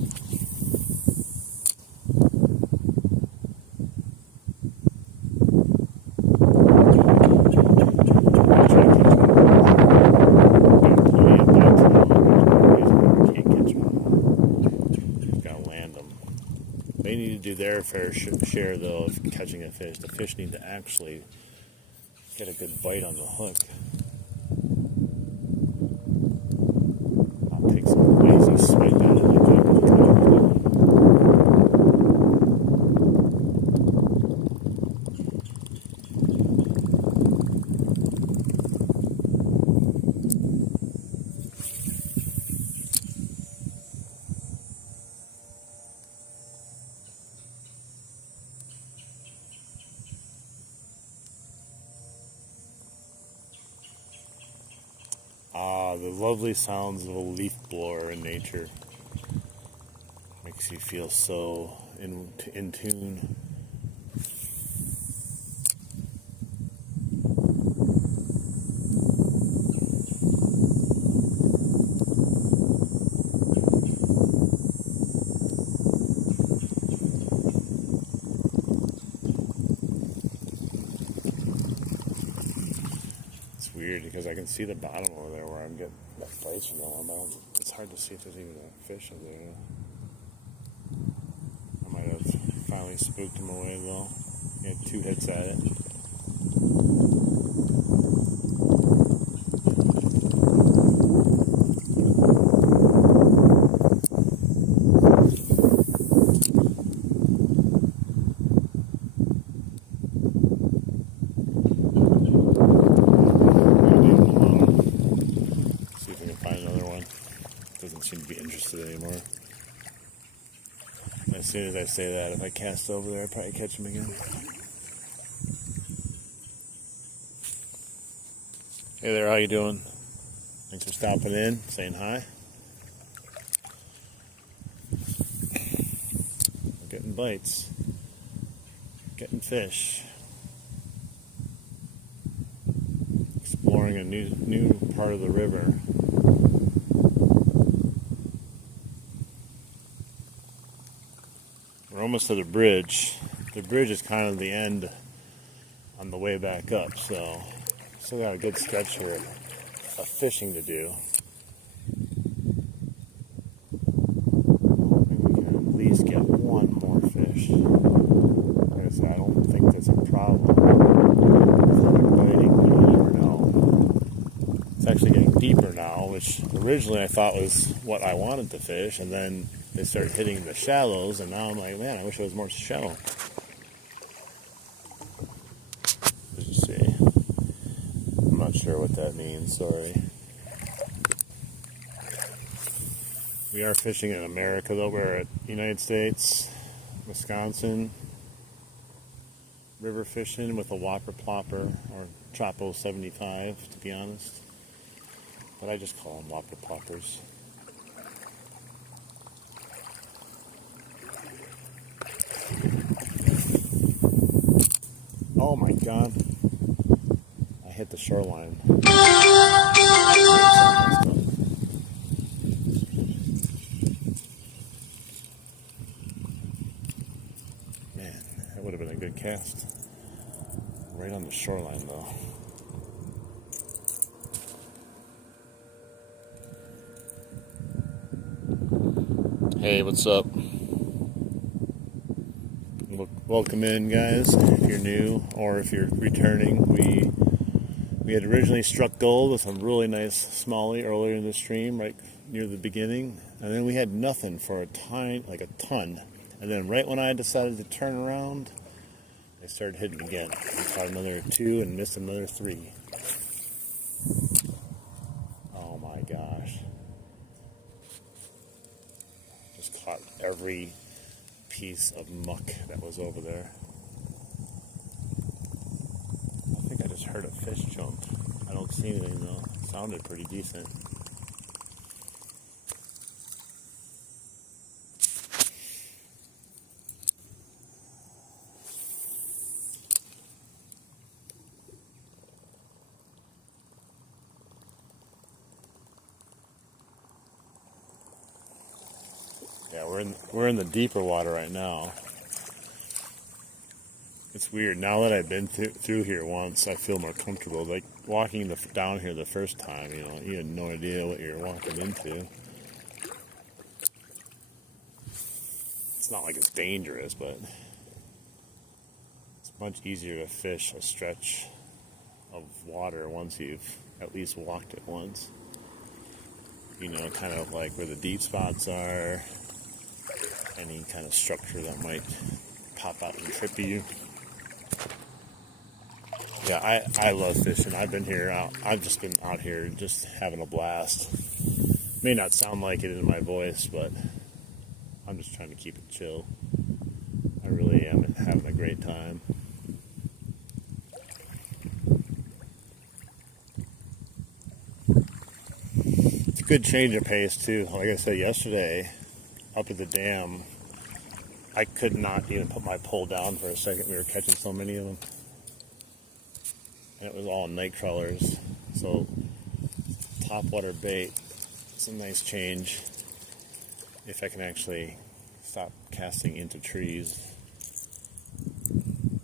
Gotta land them. They need to do their fair share, though, of catching a fish. The fish need to actually get a good bite on the hook. I'll take some lazy swipe at it like that. The lovely sounds of a leaf blower in nature makes you feel so in tune. weird because I can see the bottom over there where I'm getting the bites from them. It's hard to see if there's even a fish in there. I might have finally spooked him away though. He had 2 hits at it. Doesn't seem to be interested anymore. As soon as I say that, if I cast over there, I'd probably catch him again. Hey there, how you doing? Thanks for stopping in, saying hi. I'm getting bites, getting fish, exploring a new part of the river. We're almost to the bridge. The bridge is kind of the end on the way back up, so still got a good stretch here of fishing to do. Hoping we can at least get one more fish. Like I said, I don't think that's a problem. It's not biting, but you never know. It's actually getting deeper now, which originally I thought was what I wanted to fish, and then they started hitting the shallows, and now I'm like, man, I wish it was more shallow. As you see, I'm not sure what that means, sorry. We are fishing in America, though. We're at United States, Wisconsin, river fishing with a Whopper Plopper, or Chopo 75, to be honest. But I just call them Whopper Ploppers. Oh my God, I hit the shoreline. Man, that would have been a good cast. Right on the shoreline though. Hey, what's up? Welcome in, guys, if you're new or if you're returning. We had originally struck gold with some really nice smallie earlier in the stream, right near the beginning, and then we had nothing for a ton, and then right when I decided to turn around, I started hitting again. I caught another 2 and missed another 3. Oh my gosh. Just caught every piece of muck that was over there. I think I just heard a fish jump. I don't see anything though. It sounded pretty decent. Yeah, we're in the deeper water right now. It's weird. Now that I've been through here once, I feel more comfortable. Like walking down here the first time, you had no idea what you're walking into. It's not like it's dangerous, but it's much easier to fish a stretch of water once you've at least walked it once. Kind of like where the deep spots are. Any kind of structure that might pop out and trip you. Yeah, I love fishing. I've just been out here just having a blast. May not sound like it in my voice, but I'm just trying to keep it chill. I really am having a great time. It's a good change of pace too. Like I said yesterday, up at the dam, I could not even put my pole down for a second. We were catching so many of them. And it was all night crawlers. So topwater bait, it's a nice change. If I can actually stop casting into trees.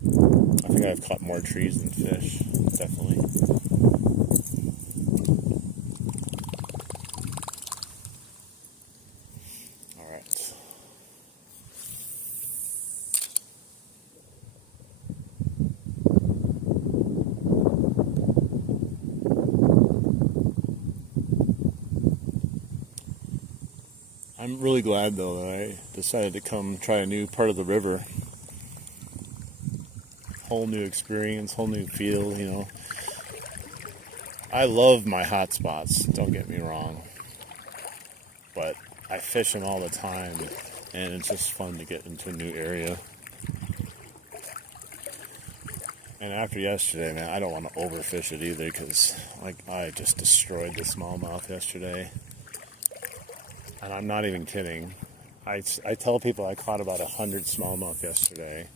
I think I've caught more trees than fish, definitely. really glad though that I decided to come try a new part of the river. Whole new experience, whole new feel, you know. I love my hot spots, don't get me wrong. But I fish them all the time, and it's just fun to get into a new area. And after yesterday, man, I don't want to overfish it either, because like I just destroyed the smallmouth yesterday. And I'm not even kidding. I tell people I caught about 100 smallmouth yesterday.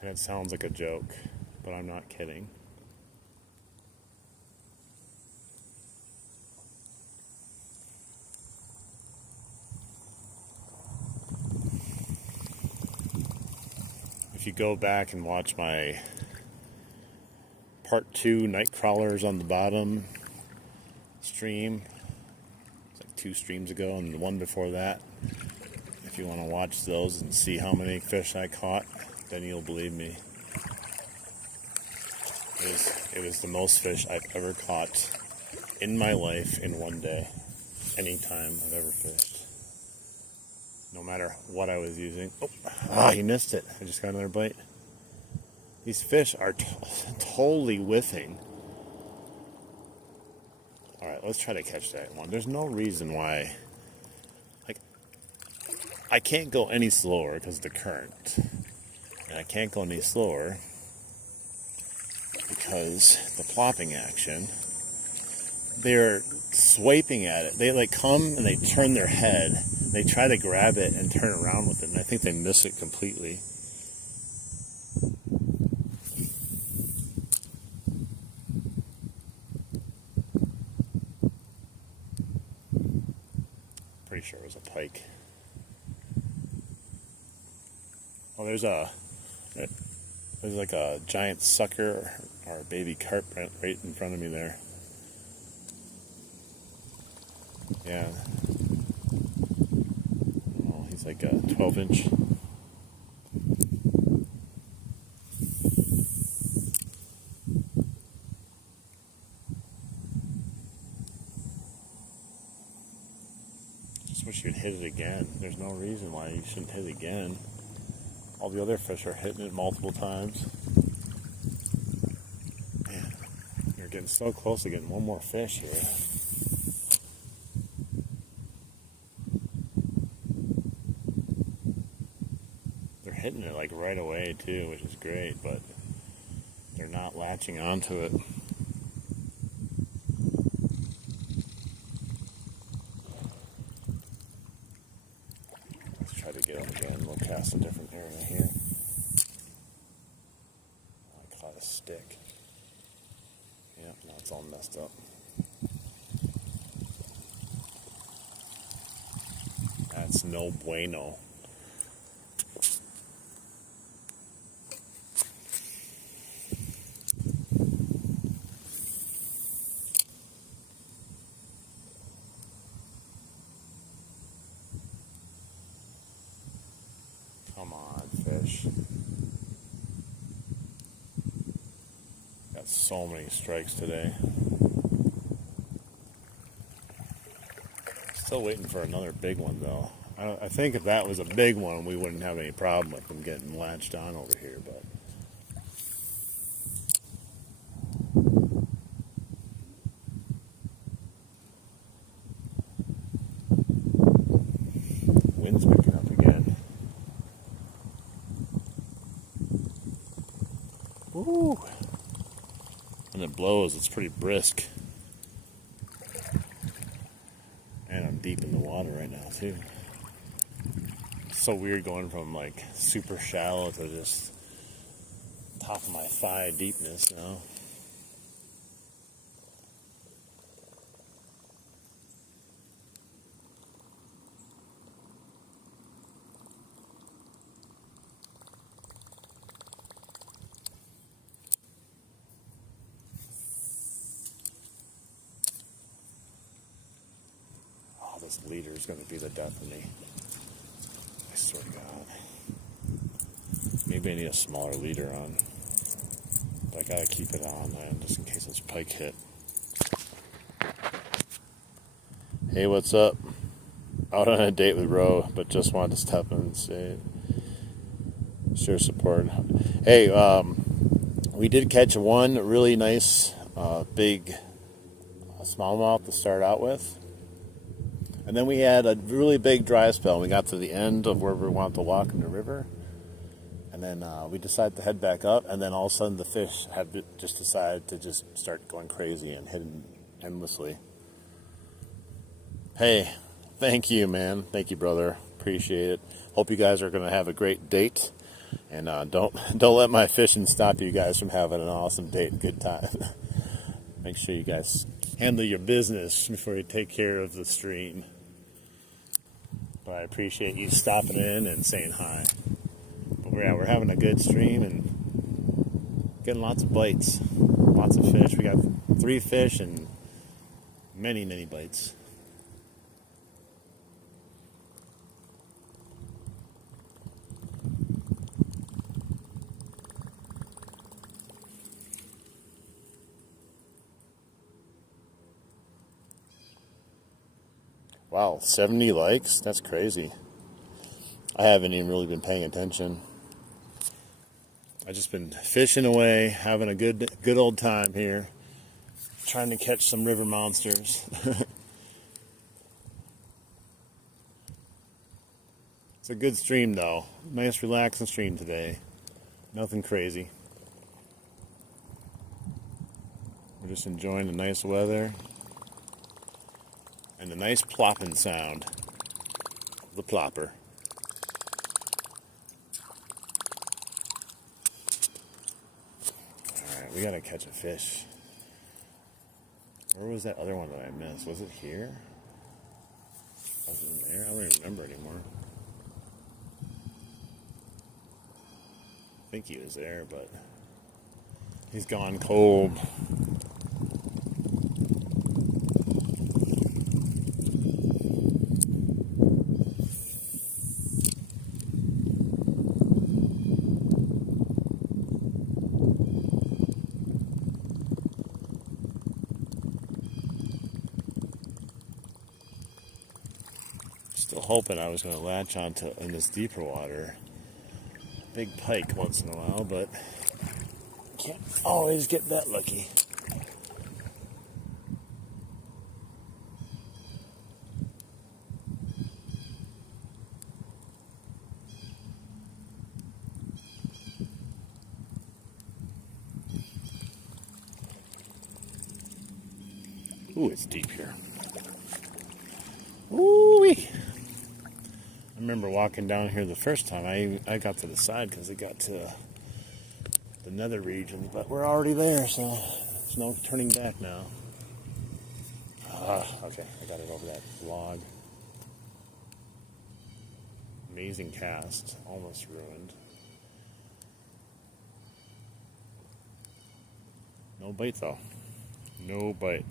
And it sounds like a joke, but I'm not kidding. If you go back and watch my part 2 night crawlers on the bottom stream, it's like 2 streams ago, and the one before that, if you want to watch those and see how many fish I caught, then you'll believe me. It was the most fish I've ever caught in my life in one day, anytime I've ever fished. No matter what I was using. Oh, he missed it. I just got another bite. These fish are totally whiffing. Alright, let's try to catch that one. There's no reason why. Like, I can't go any slower because of the current. And I can't go any slower because the plopping action. They're swiping at it. They like come and they turn their head. They try to grab it and turn around with it, and I think they miss it completely. Pretty sure it was a pike. Oh, there's like a giant sucker or a baby carp right in front of me there. Yeah. Oh, he's like a 12-inch. Just wish you'd hit it again. There's no reason why you shouldn't hit it again. All the other fish are hitting it multiple times. Man, you're getting so close to getting one more fish here. Hitting it like right away too, which is great, but they're not latching onto it. Let's try to get them again. We'll cast a different area here. I caught a stick. Yep, now it's all messed up. That's no bueno. Come on, fish. Got so many strikes today. Still waiting for another big one, though. I think if that was a big one, we wouldn't have any problem with them getting latched on over here, but... Wind's picking up again. Woo! When it blows, it's pretty brisk. And I'm deep in the water right now, too. It's so weird going from, like, super shallow to just top of my thigh deepness, you know? This leader is going to be the death of me. I swear to God. Maybe I need a smaller leader on. But I gotta keep it on, man, just in case this pike hit. Hey, what's up? out on a date with Ro, but just wanted to step in and say, share support. Hey, we did catch one really nice big smallmouth to start out with. And then we had a really big dry spell. We got to the end of where we wanted to walk in the river. And then we decided to head back up. And then all of a sudden the fish had just decided to just start going crazy and hitting endlessly. Hey, thank you, man. Thank you, brother. Appreciate it. Hope you guys are going to have a great date. And don't let my fishing stop you guys from having an awesome date and good time. Make sure you guys handle your business before you take care of the stream. But I appreciate you stopping in and saying hi. But we're having a good stream and getting lots of bites. Lots of fish. We got 3 fish and many, many bites. Wow, 70 likes? That's crazy. I haven't even really been paying attention. I've just been fishing away, having a good old time here, trying to catch some river monsters. It's a good stream though. Nice relaxing stream today. Nothing crazy. We're just enjoying the nice weather and the nice plopping sound of the plopper. Alright, we gotta catch a fish. Where was that other one that I missed? Was it here? Was it in there? I don't even remember anymore. I think he was there, but he's gone cold. Still hoping I was going to latch onto in this deeper water big pike once in a while, but can't always get that lucky. Ooh, it's deep here. Ooh-wee. I remember walking down here the first time. I got to the side because it got to the nether region, but we're already there, so there's no turning back now. Okay, I got it over that log. Amazing cast, almost ruined. No bite though. No bite.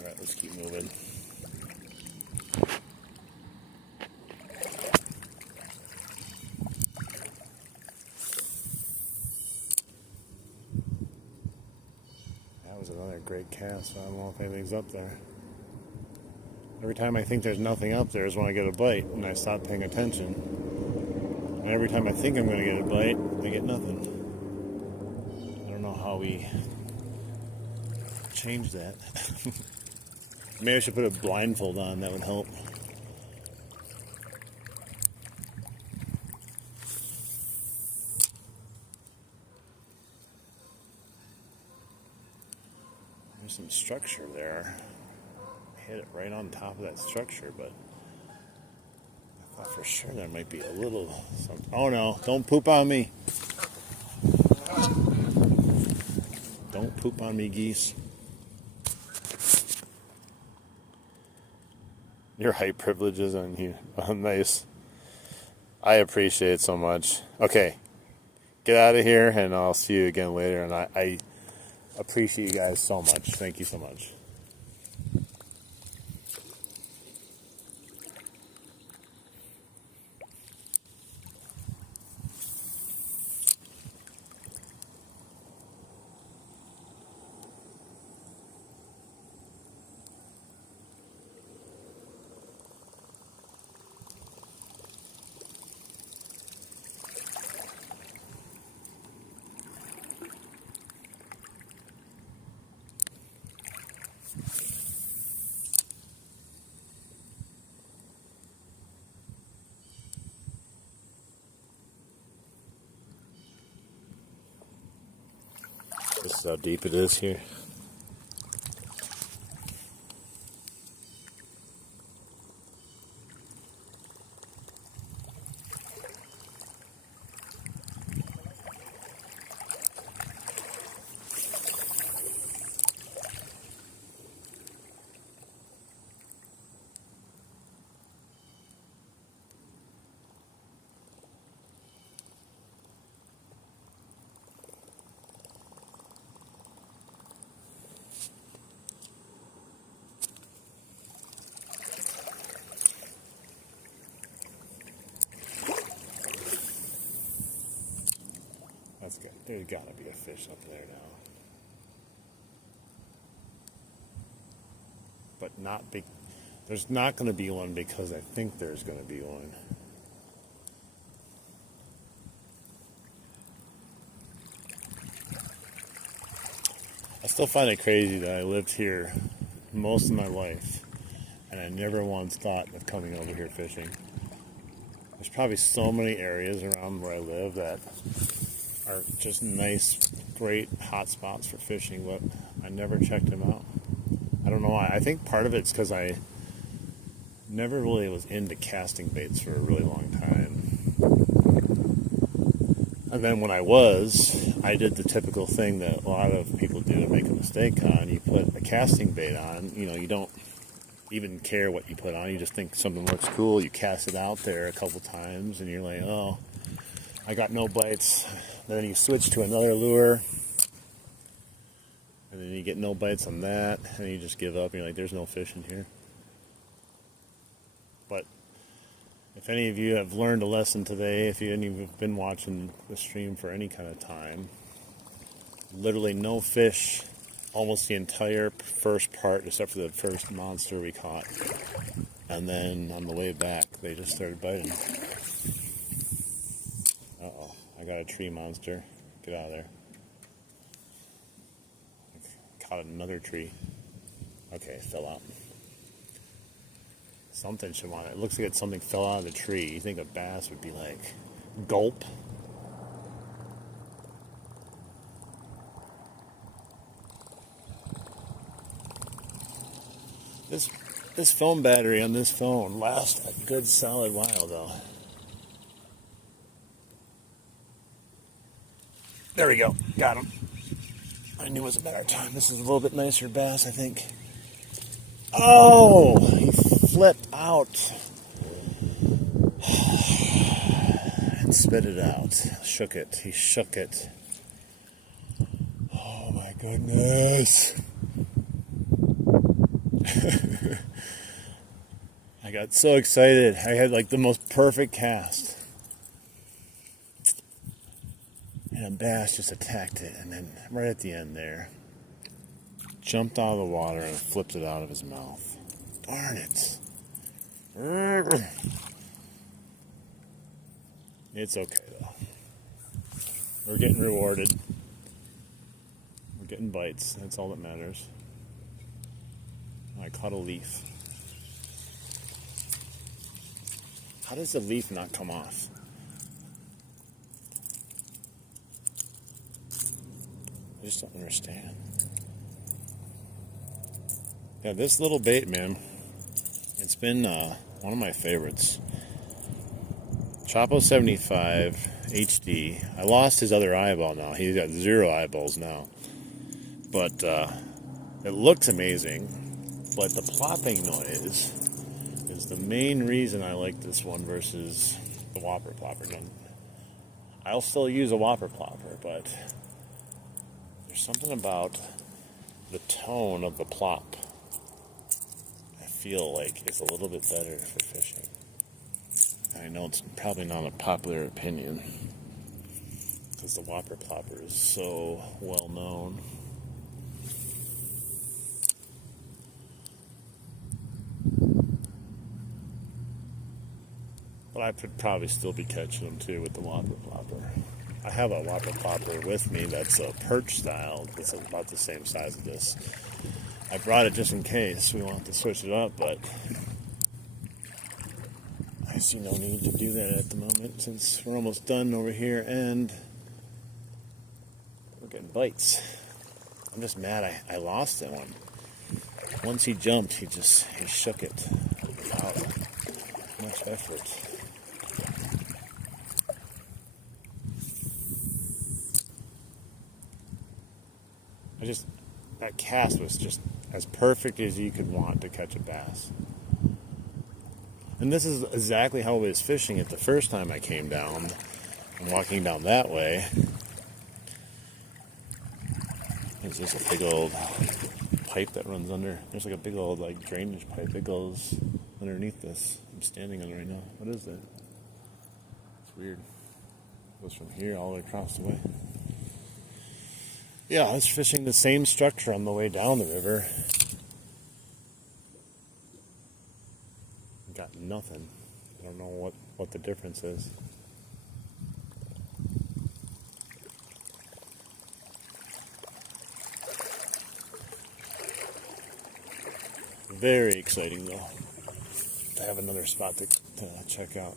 Alright, let's keep moving. That was another great cast. I don't know if anything's up there. Every time I think there's nothing up there is when I get a bite and I stop paying attention. And every time I think I'm going to get a bite, I get nothing. I don't know how we change that. Maybe I should put a blindfold on, that would help. There's some structure there. Hit it right on top of that structure, but I thought for sure there might be a little something. Oh no, don't poop on me. Don't poop on me, geese. Your height privileges on you. Oh, nice. I appreciate it so much. Okay, get out of here, and I'll see you again later. And I appreciate you guys so much. Thank you so much. This is how deep it is here. That's good. There's gotta be a fish up there now. But not big. There's not going to be one because I think there's going to be one. I still find it crazy that I lived here most of my life and I never once thought of coming over here fishing. There's probably so many areas around where I live that are just nice, great hot spots for fishing, but I never checked them out. I don't know why. I think part of it's because I never really was into casting baits for a really long time. And then when I was, I did the typical thing that a lot of people do to make a mistake on. You put a casting bait on, you don't even care what you put on. You just think something looks cool. You cast it out there a couple times and you're like, oh, I got no bites. Then you switch to another lure. And then you get no bites on that, and you just give up. You're like, there's no fish in here. But if any of you have learned a lesson today, if any of you have been watching the stream for any kind of time, literally no fish almost the entire first part, except for the first monster we caught. And then on the way back, they just started biting. Uh-oh, I got a tree monster. Get out of there. Caught another tree. Okay, it fell out. Something should want it. It looks like something fell out of the tree. You think a bass would be like, gulp? This phone battery on this phone lasts a good solid while though. There we go. Got him. I knew it was a better time. This is a little bit nicer bass, I think. Oh, he flipped out and spit it out. Shook it. He shook it. Oh my goodness. I got so excited. I had like the most perfect cast. And a bass just attacked it, and then right at the end there, jumped out of the water and flipped it out of his mouth. Darn it. It's okay though. We're getting rewarded. We're getting bites. That's all that matters. I caught a leaf. How does the leaf not come off? I just don't understand. Yeah, this little bait, man, it's been one of my favorites. Chapo 75 HD. I lost his other eyeball now. He's got 0 eyeballs now. But it looks amazing. But the plopping noise is the main reason I like this one versus the Whopper plopper. I'll still use a Whopper plopper, but there's something about the tone of the plop I feel like it's a little bit better for fishing. I know it's probably not a popular opinion because the Whopper plopper is so well known. But I could probably still be catching them too with the Whopper plopper. I have a Whopper plopper with me that's a perch style. It's about the same size as this. I brought it just in case we want to switch it up, but I see no need to do that at the moment since we're almost done over here and we're getting bites. I'm just mad I lost that one. Once he jumped, he shook it without much effort. That cast was just as perfect as you could want to catch a bass. And this is exactly how I was fishing it the first time I came down. I'm walking down that way. There's just a big old pipe that runs under. There's like a big old drainage pipe that goes underneath this. I'm standing on it right now. What is that? It's weird. It goes from here all the way across the way. Yeah, I was fishing the same structure on the way down the river. Got nothing. I don't know what the difference is. Very exciting though to have another spot to check out.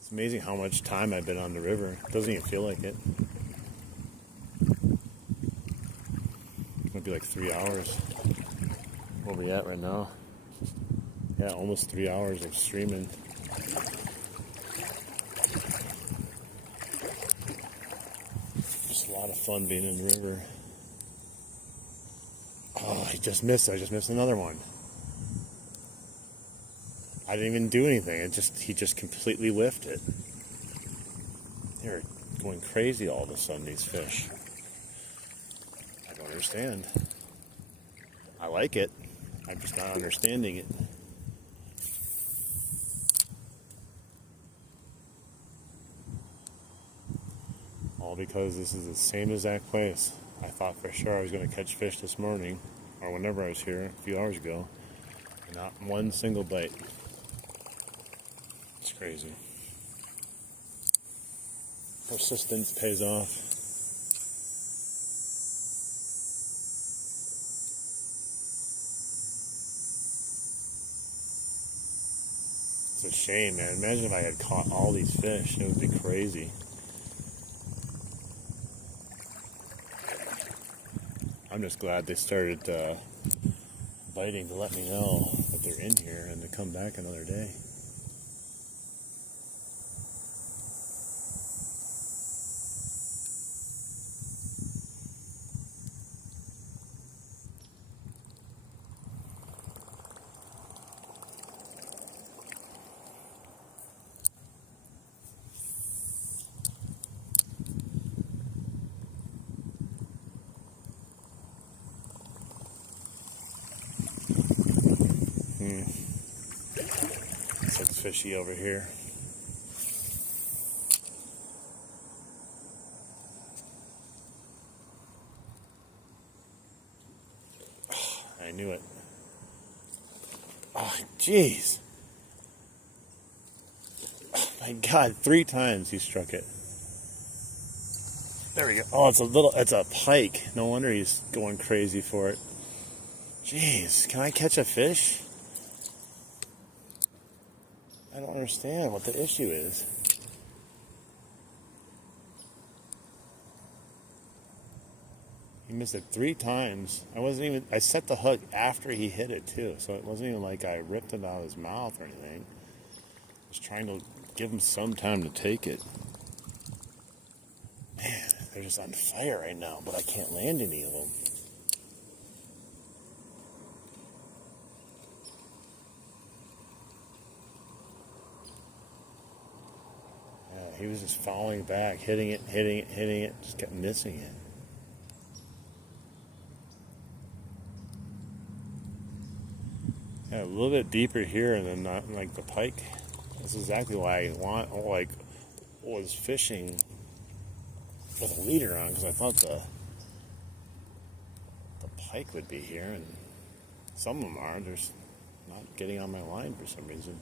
It's amazing how much time I've been on the river. It doesn't even feel like it. It might be like 3 hours. Where we at right now? Yeah, almost 3 hours of streaming. Just a lot of fun being in the river. Oh, I just missed another one. I didn't even do anything. He just completely whiffed it. They're going crazy all of a sudden, these fish. I don't understand. I like it. I'm just not understanding it. All because this is the same exact place. I thought for sure I was going to catch fish this morning, or whenever I was here a few hours ago. Not one single bite. It's crazy. Persistence pays off. It's a shame, man. Imagine if I had caught all these fish. It would be crazy. I'm just glad they started biting to let me know that they're in here and to come back another day. It's fishy over here. Oh, I knew it. Oh, jeez. Oh, my God, 3 times he struck it. There we go. Oh, it's a pike. No wonder he's going crazy for it. Jeez, can I catch a fish? I don't understand what the issue is. He missed it 3 times. I set the hook after he hit it too, so it wasn't even like I ripped it out of his mouth or anything. I was trying to give him some time to take it. Man, they're just on fire right now, but I can't land any of them. he was just following back, hitting it, just kept missing it. Yeah, a little bit deeper here, and then not like the pike. That's exactly why I was fishing with a leader on, because I thought the pike would be here, and some of them are. They're not getting on my line for some reason.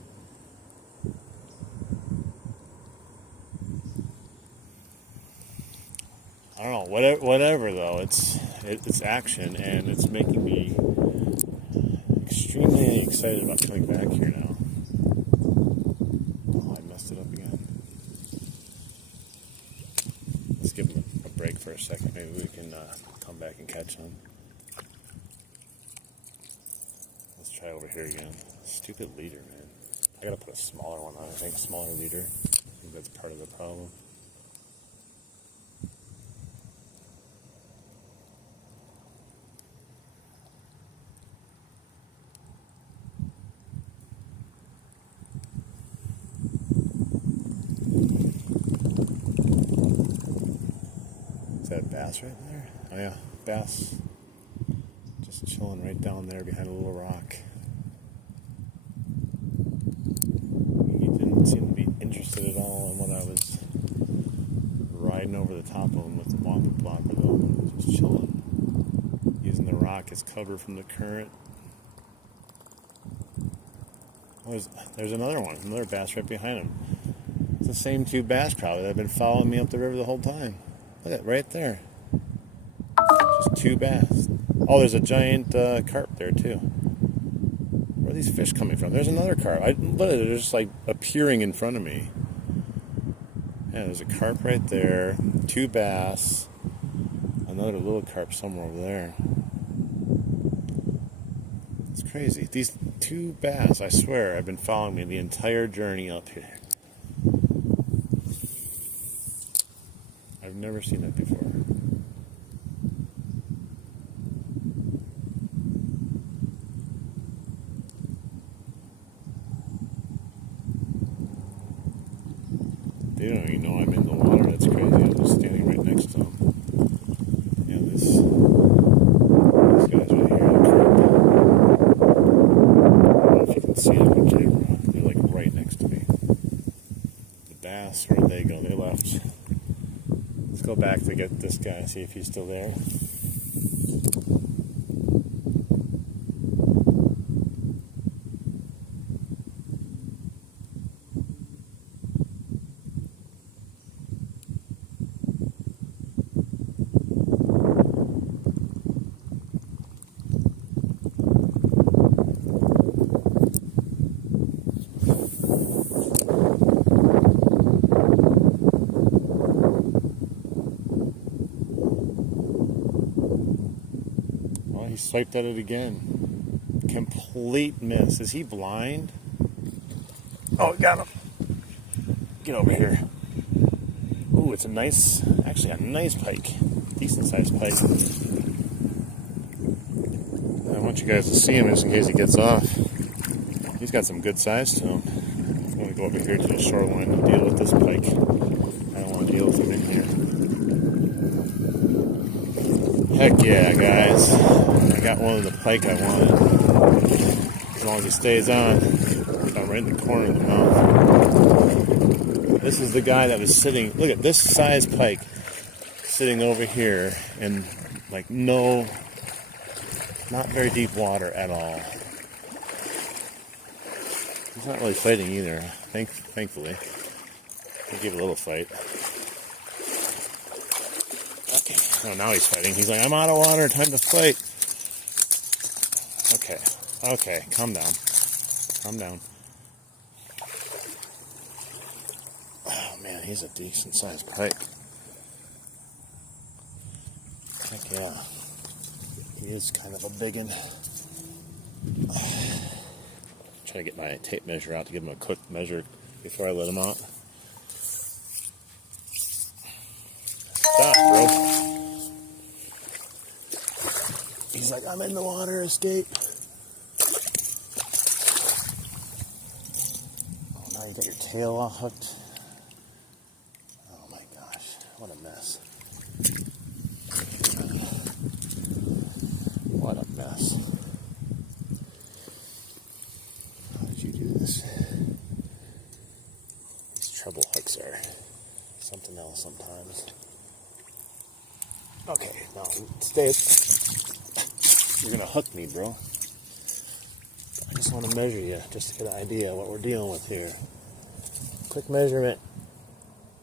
I don't know. Whatever though. It's action, and it's making me extremely excited about coming back here now. Oh, I messed it up again. Let's give them a break for a second. Maybe we can come back and catch them. Let's try over here again. Stupid leader, man. I gotta put a smaller one on, I think. Smaller leader. I think that's part of the problem. Is that a bass right there? Oh yeah, bass. Just chilling right down there behind a little rock. He didn't seem to be interested at all in what I was riding over the top of him with the Whopper Plopper though. Just chilling. Using the rock as cover from the current. Oh, there's another one, another bass right behind him. It's the same two bass probably that have been following me up the river the whole time. Look at it, right there. Just two bass. Oh, there's a giant carp there too. Where are these fish coming from? There's another carp. Literally, they're just like appearing in front of me. Yeah, there's a carp right there. Two bass. Another little carp somewhere over there. It's crazy. These two bass, I swear, have been following me the entire journey up here. I've never seen that before. They don't even know I'm in the water. That's crazy. I'm just standing right next to them. Yeah, these guys right here, the carp. I don't know if you can see them on camera. They're like right next to me. The bass, where'd they go? They left. Let's go back to get this guy, see if he's still there. He swiped at it again. Complete miss. Is he blind? Oh, got him. Get over here. Ooh, it's a nice pike. Decent sized pike. I want you guys to see him just in case he gets off. He's got some good size to him. I'm going to go over here to the shoreline and deal with this pike. I don't want to deal with him in here. Heck yeah, guys. I got one of the pike I wanted. As long as he stays on. I'm right in the corner of the mouth. This is the guy that was sitting. Look at this size pike sitting over here in like not very deep water at all. He's not really fighting either, thankfully. I'll give it a little fight. Okay. Oh, now he's fighting. He's like, I'm out of water, time to fight. Okay, calm down. Oh man, he's a decent sized pike. Heck yeah. He is kind of a biggin. Trying to get my tape measure out to give him a quick measure before I let him out. Stop, bro. He's like, I'm in the water, escape. Oh, now you got your tail all hooked. know sometimes. Okay, now stay. You're gonna hook me, bro. I just want to measure you, just to get an idea of what we're dealing with here. Quick measurement.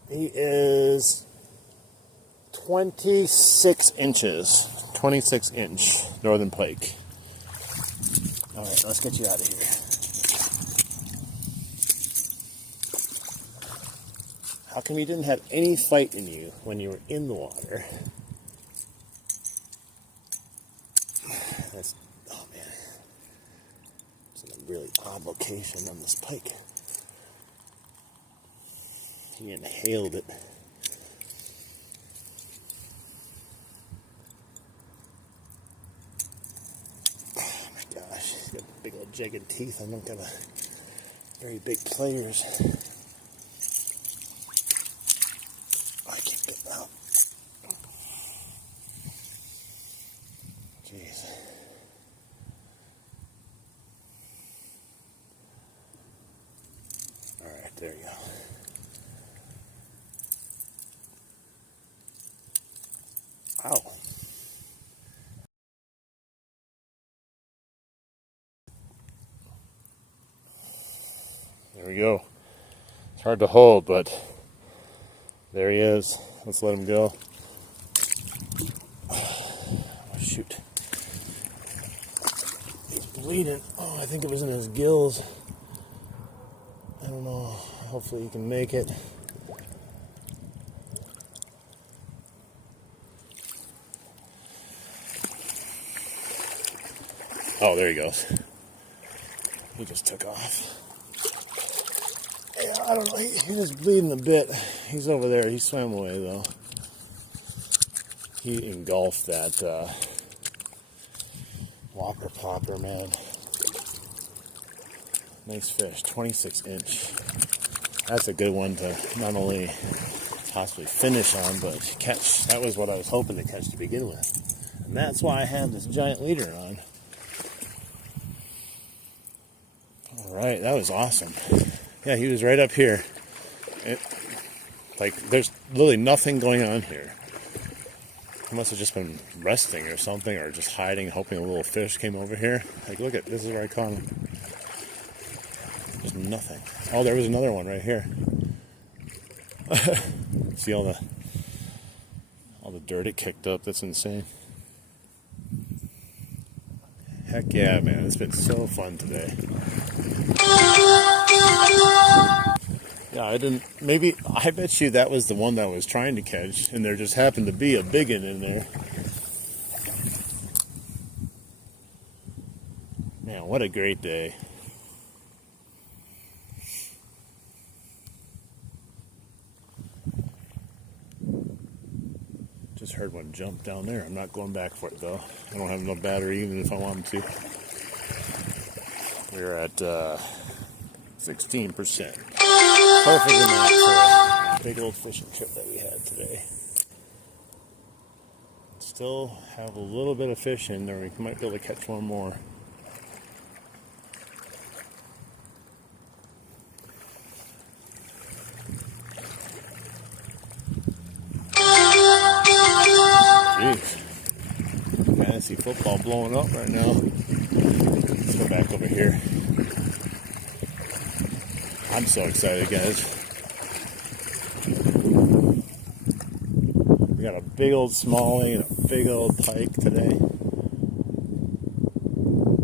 He is 26 inches. 26 inch northern pike. Alright, let's get you out of here. How come you didn't have any fight in you when you were in the water? That's, oh man. It's in a really odd location on this pike. He inhaled it. Oh my gosh, he's got big old jagged teeth. I don't got very big pliers. I can't get it out. Jeez. Alright, there you go. Ow. There we go. It's hard to hold, but there he is. Let's let him go. Oh, shoot. He's bleeding. Oh, I think it was in his gills. I don't know. Hopefully you can make it. Oh, there he goes. He just took off. Yeah, I don't know. He was bleeding a bit. He's over there. He swam away, though. He engulfed that Whopper Plopper, man. Nice fish. 26 inch. That's a good one to not only possibly finish on, but catch. That was what I was hoping to catch to begin with. And that's why I have this giant leader on. Alright, that was awesome. Yeah, he was right up here. There's literally nothing going on here. He must have just been resting or something, or just hiding, hoping a little fish came over here. Like, look at this is where I caught him. There's nothing. Oh, there was another one right here. See all the dirt it kicked up? That's insane. Heck yeah, man! It's been so fun today. Yeah, I bet you that was the one that I was trying to catch, and there just happened to be a big one in there. Man, what a great day. Just heard one jump down there. I'm not going back for it, though. I don't have enough battery, even if I wanted to. We're at 16%. Perfect amount for a big old fishing trip that we had today. Still have a little bit of fish in there. We might be able to catch one more. Jeez. Fantasy football blowing up right now. Let's go back over here. I'm so excited, guys. We got a big old smallie and a big old pike today.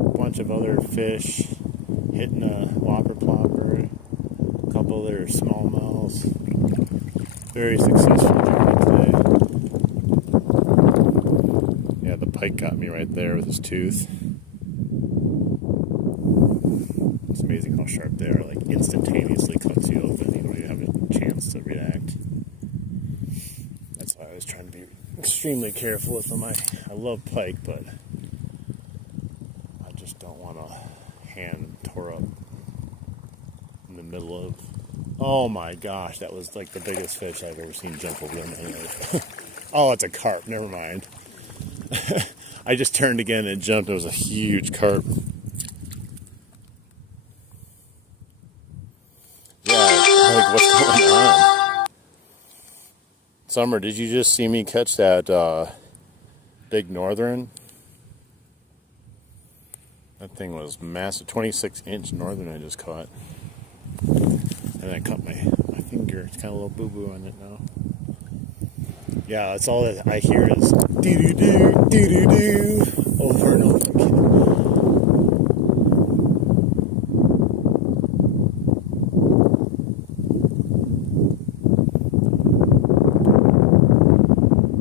A bunch of other fish hitting a Whopper Plopper. A couple other smallmouths. Very successful journey today. Yeah, the pike got me right there with his tooth. It's amazing how sharp they are. Like, instantaneously cuts you open. You don't even have a chance to react. That's why I was trying to be extremely careful with them. I love pike, but I just don't want a hand tore up in the middle of... Oh my gosh, that was like the biggest fish I've ever seen jump over in my life. Oh, it's a carp. Never mind. I just turned again and jumped. It was a huge carp. Yeah, like, what's going on? Summer, did you just see me catch that big northern? That thing was massive, 26-inch northern I just caught. And I cut my finger. It's kind of a little boo-boo on it now. Yeah, that's all that I hear is doo-doo-doo, doo-doo-doo, over and over again.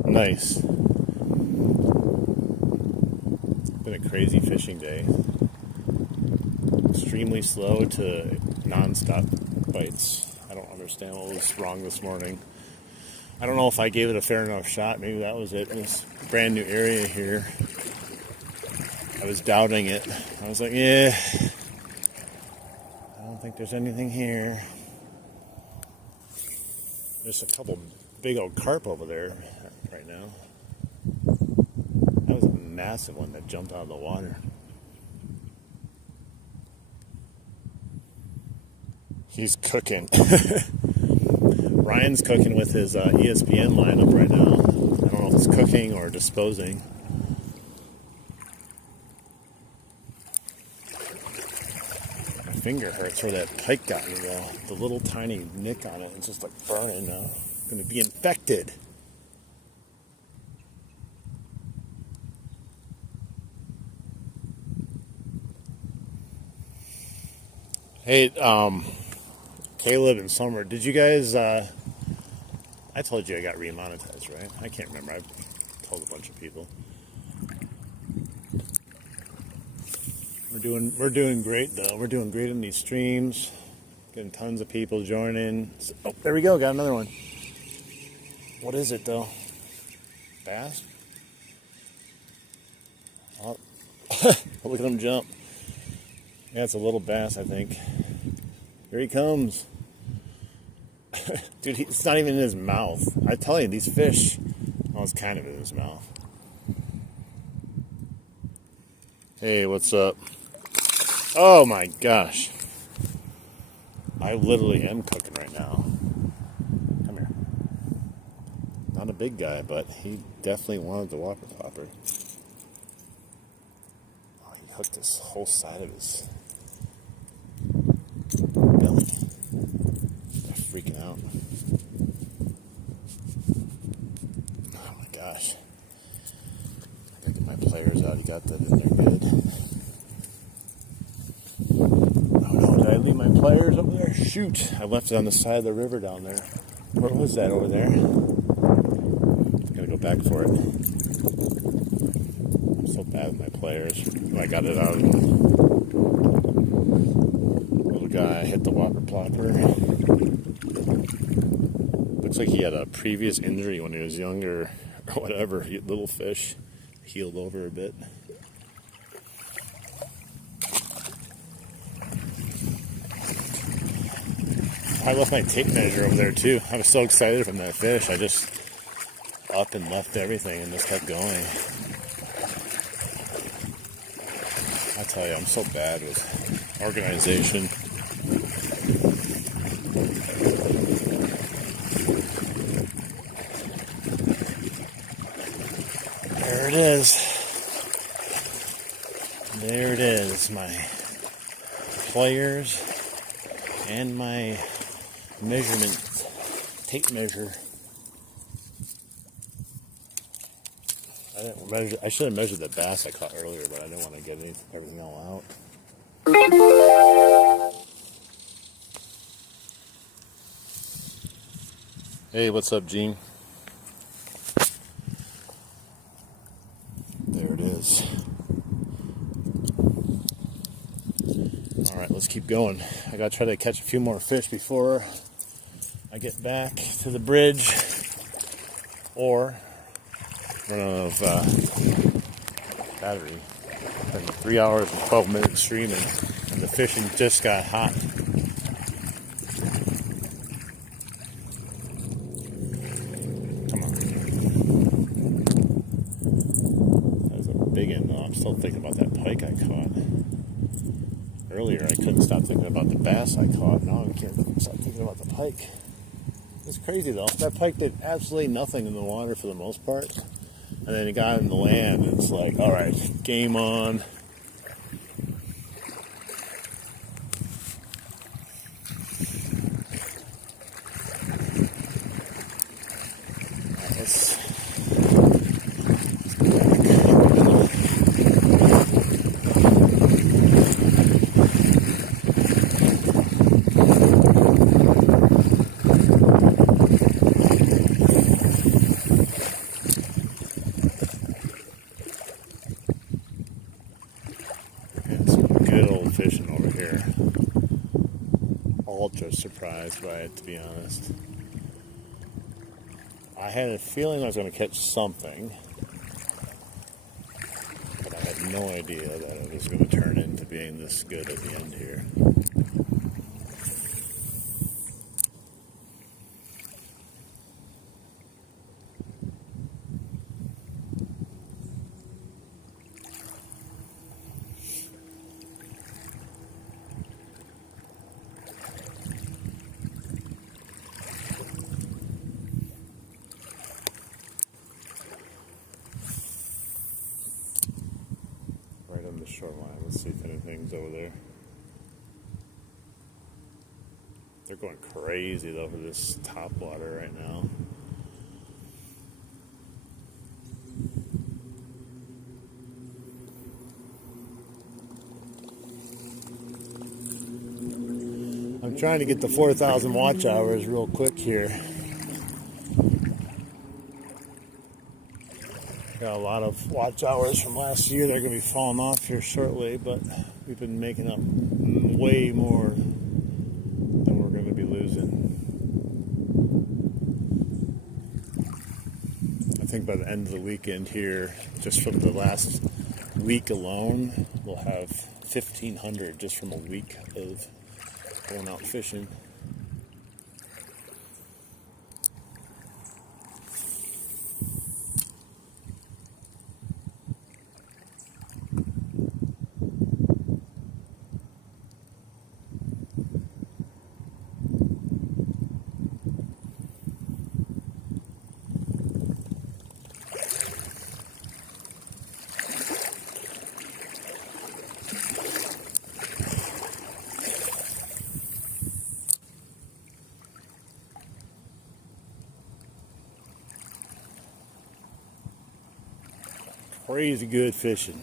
Nice. Been a crazy fishing day. Extremely slow to non-stop bites. I don't understand what was wrong this morning. I don't know if I gave it a fair enough shot. Maybe that was it. In this brand new area here, I was doubting it. I was like, yeah, I don't think there's anything here. There's a couple big old carp over there right now. That was a massive one that jumped out of the water. He's cooking. Ryan's cooking with his ESPN lineup right now. I don't know if it's cooking or disposing. My finger hurts where that pike got me though. The little tiny nick on it. It's just like burning now. I'm going to be infected. Hey, Caleb and Summer, did you guys, I told you I got remonetized, right? I can't remember. I've told a bunch of people. We're doing great though. We're doing great in these streams. Getting tons of people joining. Oh, there we go. Got another one. What is it though? Bass? Oh. Look at him jump. Yeah, it's a little bass, I think. Here he comes. Dude, it's not even in his mouth. I tell you, these fish, well, it's kind of in his mouth. Hey, what's up? Oh my gosh. I literally am cooking right now. Come here. Not a big guy, but he definitely wanted the Whopper Plopper. Oh, he hooked this whole side of his belly. I'm freaking out. Oh my gosh. I gotta get my pliers out. You got that in there good. Oh no, did I leave my pliers over there? Shoot. I left it on the side of the river down there. Where was that over there? Gotta go back for it. I'm so bad with my pliers. I got it out. Little guy hit the Whopper Plopper. Looks like he had a previous injury when he was younger or whatever. Little fish healed over a bit. I left my tape measure over there too. I was so excited from that fish. I just up and left everything and just kept going. I tell you, I'm so bad with organization. There it is. There it is. My pliers and my measurement tape measure. I should have measured the bass I caught earlier, but I didn't want to get everything all out. Hey, what's up, Gene? There it is. All right, let's keep going. I gotta try to catch a few more fish before I get back to the bridge or run out of battery. It's been 3 hours and 12 minutes streaming, and the fishing just got hot. Come on. That was a big one, though. I'm still thinking about that pike I caught. Earlier, I couldn't stop thinking about the bass I caught. Now I can't stop thinking about the pike. It's crazy though. That pike did absolutely nothing in the water for the most part. And then it got in the land and it's like, alright, game on. Good old fishing over here. Ultra surprised by it, to be honest. I had a feeling I was going to catch something, but I had no idea that it was going to turn into being this good at the end here. Right on the shoreline. Let's see if anything's over there. They're going crazy though for this top water right now. I'm trying to get the 4,000 watch hours real quick here. Got a lot of watch hours from last year. They're going to be falling off here shortly, but we've been making up way more than we're going to be losing. I think by the end of the weekend here, just from the last week alone, we'll have 1,500 just from a week of going out fishing. Crazy good fishing.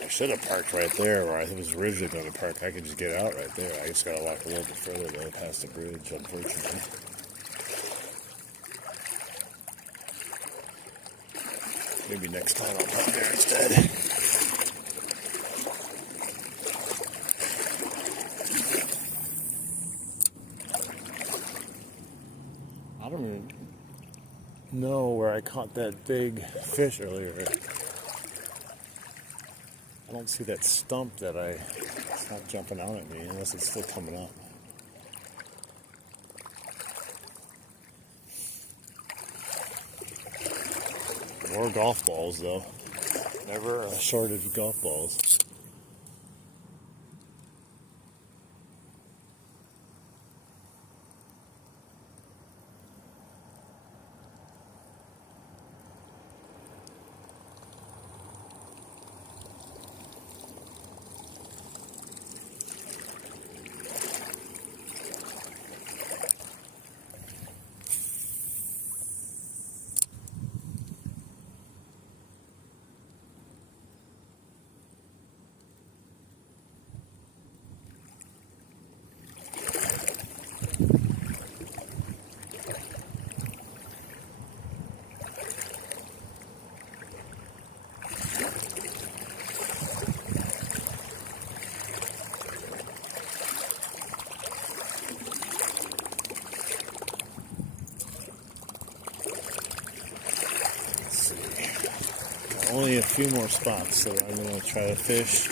I should have parked right there where I was originally going to park. I could just get out right there. I just got to walk a little bit further though, past the bridge, unfortunately. Maybe next time I'll park there instead. I don't even know where I caught that big fish earlier. I don't see that stump that it's not jumping out at me unless it's still coming up. More golf balls though. Never a shortage of golf balls. only a few more spots that I'm going to try to fish.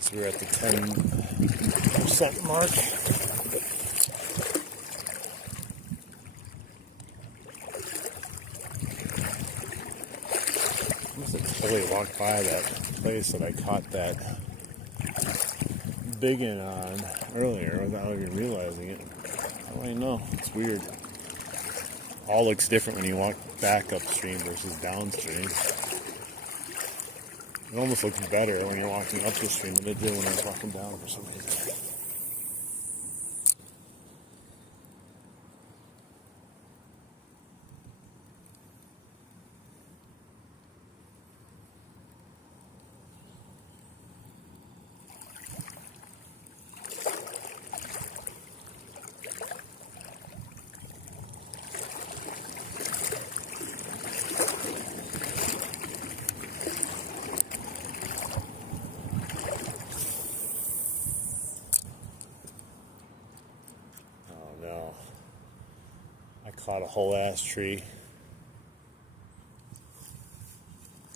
So we're at the 10% mark. I must have totally walked by that place that I caught that biggin on earlier without even realizing it. I don't even know. It's weird. All looks different when you walk back upstream versus downstream. It almost looks better when you're walking up the stream than it did when I was walking down for some reason. No. I caught a whole ass tree.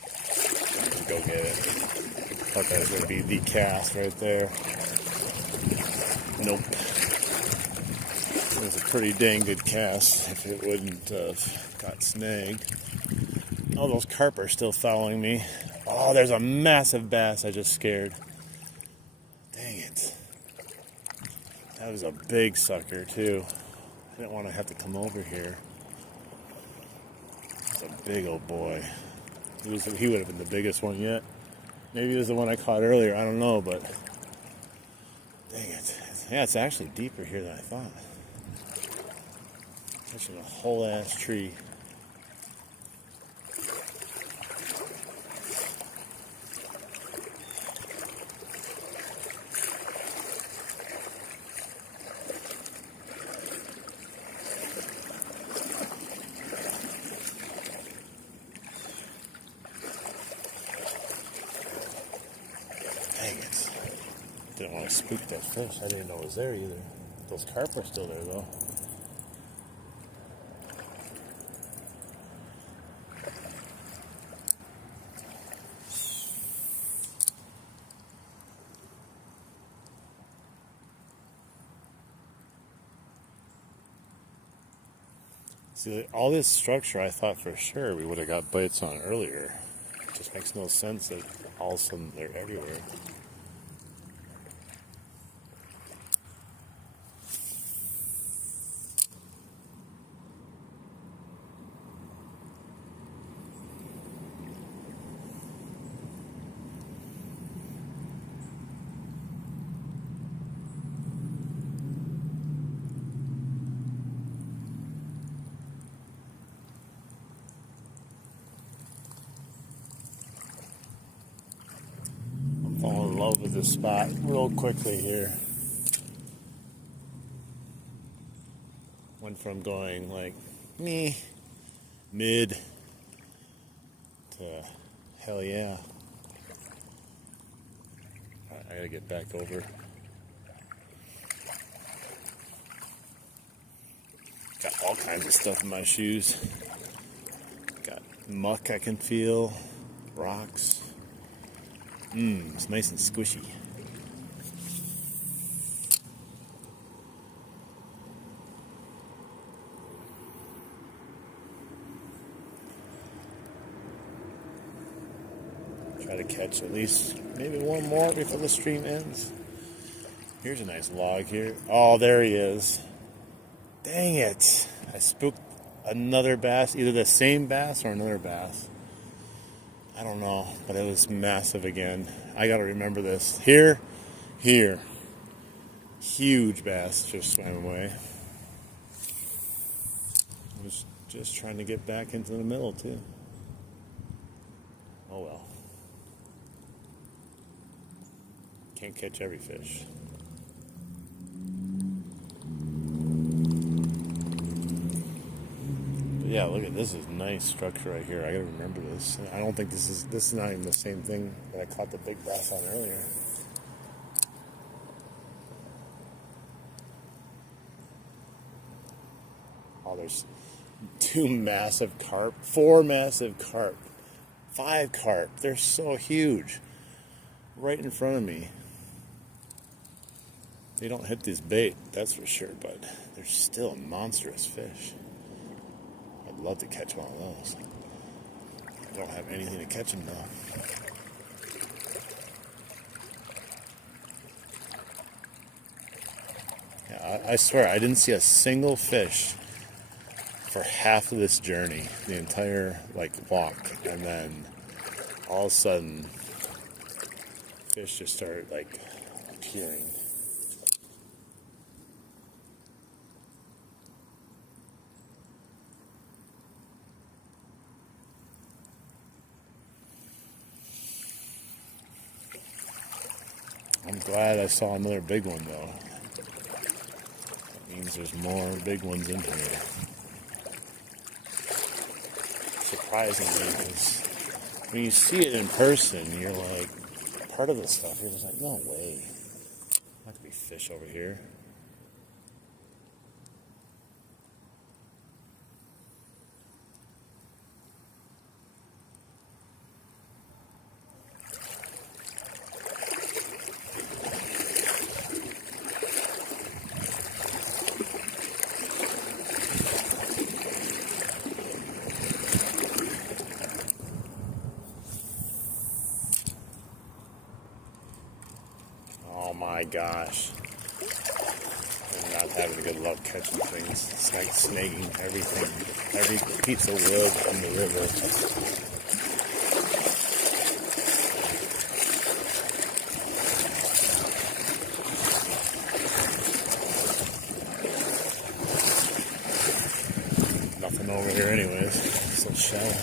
Let's go get it. Thought that was going to be the cast right there. Nope. It was a pretty dang good cast if it wouldn't have got snagged. Oh, those carp are still following me. Oh, there's a massive bass I just scared. Dang it. That was a big sucker, too. I didn't want to have to come over here. It's a big old boy. He would have been the biggest one yet. Maybe it was the one I caught earlier. I don't know, but dang it. Yeah, it's actually deeper here than I thought. Catching a whole ass tree. Dang it. Didn't want to spook that fish. I didn't know it was there either. Those carp are still there though. See, all this structure, I thought for sure we would have got bites on earlier. It just makes no sense that all of a sudden they're everywhere. Fall in love with this spot real quickly here. Went from going like mid to hell yeah. I gotta get back over. Got all kinds of stuff in my shoes. Got muck I can feel, rocks. It's nice and squishy. Try to catch at least maybe one more before the stream ends. Here's a nice log here. Oh, there he is. Dang it. I spooked another bass, either the same bass or another bass. I don't know, but it was massive again. I gotta remember this. Here. Huge bass just swam away. I was just trying to get back into the middle, too. Oh well. Can't catch every fish. Yeah, look at this. Is nice structure right here. I gotta remember this. I don't think this is not even the same thing that I caught the big bass on earlier. Oh, 2 massive carp, 4 massive carp, 5 carp. They're so huge. Right in front of me. They don't hit this bait, that's for sure, but they're still monstrous fish. I'd love to catch one of those. I don't have anything to catch them though. Yeah, I swear, I didn't see a single fish for half of this journey, the entire walk, and then all of a sudden, fish just started appearing. I'm glad I saw another big one though. That means there's more big ones in here. Surprisingly, because when you see it in person, you're like, part of the stuff, you're just like, no way. Not to be fish over here. Oh my gosh. I'm not having good luck catching things. It's like snagging everything. Every piece of wood on the river. Nothing over here anyways. It's so shallow.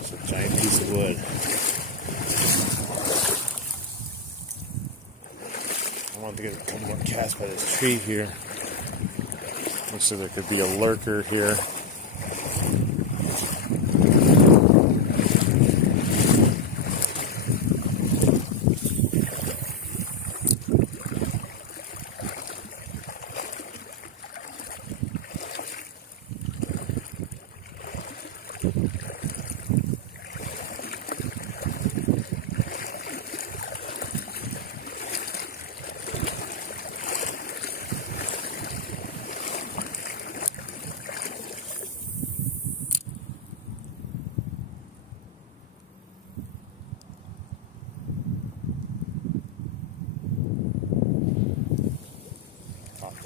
It's a giant piece of wood. I wanted to get a couple more casts by this tree here. Looks like there could be a lurker here.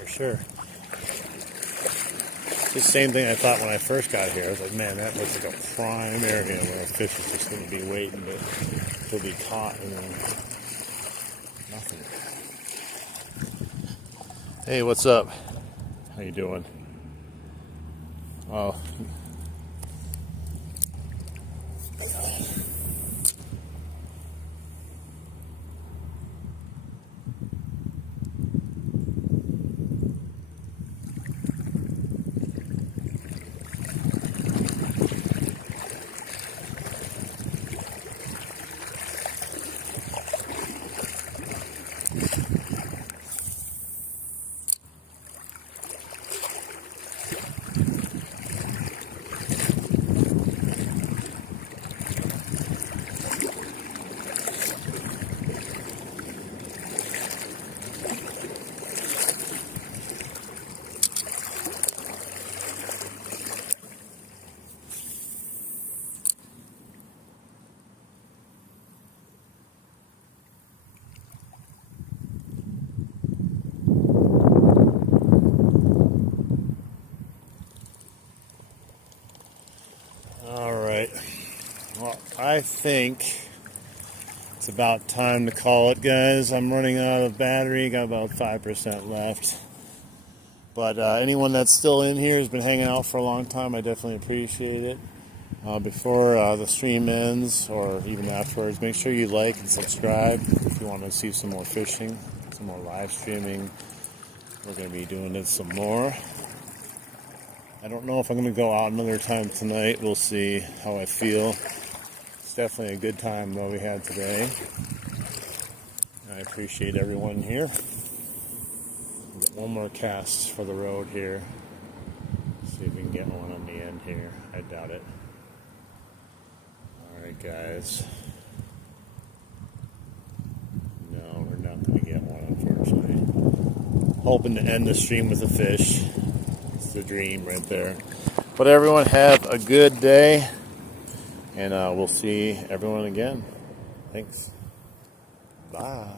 Sure. It's the same thing I thought when I first got here. I was like, man, that looks like a prime area where a fish is just going to be waiting to be caught, and then nothing. Hey, what's up? How you doing? Oh. I think it's about time to call it, guys. I'm running out of battery, got about 5% left. But anyone that's still in here has been hanging out for a long time. I definitely appreciate it. Before the stream ends, or even afterwards, make sure you like and subscribe if you want to see some more fishing, some more live streaming. We're going to be doing it some more. I don't know if I'm going to go out another time tonight. We'll see how I feel. It's definitely a good time though we had today. I appreciate everyone here. We'll get one more cast for the road here. See if we can get one on the end here. I doubt it. Alright, guys. No, we're not going to get one, unfortunately. Hoping to end the stream with a fish. It's the dream right there. But everyone have a good day. And we'll see everyone again. Thanks. Bye.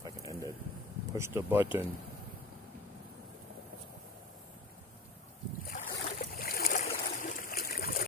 If I can end it. Push the button.